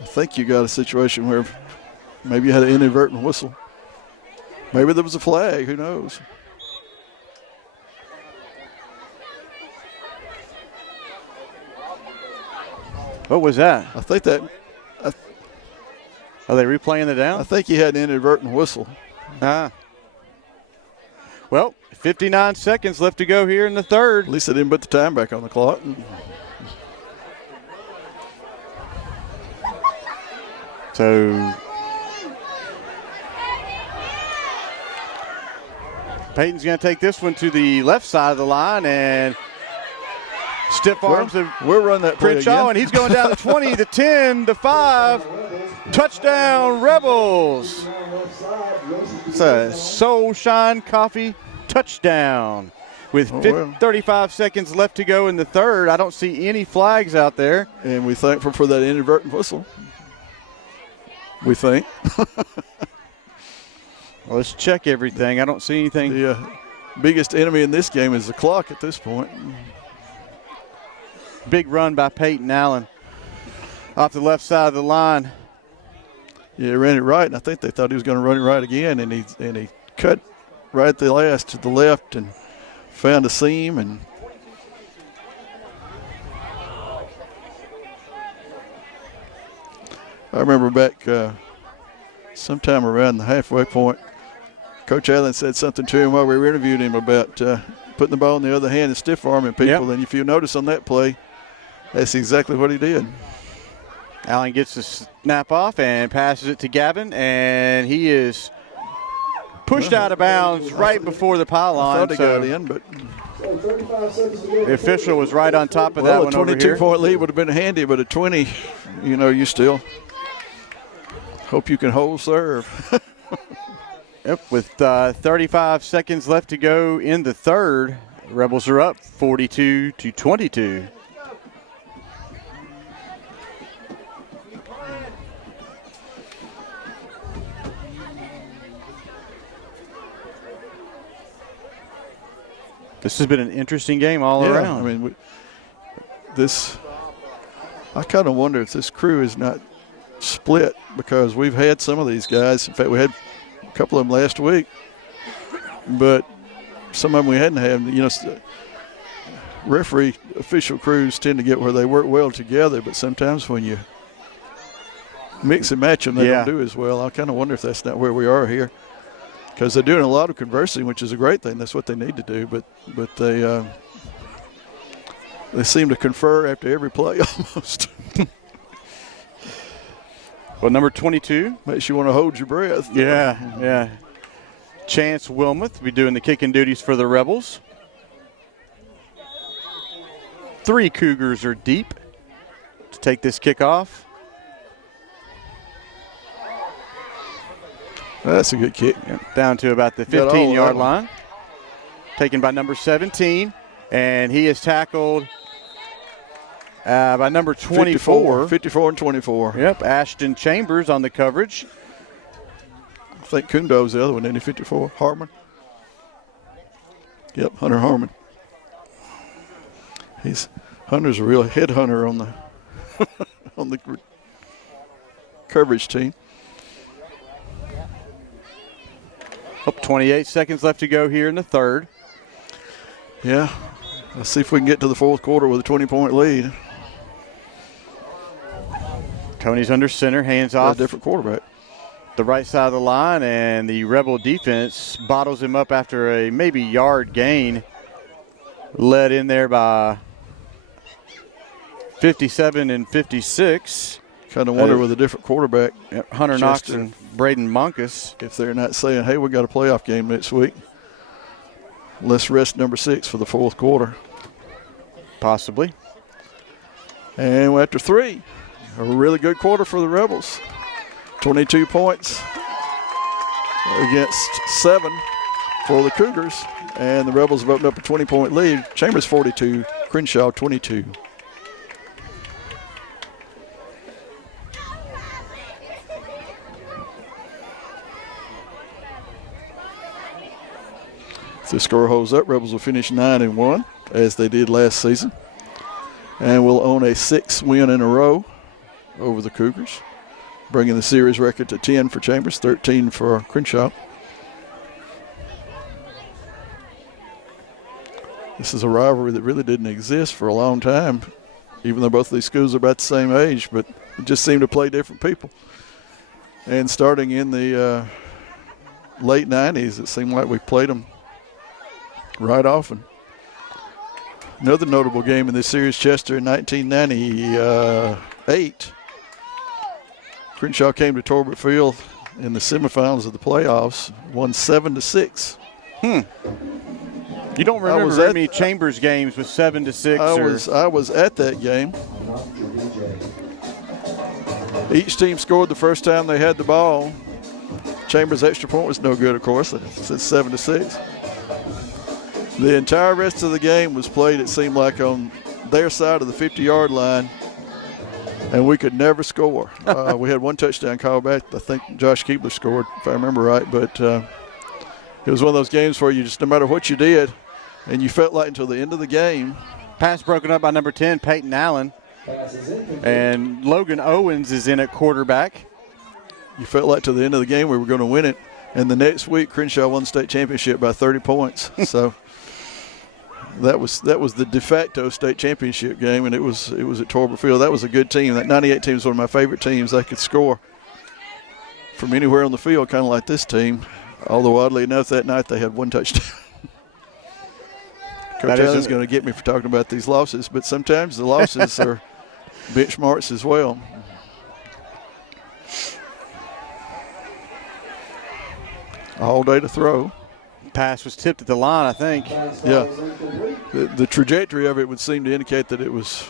I think you got a situation where maybe you had an inadvertent whistle. Maybe there was a flag. Who knows? What was that? I think that. Are they replaying the down? I think he had an inadvertent whistle. Well, 59 seconds left to go here in the third. At least they didn't put the time back on the clock. So Peyton's going to take this one to the left side of the line and stiff arms of we'll run that play Crenshaw, again. and he's going down to 20, to 10, to 5. Touchdown, Rebels. It's a Soul Shine Coffee touchdown. With 35 seconds left to go in the third, I don't see any flags out there. And we're thankful for that inadvertent whistle. We think. Well, let's check everything. I don't see anything. The biggest enemy in this game is the clock at this point. Big run by Peyton Allen off the left side of the line. Yeah, he ran it right, and I think they thought he was going to run it right again, and he cut right at the last to the left and found a seam. And I remember back sometime around the halfway point, Coach Allen said something to him while we were interviewing him about putting the ball in the other hand and stiff arming people. Yep. And if you notice on that play, that's exactly what he did. Allen gets the snap off and passes it to Gavin, and he is pushed out of bounds right before the pylon. I thought he got in, but the official was right on top of that one over here. A 22-point lead would have been handy, but a 20, you still hope you can hold serve. Yep, with 35 seconds left to go in the third, Rebels are up 42-22. This has been an interesting game all around. I mean, I kind of wonder if this crew is not split, because we've had some of these guys. In fact, we had a couple of them last week, but some of them we hadn't had. Referee official crews tend to get where they work well together, but sometimes when you mix and match them, they don't do as well. I kind of wonder if that's not where we are here, because they're doing a lot of conversing, which is a great thing. That's what they need to do, but they seem to confer after every play almost. Well, number 22. Makes you want to hold your breath. Yeah. Chance Wilmoth will be doing the kicking duties for the Rebels. 3 Cougars are deep to take this kickoff. That's a good kick. Down to about the 15-yard line. Taken by number 17, And he is tackled by number 24. 54 and 24. Yep, Ashton Chambers on the coverage. I think Kundo's the other one, isn't he? 54. Harmon. Yep, Hunter Harmon. Hunter's a real headhunter on the on the coverage team. Up 28 seconds left to go here in the third. Yeah, let's see if we can get to the fourth quarter with a 20-point lead. Tony's under center, hands off. A different quarterback. The right side of the line, and the Rebel defense bottles him up after a maybe yard gain. Led in there by 57 and 56. Kind of wonder with a different quarterback. Hunter Knox and Braden Monkus. If they're not saying, hey, we got a playoff game next week, let's rest number 6 for the fourth quarter. Possibly. And after 3, a really good quarter for the Rebels. 22 points against 7 for the Cougars. And the Rebels have opened up a 20-point lead. Chambers 42, Crenshaw 22. If the score holds up, Rebels will finish 9-1, as they did last season. And will own a 6th win in a row over the Cougars, bringing the series record to 10 for Chambers, 13 for Crenshaw. This is a rivalry that really didn't exist for a long time, even though both of these schools are about the same age, but it just seemed to play different people. And starting in the late 90s, it seemed like we played them right often. Another notable game in this series, Chester in 1998. Crenshaw came to Torbert Field in the semifinals of the playoffs, won 7-6. You don't remember very many Chambers games with 7-6? I was at that game. Each team scored the first time they had the ball. Chambers' extra point was no good, of course. It's 7-6. The entire rest of the game was played, it seemed like, on their side of the 50-yard line, and we could never score. We had one touchdown call back. I think Josh Keebler scored, if I remember right. But it was one of those games where you just, no matter what you did, and you felt like until the end of the game. Pass broken up by number 10, Peyton Allen. And Logan Owens is in at quarterback. You felt like to the end of the game we were going to win it. And the next week, Crenshaw won the state championship by 30 points. So that was the de facto state championship game, and it was at Torbert Field. That was a good team. That 98 team was one of my favorite teams. They could score from anywhere on the field, kind of like this team. Although, oddly enough, that night they had one touchdown. Coach Allen's going to get me for talking about these losses, but sometimes the losses are benchmarks as well. All day to throw. Pass was tipped at the line, I think. Yeah. The trajectory of it would seem to indicate that it was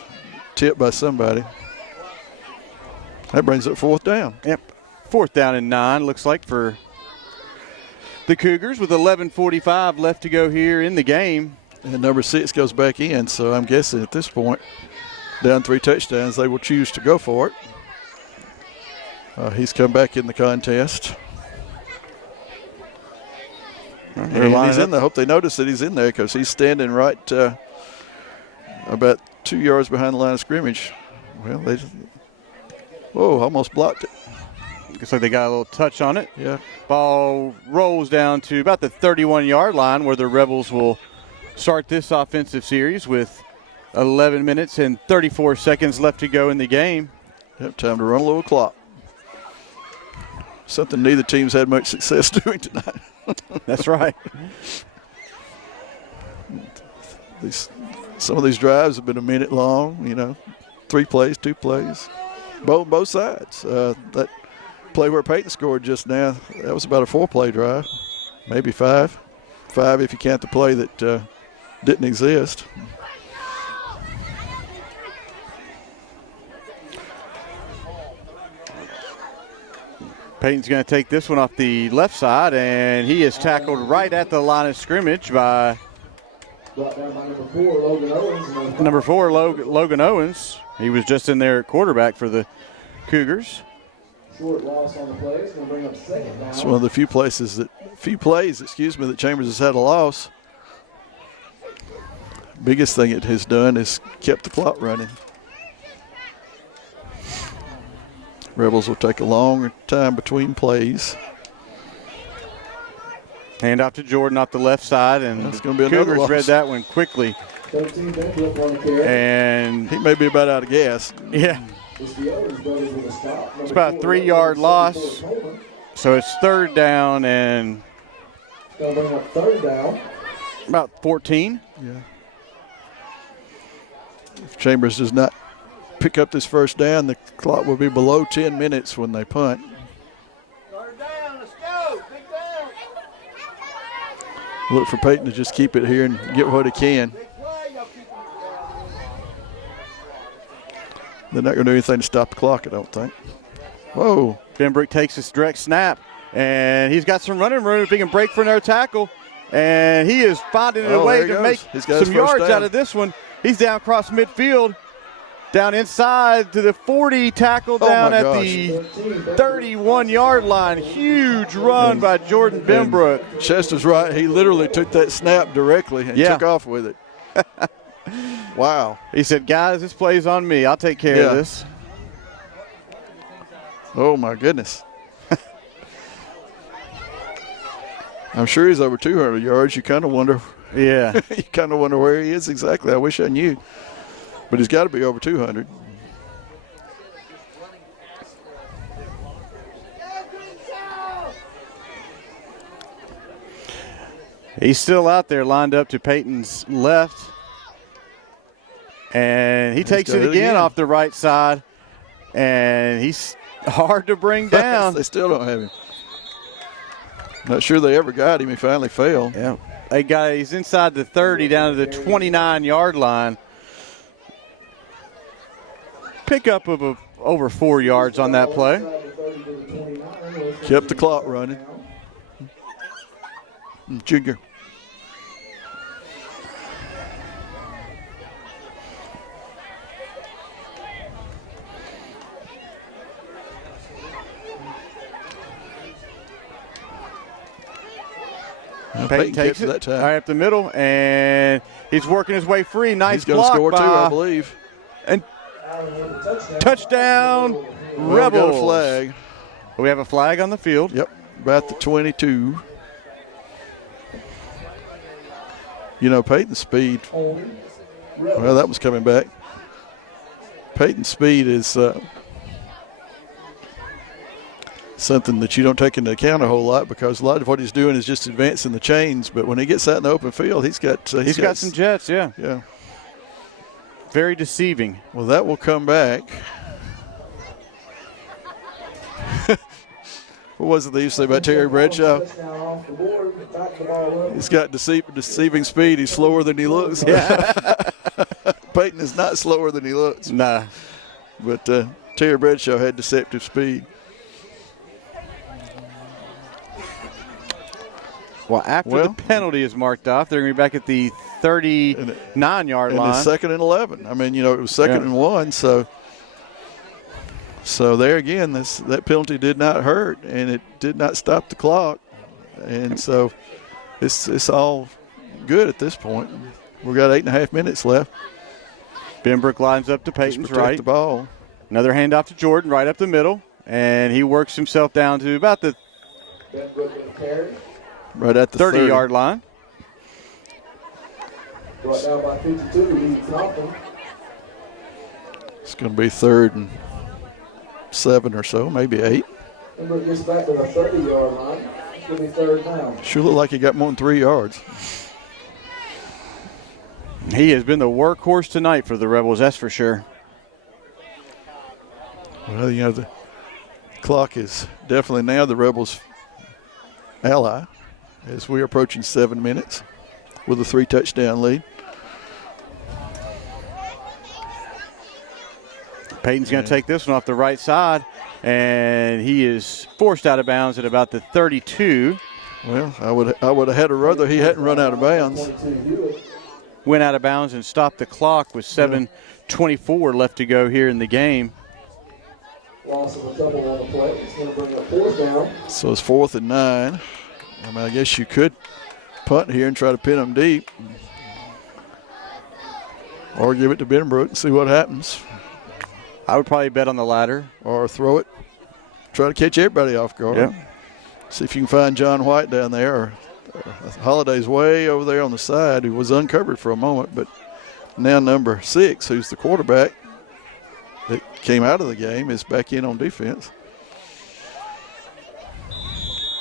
tipped by somebody. That brings up 4th down. Yep. 4th down and 9, looks like, for the Cougars with 11:45 left to go here in the game. And number 6 goes back in, so I'm guessing at this point, down 3 touchdowns, they will choose to go for it. He's come back in the contest. And he's in there. I hope they notice that he's in there because he's standing right about 2 yards behind the line of scrimmage. Well, almost blocked it. Looks like they got a little touch on it. Yeah. Ball rolls down to about the 31-yard line where the Rebels will start this offensive series with 11 minutes and 34 seconds left to go in the game. Yep, time to run a little clock. Something neither team's had much success doing tonight. That's right. Some of these drives have been a minute long, 3 plays, 2 plays, both sides. That play where Peyton scored just now, that was about a 4-play drive, maybe 5. 5 if you count the play that didn't exist. Peyton's going to take this one off the left side, and he is tackled right at the line of scrimmage by Brought down by number 4, Logan Owens. Number 4, Logan Owens. He was just in there at quarterback for the Cougars. Short loss on the play. It's going to bring up second down. It's one of the few plays that Chambers has had a loss. Biggest thing it has done is kept the clock running. Rebels will take a longer time between plays. Hand off to Jordan off the left side, and that's going to be another Cougars loss. read that one quickly. 13 Benbrook on the carry. And he may be about out of gas. Yeah. It's the Owens brothers with a stop. It's about a 3-yard loss. So it's third down and Going to bring up third down. about 14. Yeah. If Chambers does not pick up this first down, the clock will be below 10 minutes when they punt. Look for Peyton to just keep it here and get what he can. They're not going to do anything to stop the clock, I don't think. Whoa. Benbrook takes his direct snap, and he's got some running room if he can break for another tackle. And he is finding a way to make some yards out of this one. He's down across midfield, down inside to the 40, tackle down at the 31-yard line. Huge run by Jordan Benbrook. Chester's right. He literally took that snap directly and took off with it. Wow. He said, guys, this play's on me. I'll take care of this. Oh, my goodness. I'm sure he's over 200 yards. You kind of wonder. Yeah. You kind of wonder where he is exactly. I wish I knew. But he's got to be over 200. He's still out there lined up to Peyton's left. And he takes it again off the right side. And he's hard to bring down. They still don't have him. Not sure they ever got him. He finally fell. Yeah. He's inside the 30 down to the 29-yard line. Pickup of over 4 yards on that play. Kept the clock running. Junior. Peyton takes it that time. Right up the middle, and he's working his way free. Nice block. He's going to score, too, I believe. And touchdown, Rebels. Got a flag. We have a flag on the field. Yep, about the 22. You know, Peyton's speed, well, that was coming back. Peyton's speed is something that you don't take into account a whole lot because a lot of what he's doing is just advancing the chains. But when he gets out in the open field, he's got some jets, yeah. Yeah. Very deceiving. Well, that will come back. What was it they used to say about Terry Bradshaw? He's got deceiving speed. He's slower than he looks. Yeah. Peyton is not slower than he looks. Nah. But Terry Bradshaw had deceptive speed. Well, after the penalty is marked off, they're going to be back at the 39-yard line. And it's 2nd and 11. I mean, you know, it was 2nd and 1, so there again, that penalty did not hurt, and it did not stop the clock. And so it's all good at this point. We've got 8.5 minutes left. Benbrook lines up to Peyton's right. The ball. Another handoff to Jordan right up the middle, and he works himself down to about the right at the 30-yard line. Brought down by 52. It's going to be 3rd and 7 or so, maybe 8. Benbrook gets back to the 30-yard line. It's going to be 3rd down. Sure looked like he got more than 3 yards. He has been the workhorse tonight for the Rebels, that's for sure. Well, you know, the clock is definitely now the Rebels' ally as we're approaching 7 minutes with a 3-touchdown lead. Peyton's going to take this one off the right side, and he is forced out of bounds at about the 32. Well, I would have had a rather he hadn't run out of bounds. went out of bounds and stopped the clock with 7:24 left to go here in the game. Loss of a couple on the play. It's going to bring up 4th down. So it's 4th and 9. I mean, I guess you could punt here and try to pin them deep. Or give it to Benbrook and see what happens. I would probably bet on the latter. Or throw it. Try to catch everybody off guard. Yep. See if you can find John White down there. Or Holiday's way over there on the side, who was uncovered for a moment. But now number 6, who's the quarterback that came out of the game, is back in on defense.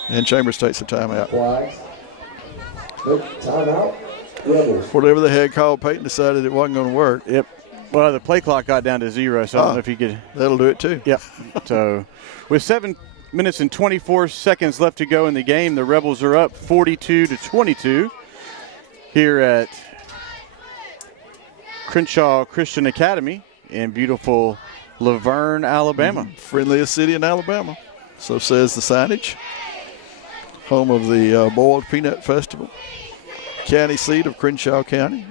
And Chambers takes a timeout. Flags. Nope, timeout. Rebels. Whatever the head called, Peyton decided it wasn't going to work. Yep. Well, the play clock got down to 0, so I don't know if he could. That'll do it too. Yep. So with 7 minutes and 24 seconds left to go in the game, the Rebels are up 42-22 here at Crenshaw Christian Academy in beautiful Laverne, Alabama. Friendliest city in Alabama. So says the signage. Home of the Boiled Peanut Festival. County seat of Crenshaw County.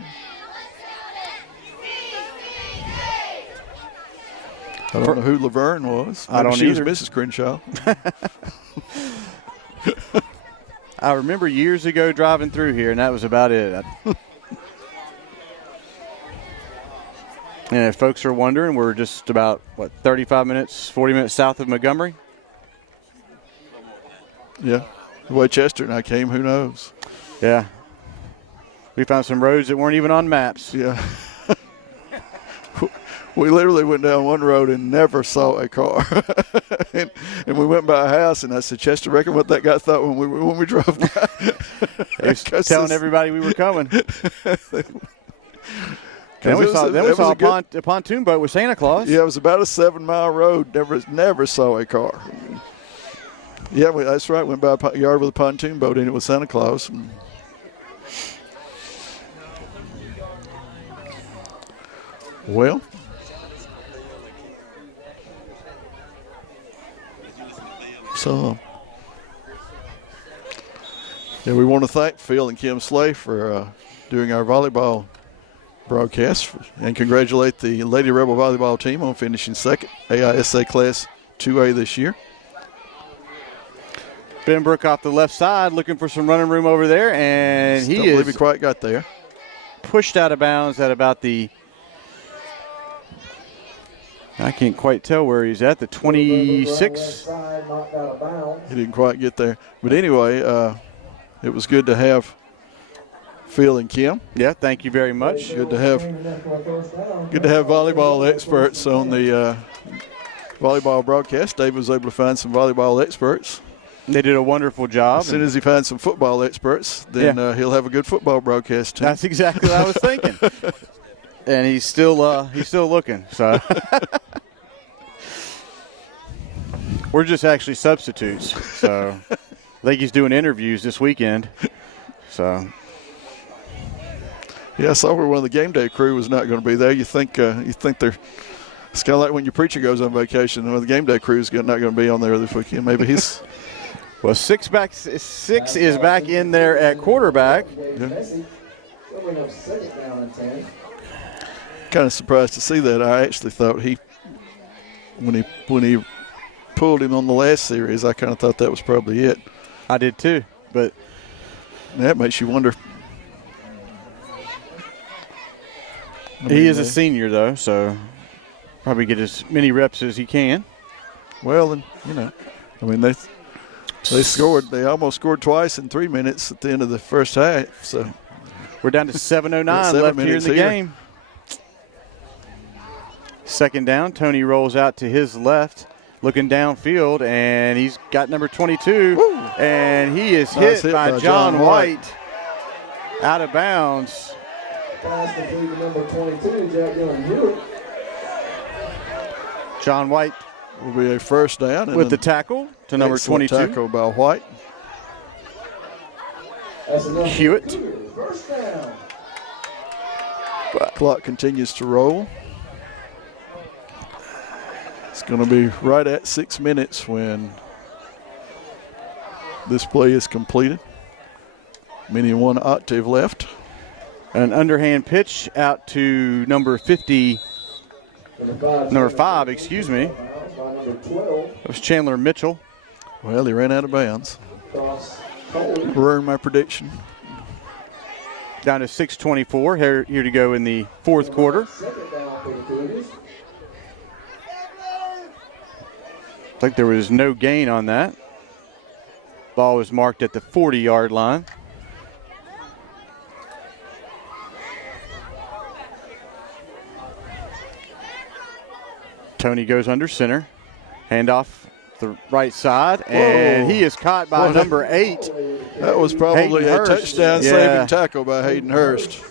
I don't know who Laverne was. I don't She either. was Mrs. Crenshaw. I remember years ago driving through here, and that was about it. And if folks are wondering, we're just about, 35 minutes, 40 minutes south of Montgomery? Yeah. The way Chester and I came, who knows? Yeah. We found some roads that weren't even on maps. Yeah. We literally went down one road and never saw a car. and we went by a house, and I said, Chester, reckon what that guy thought when we drove by. He was telling everybody we were coming. Then we saw a pontoon boat with Santa Claus. Yeah, it was about a 7-mile road. Never saw a car. Yeah, that's right. Went by a yard with a pontoon boat in it with Santa Claus. Well, so yeah, we want to thank Phil and Kim Slay for doing our volleyball broadcast and congratulate the Lady Rebel volleyball team on finishing second AISA Class 2A this year. Benbrook off the left side looking for some running room over there, and Don't believe he quite got there. Pushed out of bounds at about the, I can't quite tell where he's at, the 26. He didn't quite get there. But anyway, it was good to have Phil and Kim. Yeah, thank you very much. Good to have volleyball experts on the volleyball broadcast. Dave was able to find some volleyball experts. They did a wonderful job. As soon as he finds some football experts, then he'll have a good football broadcast team. That's exactly what I was thinking. And he's still looking. So we're just actually substitutes. So I think he's doing interviews this weekend. So yeah, I saw where one of the game day crew was not going to be there. You think they're. It's kind of like when your preacher goes on vacation and the game day crew is not going to be on there this weekend. Maybe he's. Well, six is back in there at quarterback. Yeah. Kind of surprised to see that. I actually thought when he pulled him on the last series, I kind of thought that was probably it. I did too, but that makes you wonder. He is a senior though, so probably get as many reps as he can. Well, and they scored. They almost scored twice in 3 minutes at the end of the first half. So we're down to 7:09 left here in the game. Second down. Tony rolls out to his left, looking downfield, and he's got number 22. Woo. And he is hit by John White out of bounds. Pass complete to number 22, Jack Dillon Hewitt. John White will be a first down. With the tackle to number 22. Tackle by White. Hewitt. First down. Clock continues to roll. It's going to be right at 6 minutes when this play is completed. Meaning one octave left. An underhand pitch out to number 5, excuse me. That was Chandler Mitchell. Well, he ran out of bounds. Ruined my prediction. Down to 6:24 here to go in the fourth quarter. Looks like there was no gain on that. Ball was marked at the 40-yard line. Tony goes under center. Handoff the right side, and he is caught by number 8. That was probably Hayden a Hurst. touchdown saving tackle by Hayden Hurst.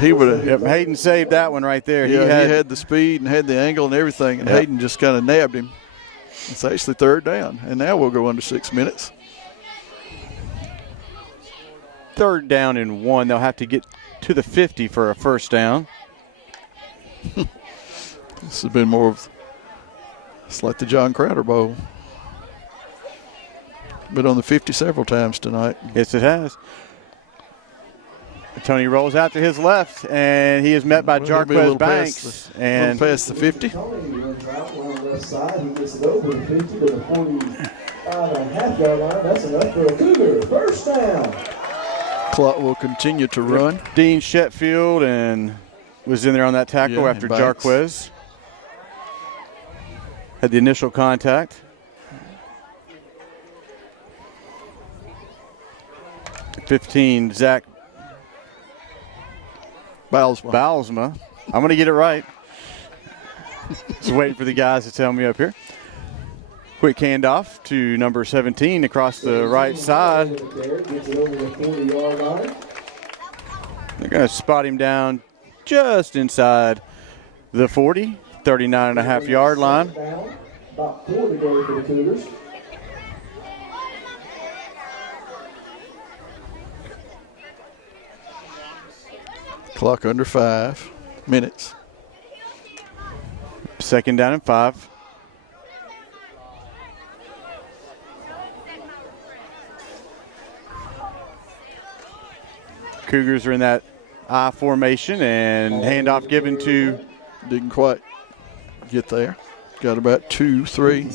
He would have. Yep, Hayden saved that one right there. Yeah, he had the speed and had the angle and everything, and Hayden just kind of nabbed him. It's actually third down, and now we'll go under 6 minutes. Third down and 1. They'll have to get to the 50 for a first down. This has been more of, it's like the John Crowder Bowl. Been on the 50 several times tonight. Yes, it has. Tony rolls out to his left, and he is met by Jarquez Banks. And past the 50. Tony runs out on the left side. He gets it over the 50 to the 45.5-yard line. That's enough for a Cougar. First down. Clock will continue to run. Dean Shetfield and was in there on that tackle after Jarquez had the initial contact. $15, Zach Baalsma. I'm going to get it right. Just waiting for the guys to tell me up here. Quick handoff to number 17 across the right side. They're going to spot him down just inside the 40, 39.5-yard line. About 4 to go for the Cougars. Clock under 5 minutes. Second down and 5. Cougars are in that I formation, and handoff given to. Didn't quite get there. Got about 2, 3.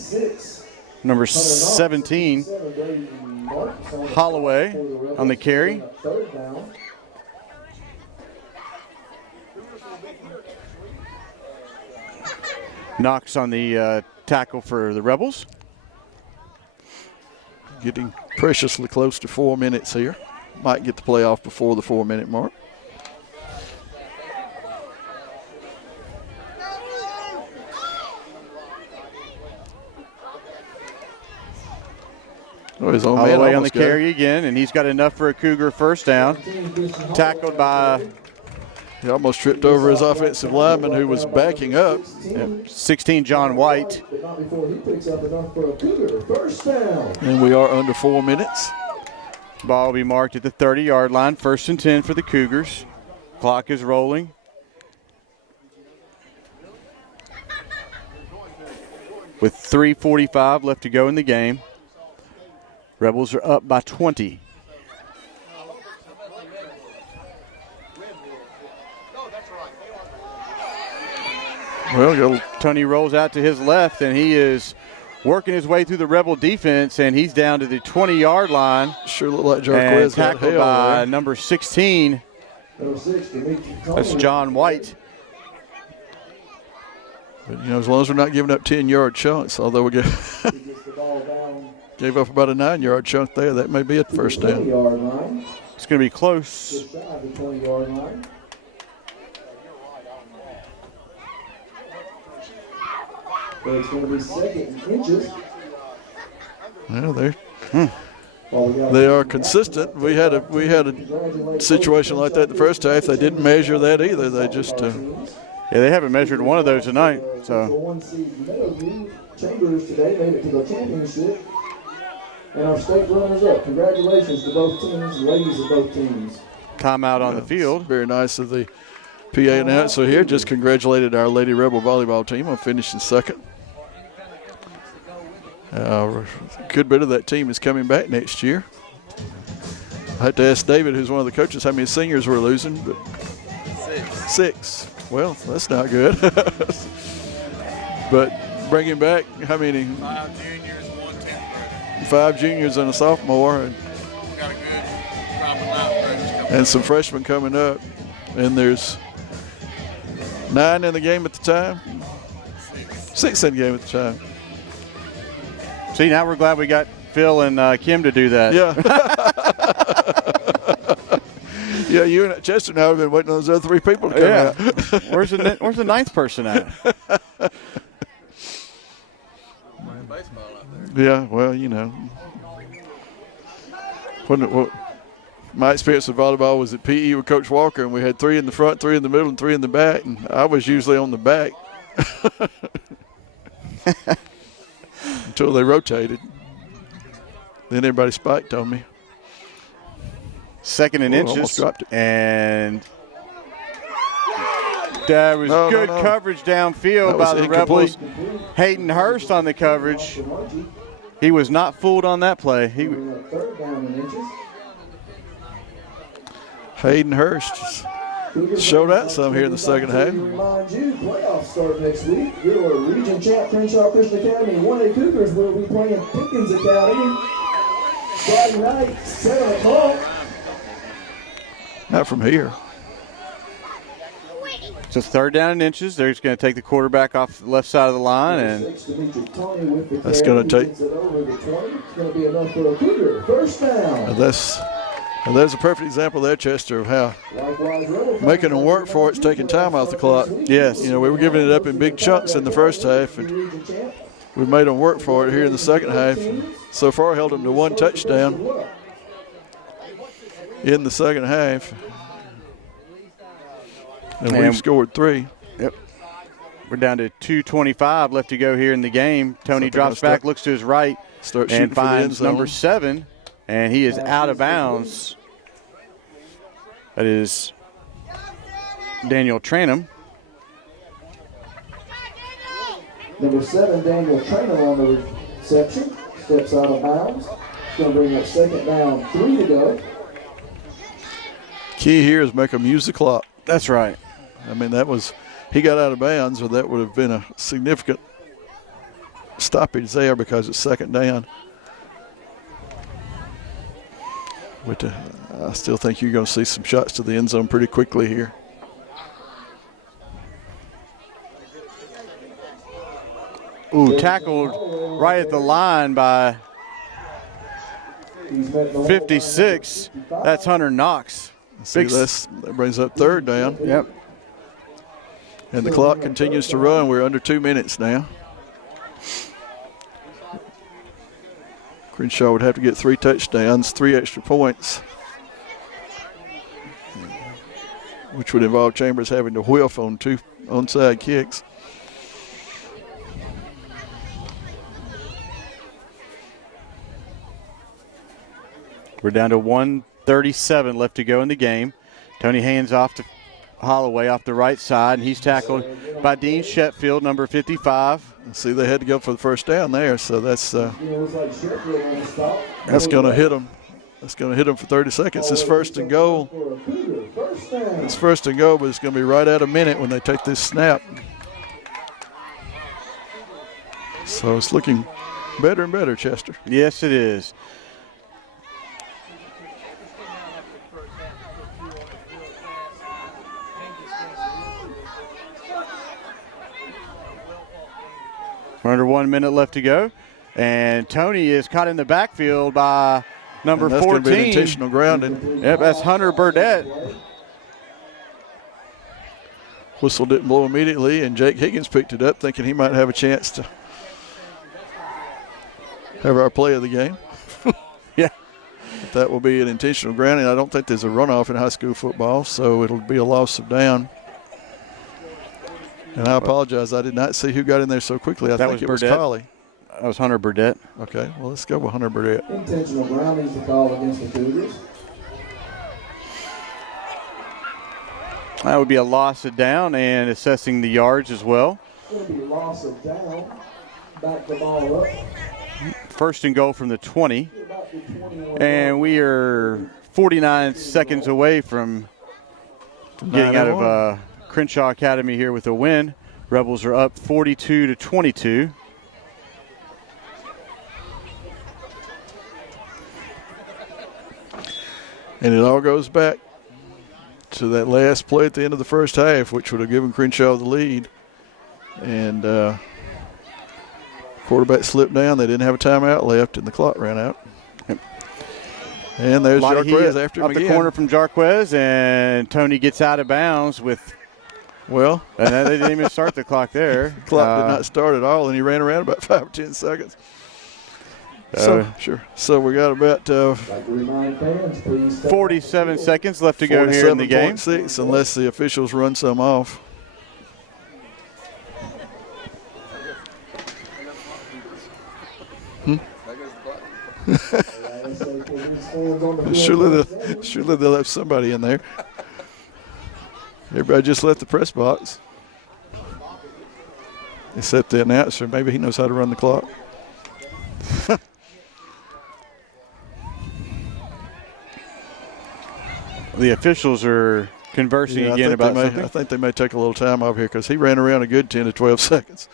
Number 17, Holloway on the carry. Knox on the tackle for the Rebels. Getting preciously close to 4 minutes here. Might get the play off before the 4-minute mark. Oh, his own man Holloway on the almost got carry it. again, and he's got enough for a Cougar first down. Tackled by He almost tripped over his offensive lineman who was backing up. 16, John White. But not before he picks up enough for a Cougar. First down. And we are under 4 minutes. Ball will be marked at the 30-yard line. First and 10 for the Cougars. Clock is rolling. With 3:45 left to go in the game. Rebels are up by 20. Well, Tony rolls out to his left, and he is working his way through the Rebel defense, and he's down to the 20-yard line. Sure looked like Jarquez and tackled by number 16. That's John White. But, you know, as long as we're not giving up 10-yard chunks, although we gave up about a 9-yard chunk there, that may be a first down. It's going to be close. Just shy of the 20-yard line. But it's going to be second and inches. Well, they are consistent. We had a situation like that the first half. They didn't measure that either. They just yeah, they haven't measured one of those tonight. So one seed Meadowview Chambers today made it to the championship, and our state runners-up. Congratulations to both teams, ladies of both teams. Timeout on the field. Very nice of the PA announcer here. Just congratulated our Lady Rebel volleyball team on finishing second. A good bit of that team is coming back next year. I had to ask David, who's one of the coaches, how many seniors we're losing. But 6. Well, that's not good. But bringing back, how many? 5 juniors, 1 10th grader. 5 juniors and a sophomore. And Got a good crop of 9th graders coming. and some freshmen coming up. And there's 9 in the game at the time. 6 in the game at the time. See, now we're glad we got Phil and Kim to do that. Yeah. Yeah, you and Chester and I have been waiting on those other 3 people to come out. Where's the 9th person at? Yeah, well, you know. My experience with volleyball was at PE with Coach Walker, and we had 3 in the front, 3 in the middle, and 3 in the back, and I was usually on the back until they rotated. Then everybody spiked on me. 2nd and Almost inches. dropped it. And that was good coverage downfield by the incomplete. Rebels. Hayden Hurst on the coverage. He was not fooled on that play. Third down and inches. Hayden Hurst showed out some here in the second half. Remind you, playoffs start next week. Your region champ Crenshaw Christian Academy 1A Cougars will be playing Pickens Academy Friday night, 7 o'clock. Not from here. So 3rd down and inches. They're just going to take the quarterback off the left side of the line, and That's going to take. It's going to be enough for a Cougar. First down. There's a perfect example there, Chester, of how making them work for it's taking time off the clock. Yes. You know, we were giving it up in big chunks in the first half, and we made them work for it here in the second half. So far, held them to 1 touchdown in the second half. And we've scored 3. Yep. We're down to 2:25 left to go here in the game. Tony drops back, looks to his right, and finds number 7, and he is out of bounds. That is Daniel Tranum. Number 7, Daniel Tranum on the reception. Steps out of bounds. It's going to bring up 2nd down, 3 to go. Key here is make them use the clock. That's right. I mean, he got out of bounds, or that would have been a significant stoppage there because it's 2nd down. But I still think you're going to see some shots to the end zone pretty quickly here. Ooh, tackled right at the line by 56. That's Hunter Knox. See, that brings up 3rd down. Yep. And the clock continues to run. We're under 2 minutes now. Crenshaw would have to get 3 touchdowns, 3 extra points, which would involve Chambers having to whiff on 2 onside kicks. We're down to 1:37 left to go in the game. Tony hands off to Holloway off the right side, and he's tackled by Dean Sheffield, number 55. See, they had to go for the 1st down there, so that's going to hit them. That's going to hit them for 30 seconds. It's 1st and goal. It's 1st and goal, but it's going to be right at a minute when they take this snap. So it's looking better and better, Chester. Yes, it is. We're under 1 minute left to go, and Tony is caught in the backfield by number 14. That's going to be an intentional grounding. Yep, that's Hunter Burdett. Whistle didn't blow immediately, and Jake Higgins picked it up, thinking he might have a chance to have our play of the game. Yeah. But that will be an intentional grounding. I don't think there's a runoff in high school football, so it'll be a loss of down. And I apologize, I did not see who got in there so quickly. I think it was Colley. That was Hunter Burdett. Okay, well, let's go with Hunter Burdett. Intentional grounding to call against the Cougars. That would be a loss of down and assessing the yards as well. It's going to be a loss of down. Back the ball up. 1st and goal from the 20. And we are 49 seconds away from getting out 91. of Crenshaw Academy here with a win. Rebels are up 42-22. And it all goes back to that last play at the end of the first half, which would have given Crenshaw the lead. And quarterback slipped down. They didn't have a timeout left, and the clock ran out. Yep. And there's Jarquez after him up again. the corner from Jarquez, and Tony gets out of bounds with. Well, And they didn't even start the clock there. the clock did not start at all, and he ran around about 5 or 10 seconds. Sure. So we got about 47 seconds left to go here in the game. 47.6 unless the officials run some off. Surely they'll have somebody in there. Everybody just left the press box. Except the announcer. Maybe he knows how to run the clock. The officials are conversing again about something. I think they may take a little time off here because he ran around a good 10 to 12 seconds.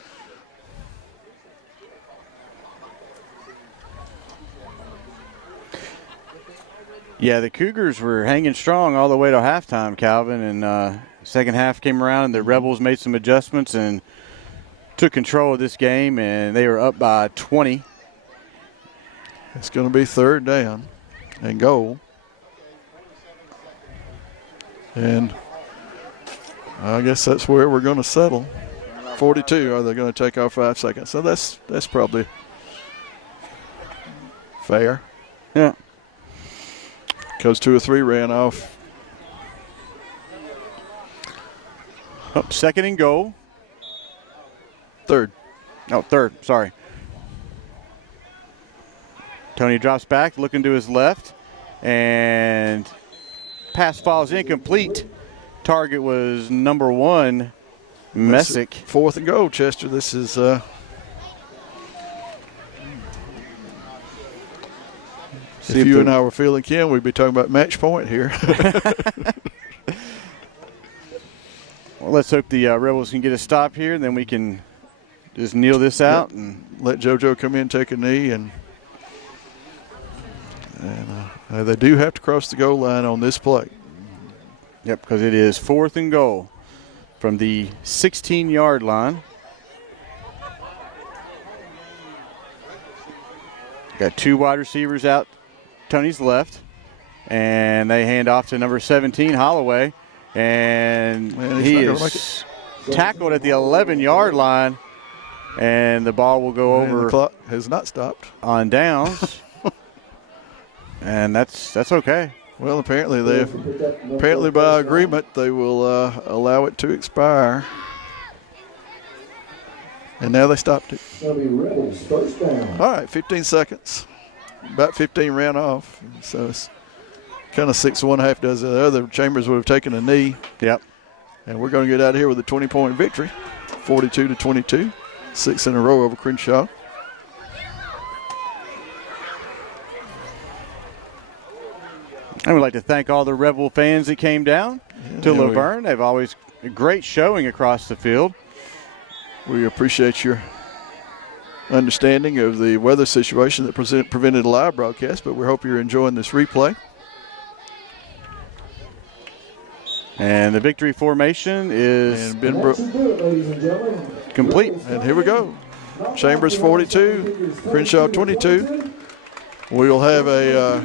Yeah, the Cougars were hanging strong all the way to halftime, Calvin, and second half came around and the Rebels made some adjustments and took control of this game, and they were up by 20. It's going to be third down and goal. And I guess that's where we're going to settle. 42, are they going to take off 5 seconds? So that's probably fair. Yeah. Because 2 or 3 ran off. Oh, second and goal. Third. Oh, third, sorry. Tony drops back, looking to his left, and pass falls incomplete. Target was number 1, Messick. Fourth and goal, Chester. This is if you and I were feeling Ken, we'd be talking about match point here. Well, let's hope the Rebels can get a stop here, and then we can just kneel this out and let JoJo come in, take a knee, and they do have to cross the goal line on this play. Yep, because it is fourth and goal from the 16-yard line. Got 2 wide receivers out Tony's left, and they hand off to number 17, Holloway, and he is tackled at the 11-yard line, and the ball will go over. The clock has not stopped on downs, and that's okay. Well, apparently by agreement they will allow it to expire. And now they stopped it. All right, 15 seconds. About 15 ran off. So it's kind of 6-1, half dozen. The other Chambers would have taken a knee. Yep. And we're going to get out of here with a 20-point victory, 42-22, 6 in a row over Crenshaw. I would like to thank all the Rebel fans that came down to Laverne. They've always a great showing across the field. We appreciate your understanding of the weather situation that prevented a live broadcast, but we hope you're enjoying this replay. And the victory formation is complete. And here we go. Chambers 42, Crenshaw 22. We'll have a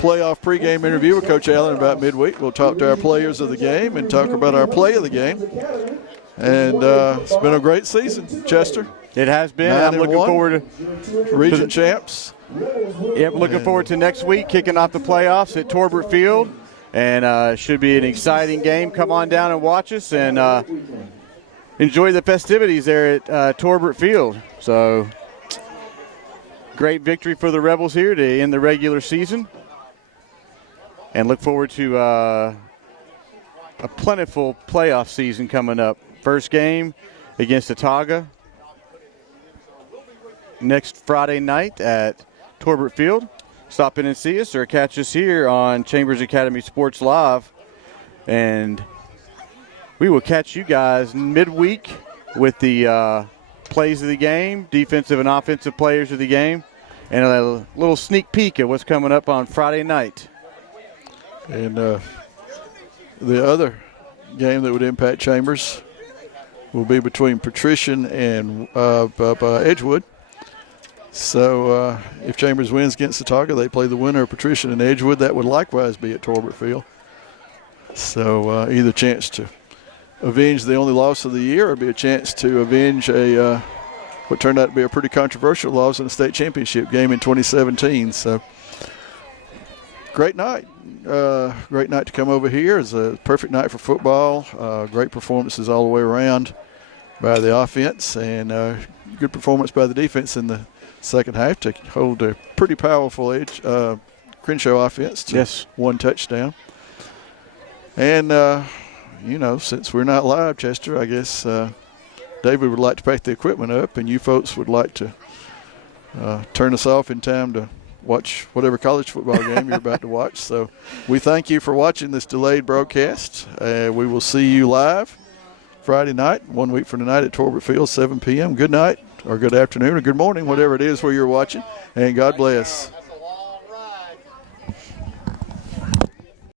playoff pregame interview with Coach Allen about midweek. We'll talk to our players of the game and talk about our play of the game. And it's been a great season, Chester. It has been. I'm looking forward to region champs. Yep, looking forward to next week, kicking off the playoffs at Torbert Field. And should be an exciting game. Come on down and watch us and enjoy the festivities there at Torbert Field. So, great victory for the Rebels here to end the regular season. And look forward to a plentiful playoff season coming up. First game against Otaga next Friday night at Torbert Field. stop in and see us or catch us here on Chambers Academy Sports Live. And we will catch you guys midweek with the plays of the game, defensive and offensive players of the game, and a little sneak peek of what's coming up on Friday night. And the other game that would impact Chambers will be between Patrician and Edgewood. So if Chambers wins against Sataga, they play the winner of Patrician and Edgewood. That would likewise be at Torbert Field. So either chance to avenge the only loss of the year or be a chance to avenge what turned out to be a pretty controversial loss in a state championship game in 2017. So great night. Great night to come over here. It's a perfect night for football. Great performances all the way around by the offense and good performance by the defense in the second half to hold a pretty powerful Crenshaw offense to one touchdown. And, since we're not live, Chester, I guess David would like to pack the equipment up and you folks would like to turn us off in time to watch whatever college football game you're about to watch. So we thank you for watching this delayed broadcast. We will see you live Friday night, 1 week from tonight at Torbert Field, 7 p.m. Good night or good afternoon or good morning, whatever it is where you're watching, and God bless.